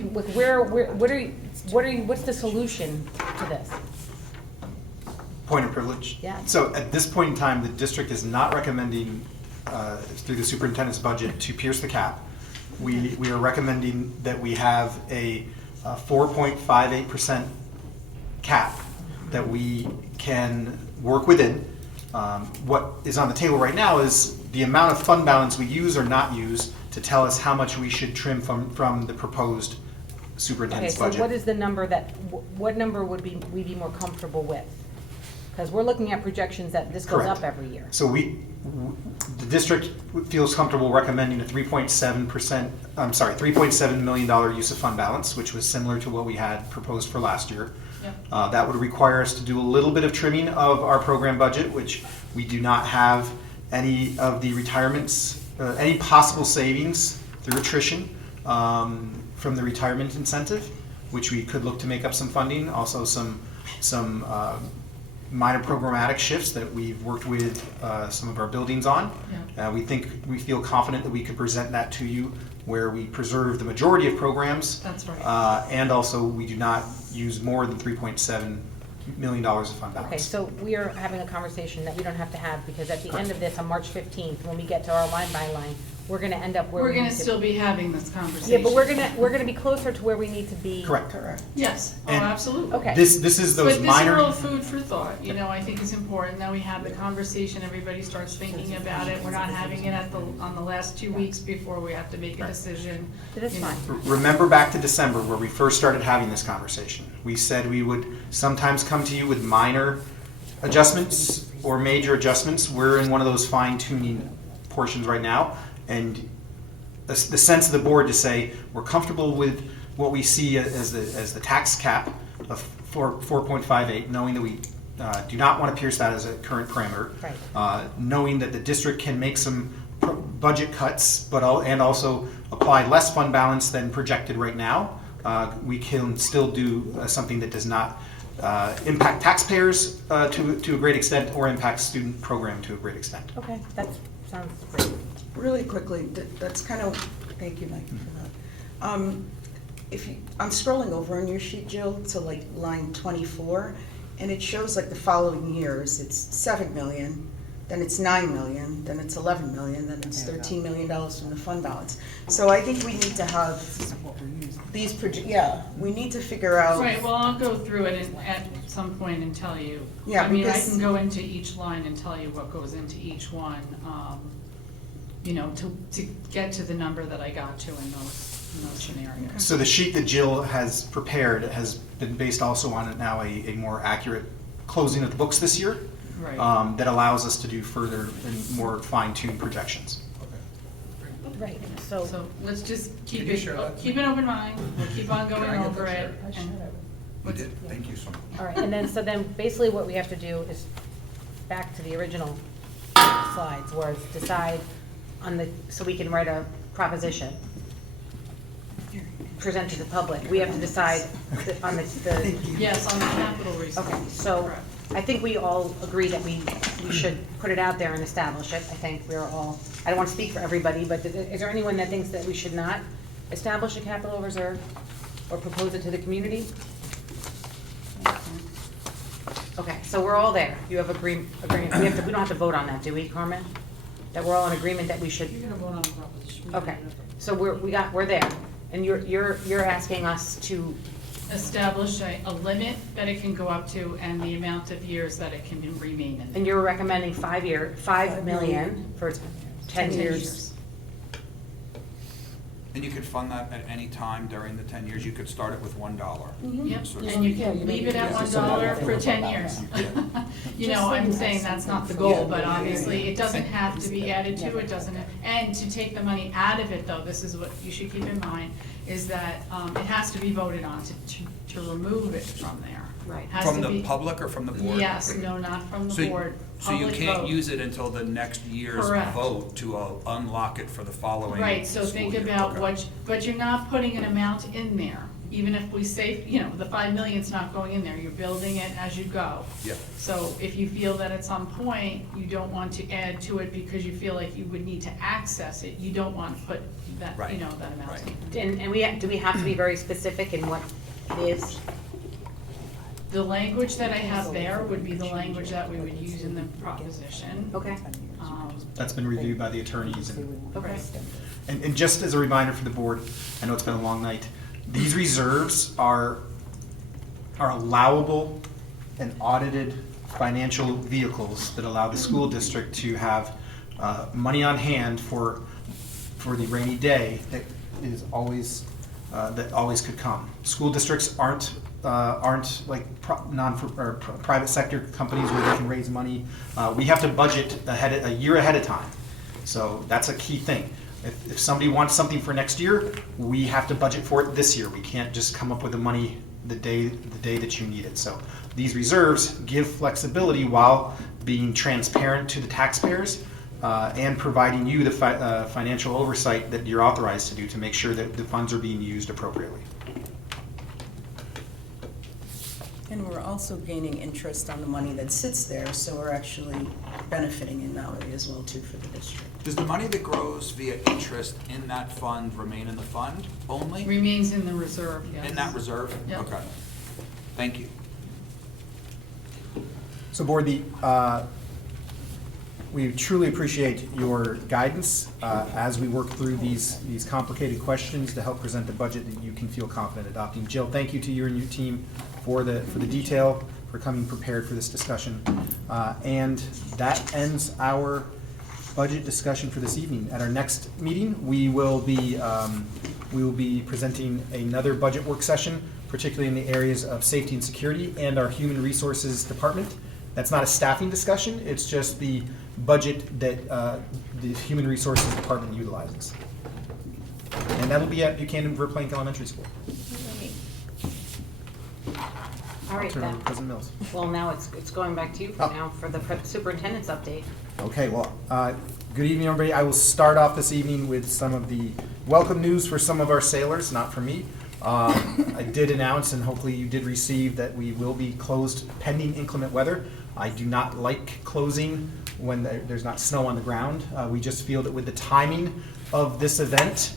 what's the solution to this? Point of privilege. Yeah. So at this point in time, the district is not recommending, through the superintendent's budget, to pierce the cap. We are recommending that we have a 4.58% cap that we can work within. What is on the table right now is the amount of fund balance we use or not use to tell us how much we should trim from the proposed Okay, superintendent's so budget. what is the number what number would we be more comfortable with? Because we're looking at projections that this goes Correct. up every year. So the district feels comfortable recommending a 3.7 million use of fund balance, which was similar to what we had proposed for last year. Yep. That would require us to do a little bit of trimming of our program budget, which we do not have any of the retirements, any possible savings through attrition from the retirement incentive, which we could look to make up some funding. Also some minor programmatic shifts that we've worked with some of our buildings on. Yeah. We feel confident that we could present that to you where we preserve the majority of programs. That's right. And also, we do not use more than $3.7 million of fund balance. Okay, so we are having a conversation that we don't have to have, because at the end of this, on March 15th, when we get to our line by line, we're gonna end up where we We're need gonna to. still be having this conversation. Yeah, but we're gonna be closer to where we need to be. Correct. Yes, oh, And absolutely. Okay. This is those But minor. this is all food for thought, I think it's important that we have the conversation, everybody starts thinking about it, we're not having it on the last 2 weeks before we have to make a decision. That's you know. fine. Remember back to December where we first started having this conversation. We said we would sometimes come to you with minor adjustments or major adjustments. We're in one of those fine-tuning portions right now, and the sense of the board to say we're comfortable with what we see as the tax cap of 4.58, knowing that we do not want to pierce that as a current parameter. Right. Knowing that the district can make some budget cuts, and also apply less fund balance than projected right now. We can still do something that does not impact taxpayers to a great extent or impact student program to a great extent. Okay, that sounds great. Really quickly, that's kind of, thank you, Mike, for that. I'm scrolling over on your sheet, Jill, to like line 24, and it shows like the following years, it's 7 million, then it's 9 million, then it's 11 million, then it's $13 million from the fund balance. So I think we need to have these we need to figure out. Right, well, I'll go through it at some point and tell you. Yeah, I mean, I because- can go into each line and tell you what goes into each one, you know, to get to the number that I got to in those scenarios. So the sheet that Jill has prepared has been based also on now a more accurate closing of the books this year. Right. That allows us to do further and more fine-tuned projections. Right, So let's just keep an open mind, we'll keep on going over it. We did, thank you so much. all right, and then basically what we have to do is back to the original slides, where it's decide on so we can write a proposition, present to the public. We have to decide on the Yes, on the capital reserve. Okay, so Correct. I think we all agree that we should put it out there and establish it. I think we're all, I don't want to speak for everybody, but is there anyone that thinks that we should not establish a capital reserve or propose it to the community? Okay, so we're all there. You have agreement. We don't have to vote on that, do we, Carmen? That we're all in agreement that we should. You're gonna vote on the proposition. Okay, so we're there, and you're asking us to. Establish a limit that it can go up to and the amount of years that it can remain in. And you're recommending 5 million for 10 years. And you could fund that at any time during the 10 years. You could start it with $1. Yep, So it's- and you can leave it at $1 for 10 years. You know, I'm saying that's not the goal, but obviously it doesn't have to be added to, it doesn't, and to take the money out of it though, this is what you should keep in mind, is that it has to be voted on to remove it from there. Right. Has From to the be- public or from the board? Yes, no, not from So the you- board. So you Public can't vote. use it until the next year's Correct. vote to unlock it for the following Right, so school think year. about Okay. but you're not putting an amount in there. Even if we say, you know, the 5 million's not going in there, you're building it as you go. Yeah. So if you feel that at some point you don't want to add to it because you feel like you would need to access it, you don't want to put that, you Right. know, that amount Right. in. And do we have to be very specific in what it is? The language that I have there would be the language that we would use in the proposition. Okay. That's been reviewed by the attorneys. Okay. And just as a reminder for the board, I know it's been a long night, these reserves are allowable and audited financial vehicles that allow the school district to have money on hand for the rainy day that is always, that always could come. School districts aren't like private sector companies where they can raise money. We have to budget a year ahead of time. So that's a key thing. If somebody wants something for next year, we have to budget for it this year. We can't just come up with the money the day that you need it. So these reserves give flexibility while being transparent to the taxpayers and providing you the financial oversight that you're authorized to do to make sure that the funds are being used appropriately. And we're also gaining interest on the money that sits there, so we're actually benefiting in that way as well too for the district. Does the money that grows via interest in that fund remain in the fund only? Remains in the reserve, yes. In that reserve? Yep. Okay. Thank you. So board, we truly appreciate your guidance as we work through these complicated questions to help present the budget that you can feel confident adopting. Jill, thank you to you and your team for the detail, for coming prepared for this discussion. And that ends our budget discussion for this evening. At our next meeting, we will be presenting another budget work session, particularly in the areas of safety and security and our human resources department. That's not a staffing discussion, it's just the budget that the human resources department utilizes. And that'll be at Buchanan Verplank Elementary School. All right, Turn it over then. to President Mills. Well, now it's going back to you for now for the superintendent's update. Okay, well, good evening, everybody. I will start off this evening with some of the welcome news for some of our sailors, not for me. I did announce, and hopefully you did receive, that we will be closed pending inclement weather. I do not like closing when there's not snow on the ground. We just feel that with the timing of this event,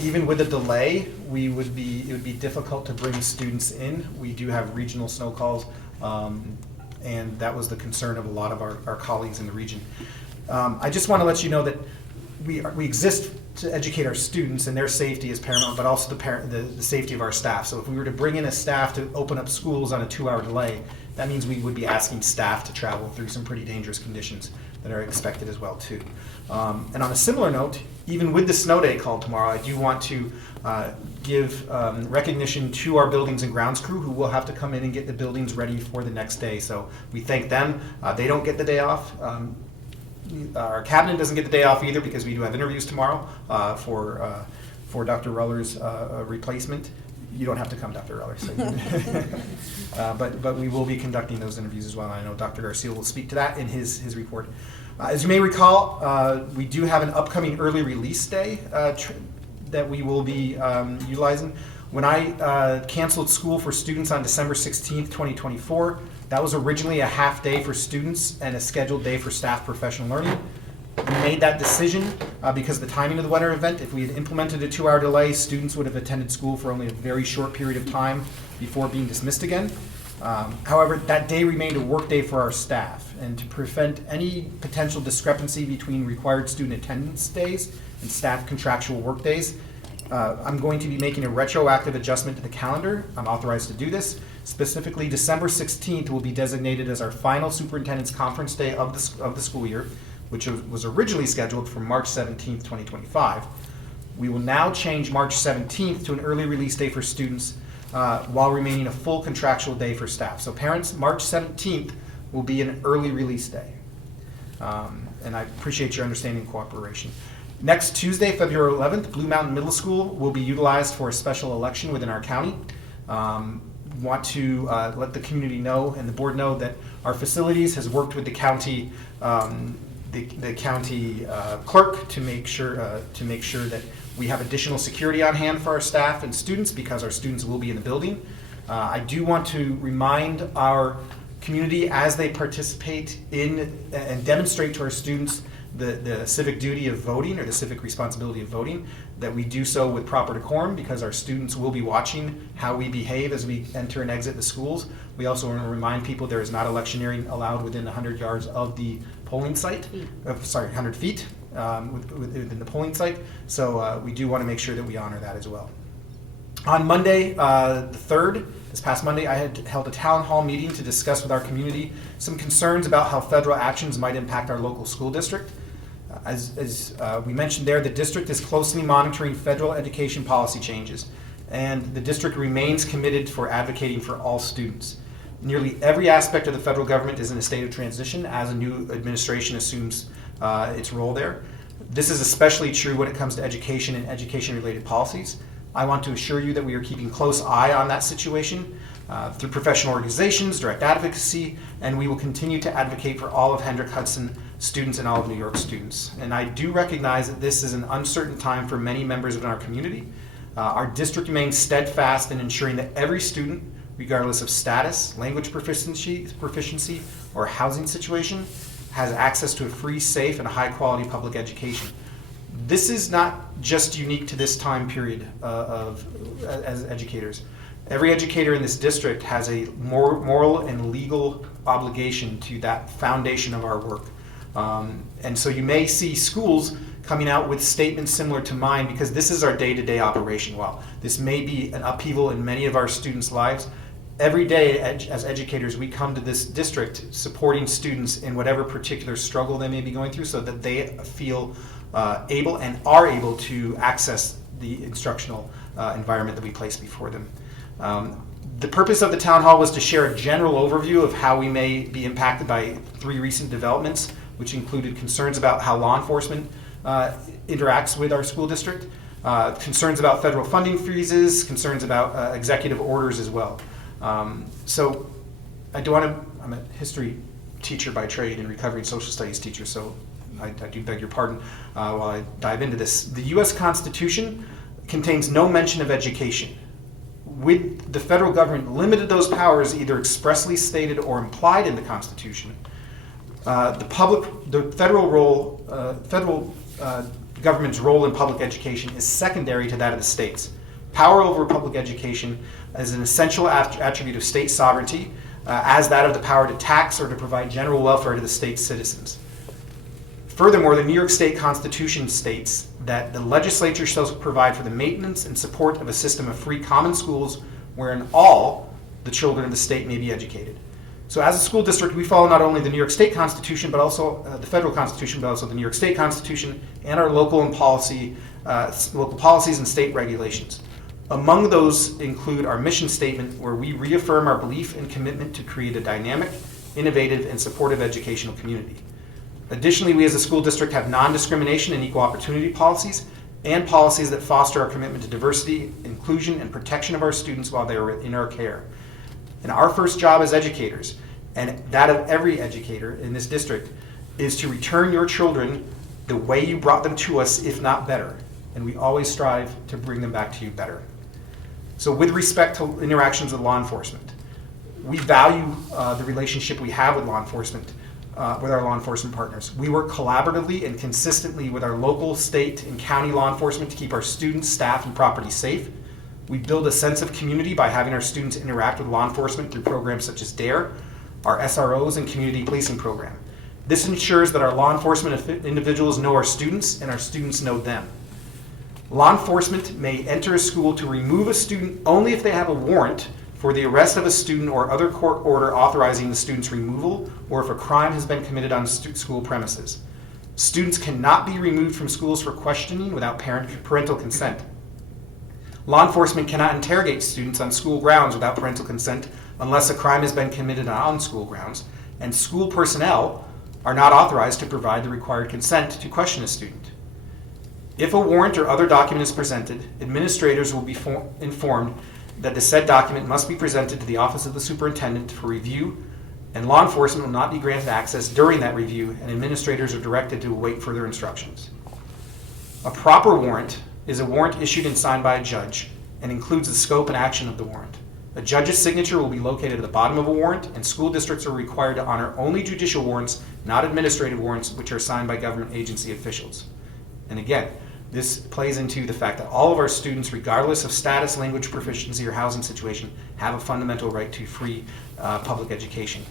even with a delay, it would be difficult to bring students in. We do have regional snow calls and that was the concern of a lot of our colleagues in the region. I just want to let you know that we exist to educate our students, and their safety is paramount, but also the safety of our staff. So if we were to bring in a staff to open up schools on a 2-hour delay, that means we would be asking staff to travel through some pretty dangerous conditions that are expected as well too. And on a similar note, even with the snow day called tomorrow, I do want to give recognition to our buildings and grounds crew, who will have to come in and get the buildings ready for the next day. So we thank them. They don't get the day off. Our cabinet doesn't get the day off either, because we do have interviews tomorrow for Dr. Ruller's replacement. You don't have to come, Dr. Ruller. So but we will be conducting those interviews as well. I know Dr. Garcia will speak to that in his report. As you may recall, we do have an upcoming early release day that we will be utilizing. When I canceled school for students on December 16th, 2024, that was originally a half day for students and a scheduled day for staff professional learning. We made that decision because of the timing of the winter event. If we had implemented a 2-hour delay, students would have attended school for only a very short period of time before being dismissed again. However, that day remained a work day for our staff, and to prevent any potential discrepancy between required student attendance days and staff contractual work days, I'm going to be making a retroactive adjustment to the calendar. I'm authorized to do this. Specifically, December 16th will be designated as our final superintendent's conference day of the school year, which was originally scheduled for March 17th, 2025. We will now change March 17th to an early release day for students while remaining a full contractual day for staff. So parents, March 17th will be an early release day. And I appreciate your understanding and cooperation. Next Tuesday, February 11th, Blue Mountain Middle School will be utilized for a special election within our county. Want to let the community know and the board know that our facilities has worked with the county the county clerk to make sure that we have additional security on hand for our staff and students, because our students will be in the building. I do want to remind our community, as they participate in and demonstrate to our students the civic duty of voting, or the civic responsibility of voting, that we do so with proper decorum, because our students will be watching how we behave as we enter and exit the schools. We also want to remind people there is not electioneering allowed within 100 yards of the polling site, 100 feet within the polling site. So we do want to make sure that we honor that as well. On Monday, the 3rd, this past Monday, I had held a town hall meeting to discuss with our community some concerns about how federal actions might impact our local school district. As we mentioned there, the district is closely monitoring federal education policy changes, and the district remains committed for advocating for all students. Nearly every aspect of the federal government is in a state of transition as a new administration assumes its role there. This is especially true when it comes to education and education-related policies. I want to assure you that we are keeping close eye on that situation through professional organizations, direct advocacy, and we will continue to advocate for all of Hendrick Hudson students and all of New York students. And I do recognize that this is an uncertain time for many members of our community. Our district remains steadfast in ensuring that every student, regardless of status, language proficiency, or housing situation, has access to a free, safe, and high-quality public education. This is not just unique to this time period as educators. Every educator in this district has a moral and legal obligation to that foundation of our work. And so you may see schools coming out with statements similar to mine, because this is our day-to-day operation. While this may be an upheaval in many of our students' lives, every day as educators we come to this district supporting students in whatever particular struggle they may be going through, so that they feel able and are able to access the instructional environment that we place before them. The purpose of the town hall was to share a general overview of how we may be impacted by 3 recent developments, which included concerns about how law enforcement interacts with our school district, concerns about federal funding freezes, concerns about executive orders as well. So I'm a history teacher by trade and recovering social studies teacher, so I do beg your pardon while I dive into this. The U.S. Constitution contains no mention of education. With the federal government limited those powers either expressly stated or implied in the Constitution, the federal government's role in public education is secondary to that of the states. Power over public education is an essential attribute of state sovereignty, as that of the power to tax or to provide general welfare to the state's citizens. Furthermore, the New York State Constitution states that the legislature shall provide for the maintenance and support of a system of free common schools wherein all the children of the state may be educated. So as a school district, we follow not only the New York State Constitution, but also the federal Constitution, but also the New York State Constitution and our local policies and state regulations. Among those include our mission statement, where we reaffirm our belief and commitment to create a dynamic, innovative, and supportive educational community. Additionally, we as a school district have non-discrimination and equal opportunity policies and policies that foster our commitment to diversity, inclusion, and protection of our students while they are in our care. And our first job as educators, and that of every educator in this district, is to return your children the way you brought them to us, if not better. And we always strive to bring them back to you better. So with respect to interactions with law enforcement, we value the relationship we have with law enforcement, with our law enforcement partners. We work collaboratively and consistently with our local, state, and county law enforcement to keep our students, staff, and property safe. We build a sense of community by having our students interact with law enforcement through programs such as DARE, our SROs, and community policing program. This ensures that our law enforcement individuals know our students and our students know them. Law enforcement may enter a school to remove a student only if they have a warrant for the arrest of a student or other court order authorizing the student's removal, or if a crime has been committed on school premises. Students cannot be removed from schools for questioning without parental consent. Law enforcement cannot interrogate students on school grounds without parental consent unless a crime has been committed on school grounds, and school personnel are not authorized to provide the required consent to question a student. If a warrant or other document is presented, administrators will be informed that the said document must be presented to the Office of the Superintendent for review, and law enforcement will not be granted access during that review, and administrators are directed to await further instructions. A proper warrant is a warrant issued and signed by a judge and includes the scope and action of the warrant. A judge's signature will be located at the bottom of a warrant, and school districts are required to honor only judicial warrants, not administrative warrants, which are signed by government agency officials. And again, this plays into the fact that all of our students, regardless of status, language proficiency, or housing situation, have a fundamental right to free public education.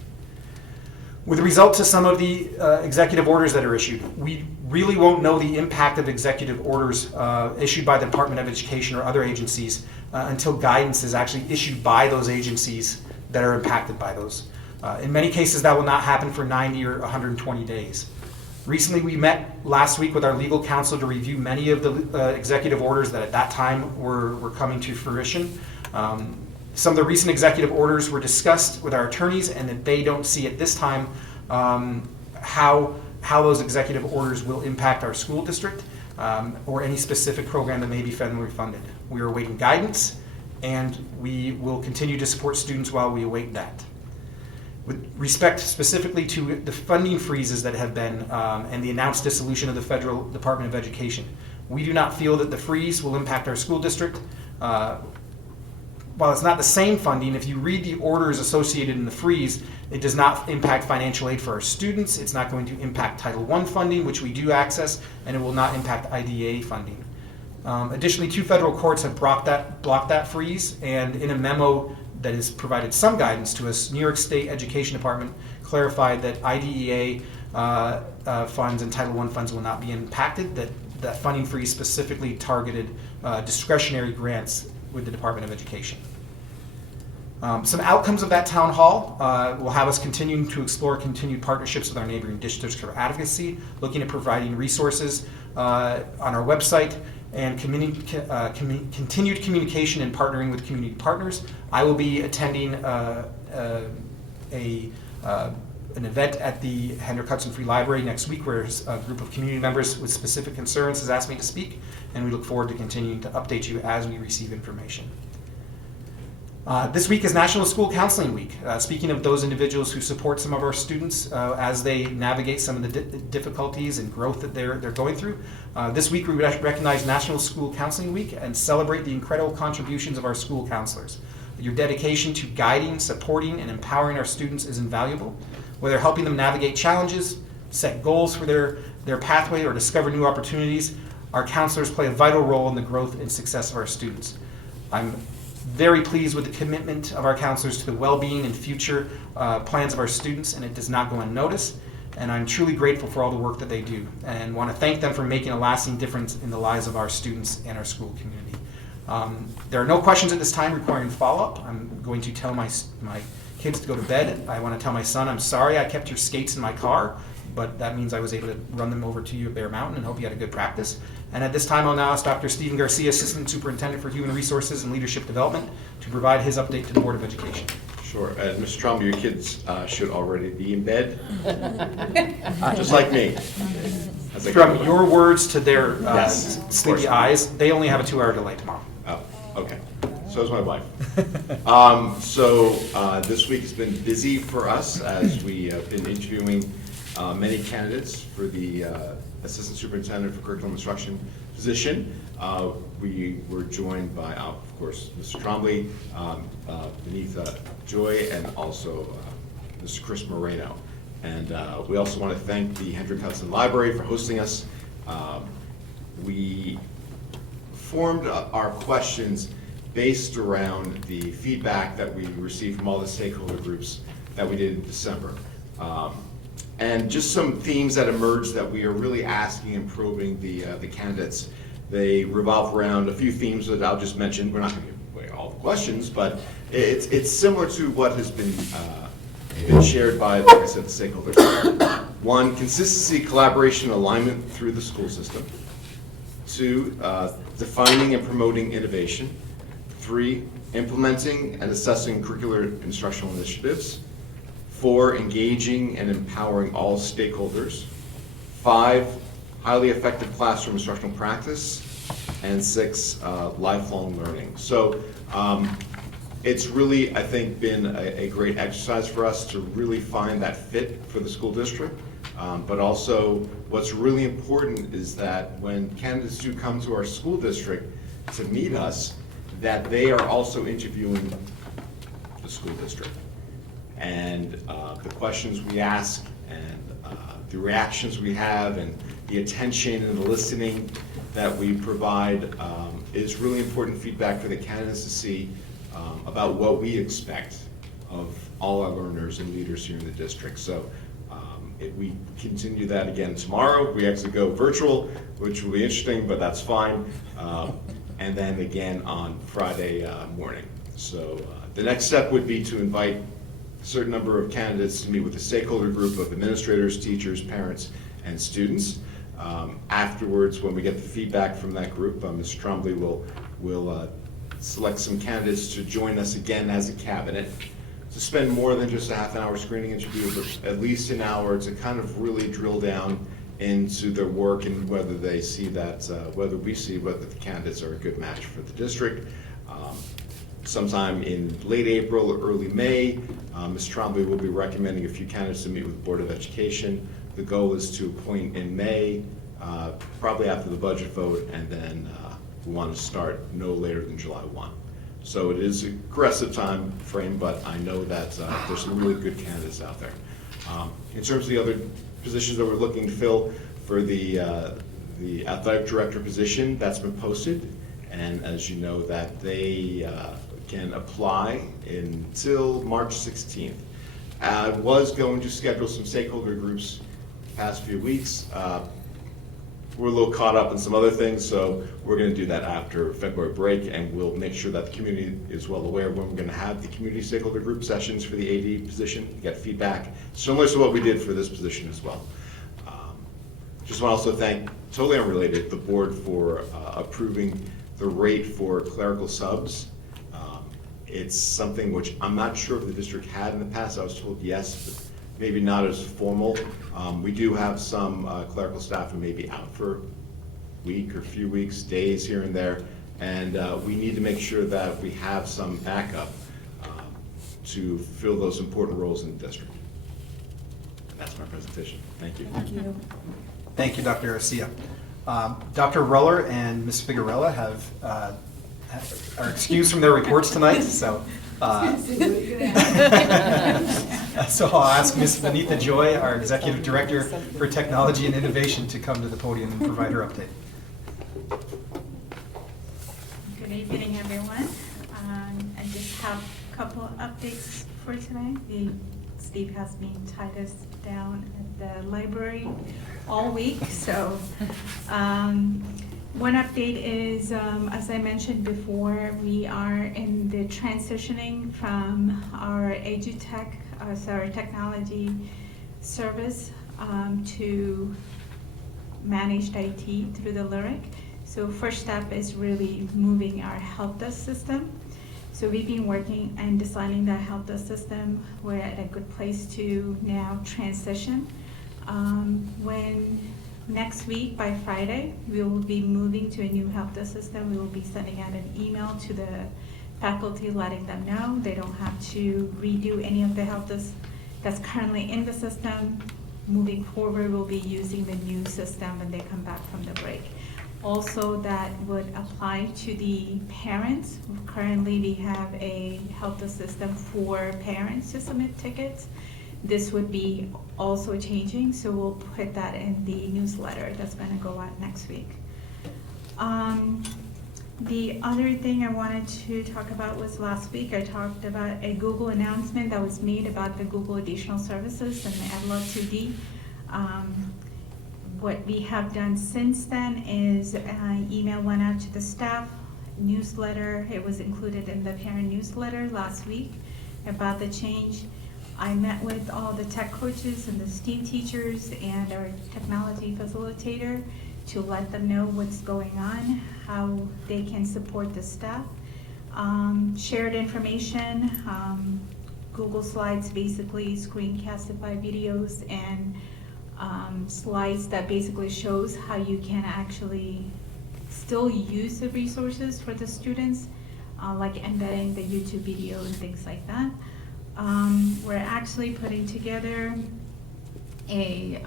With result to some of the executive orders that are issued, we really won't know the impact of executive orders issued by the Department of Education or other agencies until guidance is actually issued by those agencies that are impacted by those. In many cases, that will not happen for 90 or 120 days. Recently, we met last week with our legal counsel to review many of the executive orders that at that time were coming to fruition. Some of the recent executive orders were discussed with our attorneys, and that they don't see at this time how those executive orders will impact our school district or any specific program that may be federally funded. We are awaiting guidance, and we will continue to support students while we await that. With respect specifically to the funding freezes that have been and the announced dissolution of the Federal Department of Education, we do not feel that the freeze will impact our school district. While it's not the same funding, if you read the orders associated in the freeze, it does not impact financial aid for our students. It's not going to impact Title I funding, which we do access, and it will not impact IDEA funding. Additionally, 2 federal courts have blocked that freeze, and in a memo that has provided some guidance to us, New York State Education Department clarified that IDEA funds and Title I funds will not be impacted, that funding freeze specifically targeted discretionary grants with the Department of Education. Some outcomes of that town hall will have us continuing to explore continued partnerships with our neighboring districts for advocacy, looking at providing resources on our website, and continued communication and partnering with community partners. I will be attending an event at the Hendrick Hudson Free Library next week, where a group of community members with specific concerns has asked me to speak, and we look forward to continuing to update you as we receive information. This week is National School Counseling Week. Speaking of those individuals who support some of our students as they navigate some of the difficulties and growth that they're going through, this week we recognize National School Counseling Week and celebrate the incredible contributions of our school counselors. Your dedication to guiding, supporting, and empowering our students is invaluable. Whether helping them navigate challenges, set goals for their pathway, or discover new opportunities, our counselors play a vital role in the growth and success of our students. I'm very pleased with the commitment of our counselors to the well-being and future plans of our students, and it does not go unnoticed. And I'm truly grateful for all the work that they do, and want to thank them for making a lasting difference in the lives of our students and our school community. There are no questions at this time requiring follow-up. I'm going to tell my kids to go to bed. I want to tell my son, I'm sorry I kept your skates in my car, but that means I was able to run them over to you at Bear Mountain, and hope you had a good practice. And at this time, I'll now ask Dr. Stephen Garcia, Assistant Superintendent for Human Resources and Leadership Development, to provide his update to the Board of Education. Sure. Mr. Trumbull, your kids should already be in bed, just like me. From your words to their Yes, sleepy eyes, they only have a 2-hour delay tomorrow. Oh, okay. So is my wife. This week has been busy for us as we have been interviewing many candidates for the Assistant Superintendent for Curriculum Instruction position. We were joined by, of course, Mr. Trombley, Benita Joy, and also Mr. Chris Moreno. And we also want to thank the Hendrick Hudson Library for hosting us. We formed our questions based around the feedback that we received from all the stakeholder groups that we did in December. And just some themes that emerged that we are really asking and probing the candidates. They revolve around a few themes that I'll just mention. We're not going to give away all the questions, but it's similar to what has been shared by, like I said, the stakeholders. 1, consistency, collaboration, alignment through the school system. 2, defining and promoting innovation. 3, implementing and assessing curricular instructional initiatives. 4, engaging and empowering all stakeholders. 5, highly effective classroom instructional practice. And 6, lifelong learning. So it's really, I think, been a great exercise for us to really find that fit for the school district. But also, what's really important is that when candidates do come to our school district to meet us, that they are also interviewing the school district. And the questions we ask, and the reactions we have, and the attention and the listening that we provide is really important feedback for the candidates to see about what we expect of all our learners and leaders here in the district. So if we continue that again tomorrow, we actually go virtual, which will be interesting, but that's fine. And then again on Friday morning. So the next step would be to invite a certain number of candidates to meet with a stakeholder group of administrators, teachers, parents, and students. Afterwards, when we get the feedback from that group, Mr. Trombley will select some candidates to join us again as a cabinet, to spend more than just a half-an-hour screening interview, but at least an hour to kind of really drill down into their work and whether they see that, whether the candidates are a good match for the district. Sometime in late April or early May, Ms. Trombley will be recommending a few candidates to meet with the Board of Education. The goal is to appoint in May, probably after the budget vote, and then we want to start no later than July 1. So it is an aggressive time frame, but I know that there's some really good candidates out there. In terms of the other positions that we're looking to fill, for the athletic director position, that's been posted, and as you know, that they can apply until March 16th. I was going to schedule some stakeholder groups the past few weeks. We're a little caught up in some other things, so we're going to do that after February break, and we'll make sure that the community is well aware when we're going to have the community stakeholder group sessions for the AD position, get feedback, similar to what we did for this position as well. Just want to also thank, totally unrelated, the board for approving the rate for clerical subs. It's something which I'm not sure if the district had in the past. I was told yes, but maybe not as formal. We do have some clerical staff who may be out for a week or a few weeks, days here and there, and we need to make sure that we have some backup to fill those important roles in the district. And that's my presentation. Thank you. Thank you. Thank you, Dr. Garcia. Dr. Ruller and Ms. Figueroa are excused from their reports tonight, so so I'll ask Ms. Benita Joy, our Executive Director for Technology and Innovation, to come to the podium and provide her update. Good evening, everyone. updates for today. Steve has me tied us down at the library all week, so one update is, as I mentioned before, we are in the transitioning from our EduTech, our technology service, to managed IT through the Lyric. So first step is really moving our help desk system. So we've been working and designing that help desk system. We're at a good place to now transition. When next week, by Friday, we will be moving to a new help desk system. We will be sending out an email to the faculty letting them know they don't have to redo any of the help desk that's currently in the system. Moving forward, we'll be using the new system when they come back from the break. Also, that would apply to the parents. Currently, we have a help desk system for parents to submit tickets. This would be also changing, so we'll put that in the newsletter that's gonna go out next week. The other thing I wanted to talk about was last week, I talked about a Google announcement that was made about the Google Additional Services and the EdLaw 2D. What we have done since then is an email went out to the staff, newsletter, it was included in the parent newsletter last week about the change. I met with all the tech coaches and the STEAM teachers and our technology facilitator to let them know what's going on, how they can support the staff. Shared information, Google Slides, basically screencastify videos and slides that basically shows how you can actually still use the resources for the students, like embedding the YouTube video and things like that. We're actually putting together a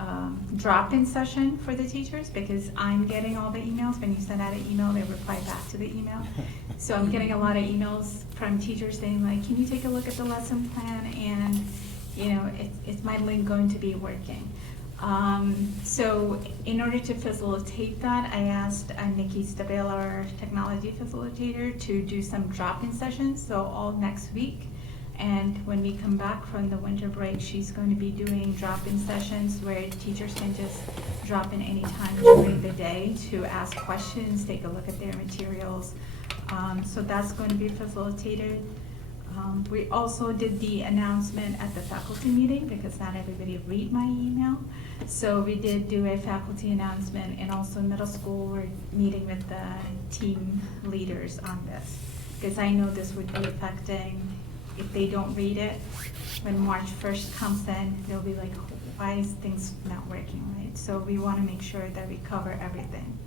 drop-in session for the teachers because I'm getting all the emails. When you send out an email, they reply back to the email. So I'm getting a lot of emails from teachers saying like, can you take a look at the lesson plan, and you know, is my link going to be working? So in order to facilitate that, I asked Nikki Stabela, our technology facilitator, to do some drop-in sessions, so all next week. And when we come back from the winter break, she's going to be doing drop-in sessions where teachers can just drop in anytime during the day to ask questions, take a look at their materials. So that's going to be facilitated. We also did the announcement at the faculty meeting because not everybody read my email. So we did do a faculty announcement, and also middle school, we're meeting with the team leaders on this. Because I know this would be affecting, if they don't read it, when March 1st comes in, they'll be like, why is things not working right? So we want to make sure that we cover everything.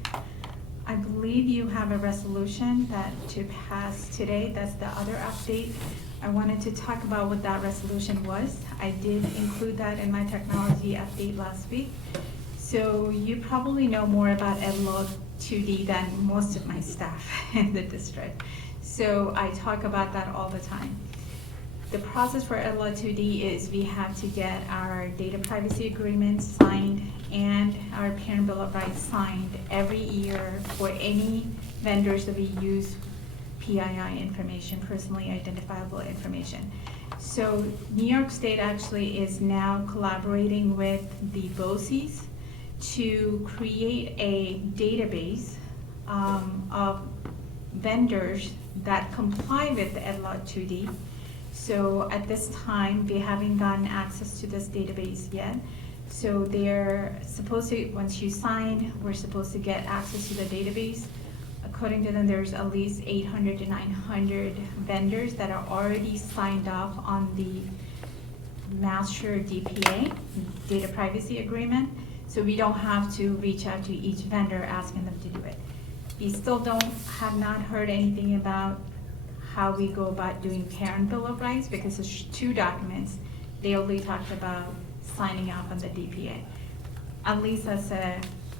I believe you have a resolution that to pass today. That's the other update. I wanted to talk about what that resolution was. I did include that in my technology update last week. So you probably know more about EdLaw 2D than most of my staff in the district. So I talk about that all the time. The process for EdLaw 2D is we have to get our data privacy agreement signed and our Parent Bill of Rights signed every year for any vendors that we use PII information, personally identifiable information. So New York State actually is now collaborating with the BOCES to create a database of vendors that comply with the EdLaw 2D. So at this time, we haven't gotten access to this database yet. So they're supposed to, once you sign, we're supposed to get access to the database. According to them, there's at least 800 to 900 vendors that are already signed off on the master DPA, data privacy agreement. So we don't have to reach out to each vendor asking them to do it. We still have not heard anything about how we go about doing Parent Bill of Rights, because there's 2 documents. They only talked about signing off on the DPA. At least as a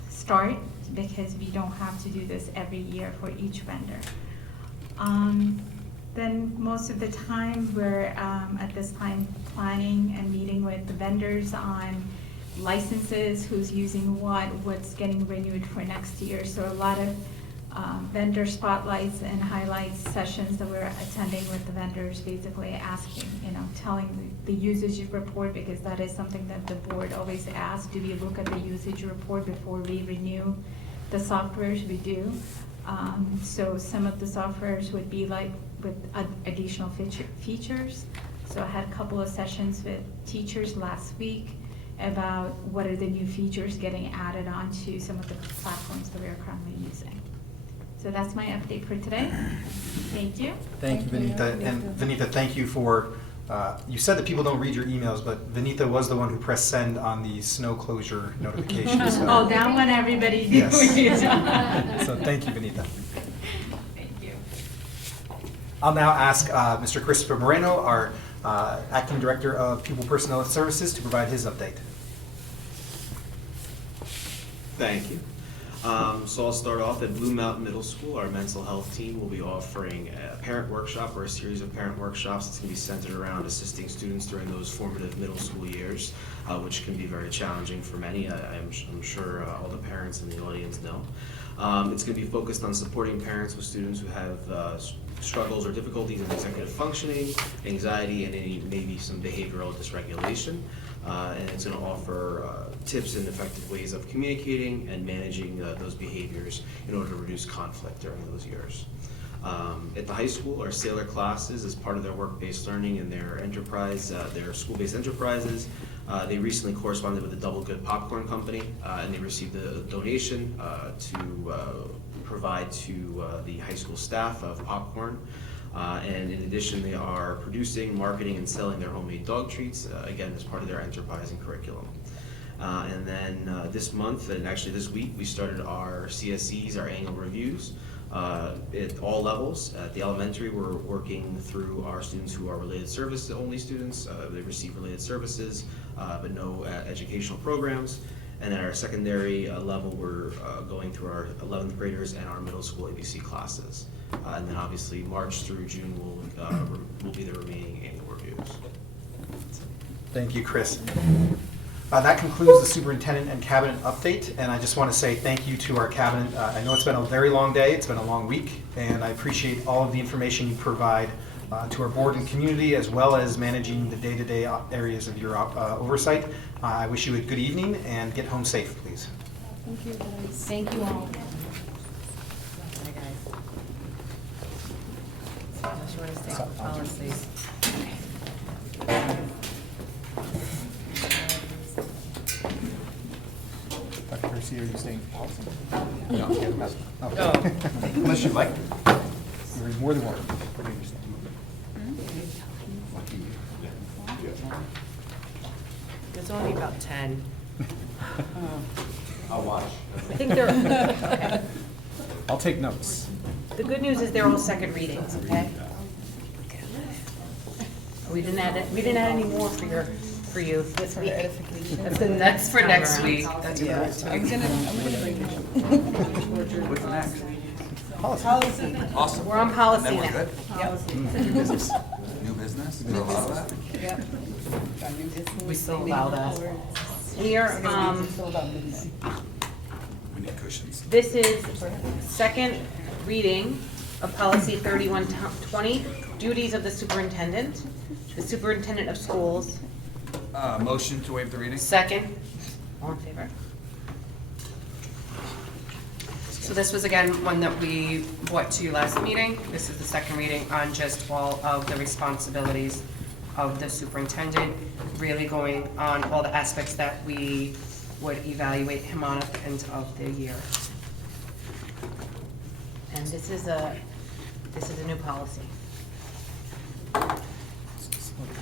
start, because we don't have to do this every year for each vendor. Then most of the time, we're at this time planning and meeting with the vendors on licenses, who's using what, what's getting renewed for next year. So a lot of vendor spotlights and highlights sessions that we're attending with the vendors, basically asking, telling the usage report, because that is something that the board always asks. Do we look at the usage report before we renew the softwares? We do. So some of the softwares would be like with additional features. So I had a couple of sessions with teachers last week about what are the new features getting added onto some of the platforms that we are currently using. So that's my update for today. Thank you. Thank you, Vinita. And Vinita, thank you for, you said that people don't read your emails, but Vinita was the one who pressed send on the snow closure notification. So. Oh, that one everybody knew. Yes. So thank you, Vinita. Thank you. I'll now ask Mr. Christopher Moreno, our Acting Director of Pupil Personnel Services, to provide his update. Thank you. So I'll start off at Blue Mountain Middle School. Our mental health team will be offering a parent workshop or a series of parent workshops that's going to be centered around assisting students during those formative middle school years, which can be very challenging for many. I'm sure all the parents in the audience know. It's going to be focused on supporting parents with students who have struggles or difficulties in executive functioning, anxiety, and maybe some behavioral dysregulation. And it's going to offer tips and effective ways of communicating and managing those behaviors in order to reduce conflict during those years. At the high school, our Sailor classes, as part of their work-based learning and their enterprise, their school-based enterprises, they recently corresponded with the Double Good Popcorn Company, and they received a donation to provide to the high school staff of popcorn. And in addition, they are producing, marketing, and selling their homemade dog treats, again, as part of their enterprising curriculum. And then this month, and actually this week, we started our CSEs, our annual reviews, at all levels. At the elementary, we're working through our students who are related service only students. They receive related services, but no educational programs. And at our secondary level, we're going through our 11th graders and our middle school ABC classes. And then obviously March through June will be the remaining annual reviews. Thank you, Chris. That concludes the superintendent and cabinet update, and I just want to say thank you to our cabinet. I know it's been a very long day, it's been a long week, and I appreciate all of the information you provide to our board and community, as well as managing the day-to-day areas of your oversight. I wish you a good evening and get home safe, please. Thank you, guys. Thank you all. Policies. Dr. Garcia, are you staying for policy? No. Okay. Unless you'd like. You're more than welcome. There's only about 10. I'll watch. I think they're, I'll take notes. the good news is they're all second readings, okay? We didn't add any more for you this week. That's for next week. That's for I'm gonna bring it. What's next? Policy. Awesome. We're on policy And then now. we're good? New business? New business? Is there a lot of that? Yep. We still allow that. We are, We need cushions. this is second reading of policy 3120, duties of the superintendent. The superintendent of schools. Motion to waive the reading? Second. All in favor? So this was again one that we brought to you last meeting. This is the second reading on just all of the responsibilities of the superintendent, really going on all the aspects that we would evaluate him on at the end of the year. And this is a new policy.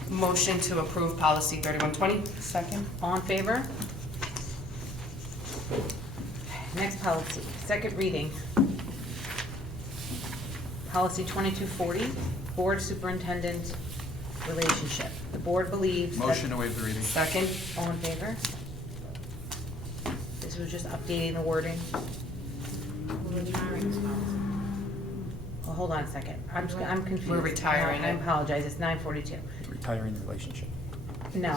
Motion to approve policy 3120. Second. All in favor? Next policy, second reading. Policy 2240, board superintendent relationship. The board believes that. Motion to waive the reading? Second. All in favor? This was just updating the wording. Well, hold on a second. I'm confused. We're retiring I it. apologize, it's 9:42. Retiring relationship. No.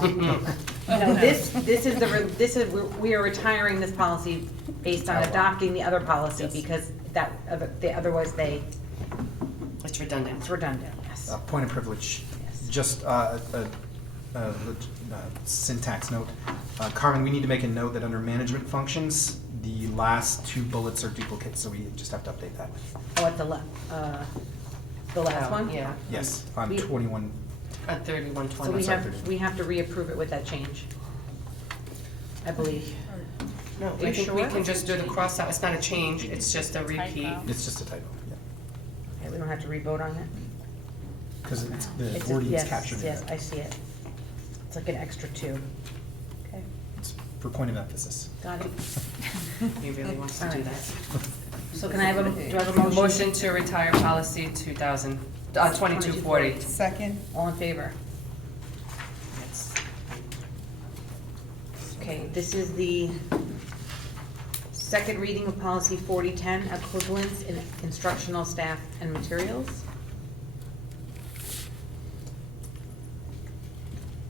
No, this is, we are retiring this policy based on adopting the other policy because otherwise It's redundant. it's redundant, yes. Point of privilege, just syntax note. Carmen, we need to make a note that under management functions, the last two bullets are duplicates, so we just have to update that. Oh, at the last one? Yeah. Yes, on We- 21. At 3120. So we have to reapprove it with that change, I believe. No, Are I you think we sure? can just do the cross out. It's not a change, it's just a repeat. It's just a typo, yeah. Okay, we don't have to re-vote on it? Because the It's- wording is yes, captured in Yes, there. I see it. It's like an extra 2. Okay, It's for point of emphasis. got it. He really wants to All do right. that. So can I have do I have a motion? Motion to retire policy 2240. Second. All in favor? Okay, this is the second reading of policy 4010, equivalence in instructional staff and materials.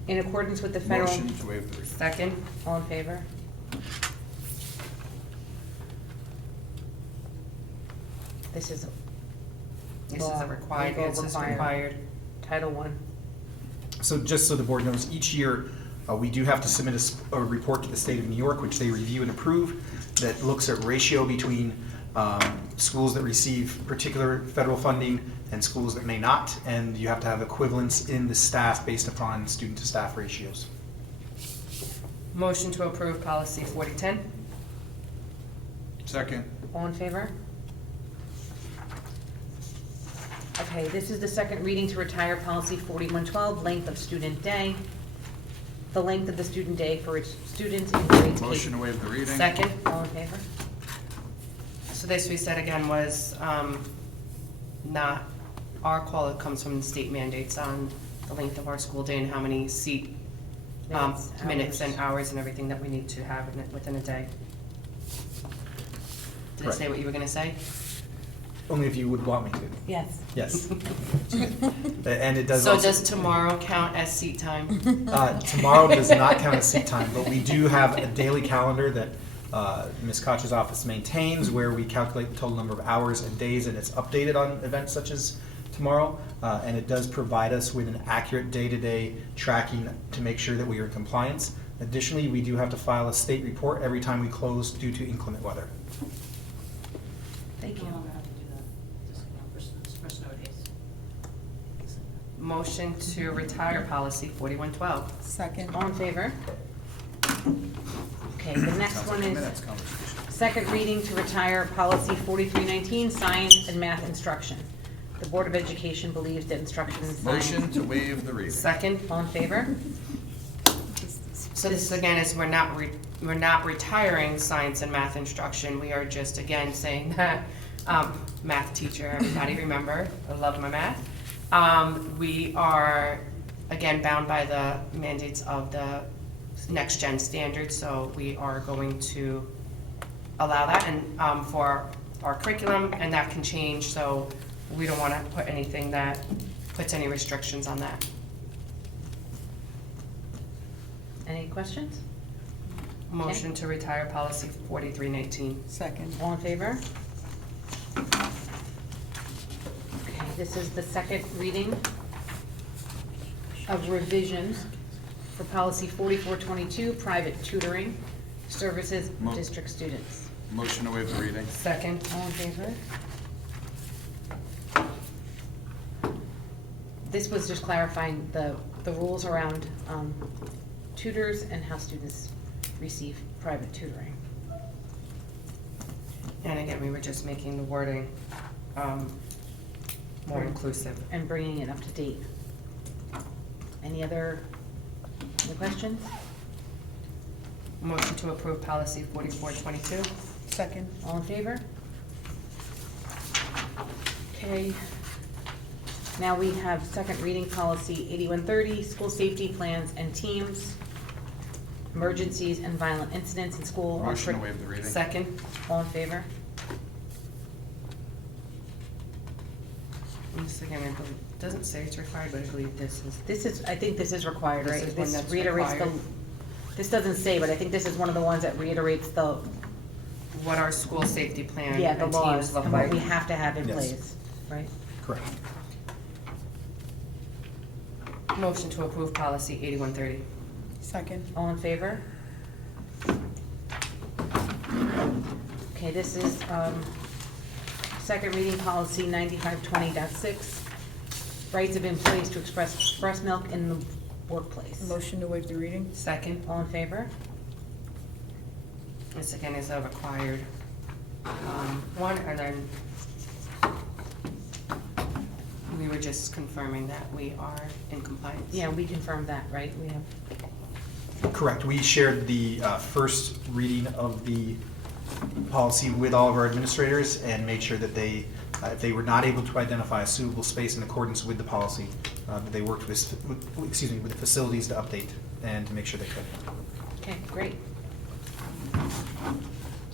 In accordance with the federal. Motion to waive the reading. Second. All in favor? This is. This is a required, legal it's just required. Title I. So just so the board knows, each year, we do have to submit a report to the state of New York, which they review and approve, that looks at ratio between schools that receive particular federal funding and schools that may not, and you have to have equivalence in the staff based upon student-to-staff ratios. Motion to approve policy 4010. Second. All in favor? Okay, this is the second reading to retire policy 4112, length of student day. The length of the student day for its students in grades K. Motion to waive the reading. Second. All in favor? So this we said again was not our call, it comes from the state mandates on the length of our school day and how many seat minutes and hours and everything that we need to have in it within a day. Did I say what you were gonna say? Only if you would want me to. Yes. Yes. And it does So also. does tomorrow count as seat time? Tomorrow does not count as seat time, but we do have a daily calendar that Ms. Koch's office maintains where we calculate the total number of hours and days, and it's updated on events such as tomorrow. And it does provide us with an accurate day-to-day tracking to make sure that we are in compliance. Additionally, we do have to file a state report every time we close due to inclement weather. Thank you. Motion to retire policy 4112. Second. All in favor? Okay, the next Sounds one like a is minutes conversation. second reading to retire policy 4319, science and math instruction. The Board of Education believes that instruction in science. Motion to waive the reading. Second. All in favor? So this again is we're not retiring science and math instruction. We are just again saying that math teacher, everybody remember, I love my math. We are again bound by the mandates of the next gen standards, so we are going to allow that and for our curriculum, and that can change, so we don't want to put anything that puts any restrictions on that. Any questions? Motion to retire policy 4319. Second. All in favor? Okay, this is the second reading of revisions for policy 4422, private tutoring services Mo- district students. Motion to waive the reading. Second. All in favor? This was just clarifying the rules around tutors and how students receive private tutoring. And again, we were just making the wording more inclusive. And bringing it up to date. Any other questions? Motion to approve policy 4422. Second. All in favor? Okay. Now we have second reading policy 8130, school safety plans and teams, emergencies and violent incidents in school. Motion to waive the reading. Second. All in favor? And this again, I believe Doesn't say it's required, but I believe This is, I think this is required, This right? is one This that's reiterates the, required. this doesn't say, but I think this is one of the ones that reiterates the, what our school safety plan yeah, the and laws teams look and what like. we have to have in Yes. place, right? Correct. Motion to approve policy 8130. Second. All in favor? Okay, this is, second reading policy 9520.6, rights of employees to express breast milk in the workplace. Motion to waive the reading? Second. All in favor? This again is a required one, and then we were just confirming that we are in compliance. Yeah, we confirmed that, right? We have, Correct. We shared the first reading of the policy with all of our administrators and made sure that they, if they were not able to identify a suitable space in accordance with the policy, that they worked with the facilities to update and to make sure they could. okay, great.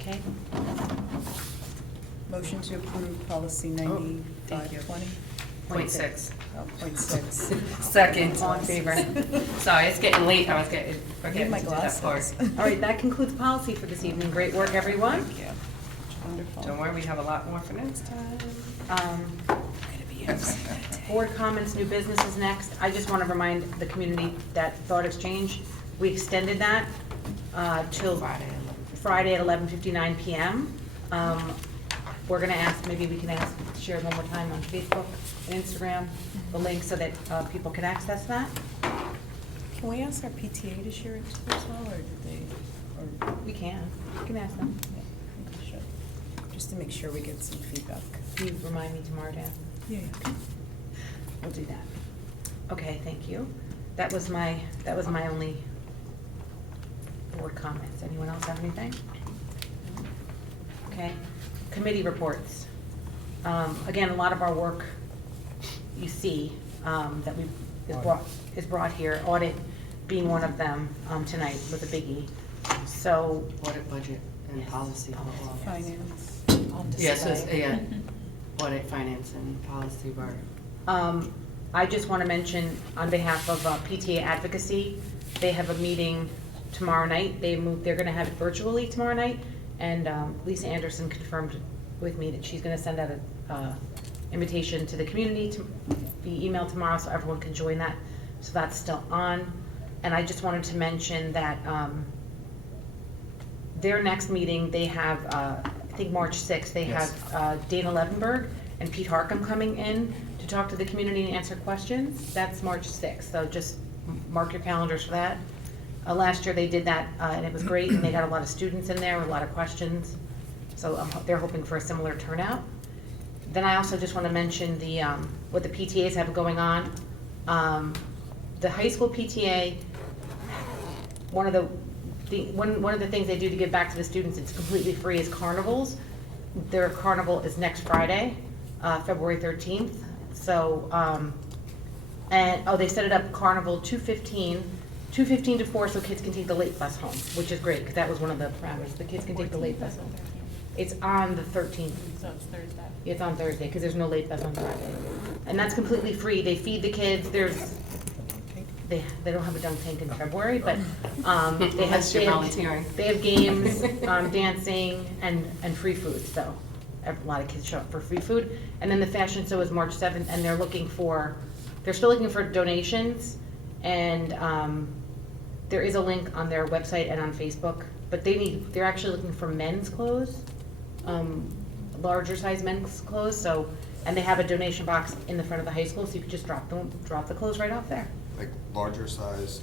Okay, Motion to approve policy thank you. 9520? Point six. Oh, point six. Second. all in favor? Sorry, it's getting late. I was getting, I forgetting need my to do that part. glasses. All right, that concludes policy for this evening. Great work, everyone. Thank you. Wonderful. Don't worry, we have a lot more for next time. Board comments, new business is next. I just want to remind the community that Thought Exchange, we extended that till Friday at 11:59 p.m. We're going to ask, maybe we can ask, share it one more time on Facebook and Instagram, the link so that people can access that. Can we ask our PTA to share it too as well, or did they, or? We can ask them. Yeah, I think we should, just to make sure we get some feedback. Can you remind me tomorrow, Dan? Yeah. We'll do that. Okay, thank you. That was my only board comments. Anyone else have anything? Okay, committee reports. Again, a lot of our work you see that is brought here. Audit being one of them tonight with a biggie. So. Audit, budget, and policy. Finance. Yes, yeah. Audit, finance, and policy were. I just want to mention on behalf of PTA Advocacy, they have a meeting tomorrow night. They're going to have it virtually tomorrow night, and Lisa Anderson confirmed with me that she's going to send out a invitation to the community to be emailed tomorrow so everyone can join that. So that's still on. And I just wanted to mention that their next meeting, they have, I think March 6th, they have Dana Levenberg and Pete Harcum coming in to talk to the community and answer questions. That's March 6th, so just mark your calendars for that. Last year they did that, and it was great, and they got a lot of students in there with a lot of questions. So they're hoping for a similar turnout. Then I also just want to mention the what the PTAs have going on. The high school PTA, one of the things they do to give back to the students, it's completely free, is carnivals. Their carnival is next Friday, February 13th. So, they set it up carnival 2:15 to 4, so kids can take the late bus home, which is great, because that was one of the parameters. The kids can take the late bus home. It's on the 13th. So it's Thursday. It's on Thursday, because there's no late bus on Friday. And that's completely free. They feed the kids. They don't have a dunk tank in February, but they have games, dancing, and free food. So a lot of kids show up for free food. And then the fashion show is March 7th, and they're still looking for donations. And there is a link on their website and on Facebook, but they're actually looking for men's clothes, larger size men's clothes. So, and they have a donation box in the front of the high school, so you could just drop the clothes right off there. Like larger size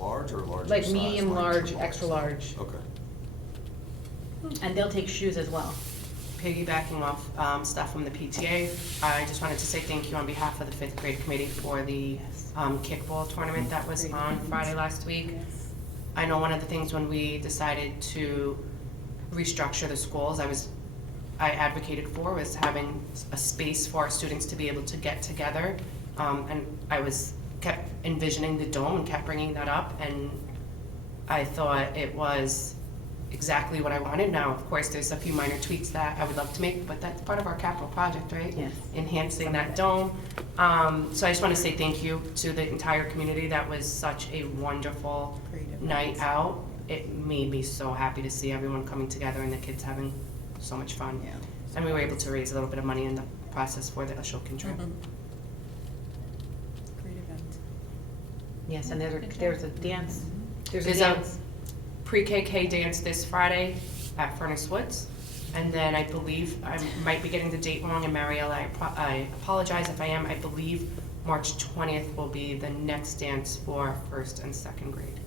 large or larger Like size? medium, large, extra large. Okay. And they'll take shoes as well. Piggybacking off stuff from the PTA, I just wanted to say thank you on behalf of the 5th grade committee for the kickball tournament that was on Friday last week. I know one of the things when we decided to restructure the schools, I advocated for was having a space for our students to be able to get together. And I kept envisioning the dome and kept bringing that up, and I thought it was exactly what I wanted. Now, of course, there's a few minor tweaks that I would love to make, but that's part of our capital project, right? Yes. Enhancing that dome. So I just want to say thank you to the entire community. That was such a wonderful night out. It made me so happy to see everyone coming together and the kids having so much fun. Yeah. And we were able to raise a little bit of money in the process for the Ashokan trip. Great event. Yes, and there's a dance. There's a There's dance. pre-KK dance this Friday at Furnace Woods. And then I believe, I might be getting the date wrong, and Mariella, I apologize if I am, I believe March 20th will be the next dance for first and second grade.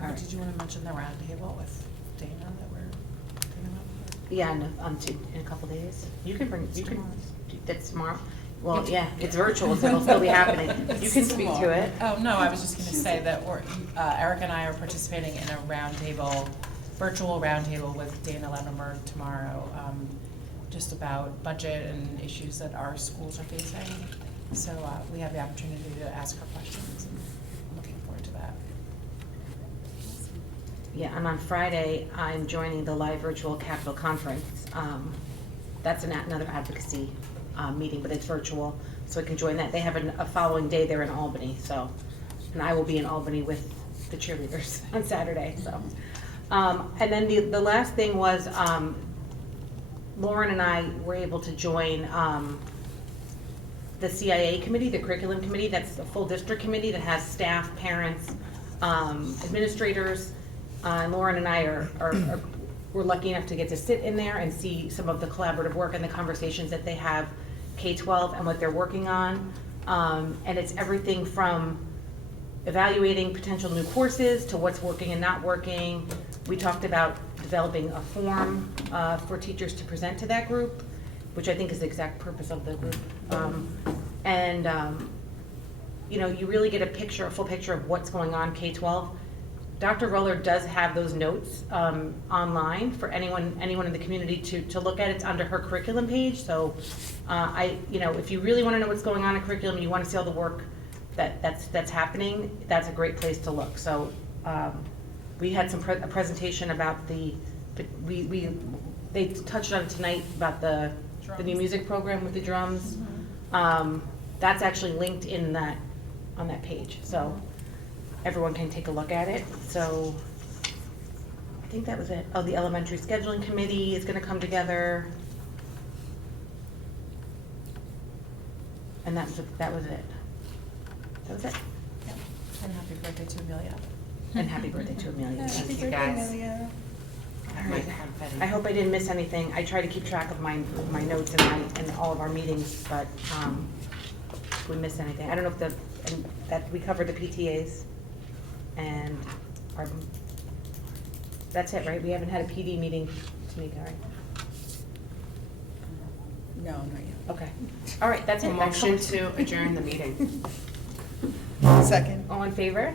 Erica, did you want to mention the roundtable with Dana that we're doing up? Yeah, in a couple days. You can, that's tomorrow. Well, yeah, it's virtual, so it'll still be happening. You can speak to it. Oh, no, I was just gonna say that Erica and I are participating in a roundtable, virtual roundtable with Dana Levenberg tomorrow, just about budget and issues that our schools are facing. So, we have the opportunity to ask her questions, and I'm looking forward to that. Yeah, and on Friday, I'm joining the live virtual Capital Conference. That's another advocacy meeting, but it's virtual, so I can join that. They have a following day there in Albany, so, and I will be in Albany with the cheerleaders on Saturday, so. And then the last thing was, Lauren and I were able to join the CIA committee, the curriculum committee. That's a full district committee that has staff, parents, administrators. Lauren and I we're lucky enough to get to sit in there and see some of the collaborative work and the conversations that they have K-12 and what they're working on. And it's everything from evaluating potential new courses to what's working and not working. We talked about developing a form for teachers to present to that group, which I think is the exact purpose of the group. You know, you really get a full picture of what's going on K-12. Dr. Roller does have those notes online for anyone in the community to look at. It's under her curriculum page. So, you know, if you really want to know what's going on in curriculum, you want to see all the work that's happening, that's a great place to look. So, we had a presentation about they touched on it tonight about the new music program with the drums. That's actually linked on that page. So. Everyone can take a look at it. So I think that was it. Oh, the elementary scheduling committee is going to come together. And that was it. That was it. Yeah. And happy birthday to Amelia. And happy birthday to Amelia. Happy you, birthday, guys. Amelia. All right. I hope I didn't miss anything. I try to keep track of my notes and all of our meetings, but if we missed anything, I don't know if that we covered the PTAs. And that's it, right? We haven't had a PD meeting, Tamika, right? No, not yet. Okay. All right, that's it. Motion to adjourn the meeting. Second. All in favor?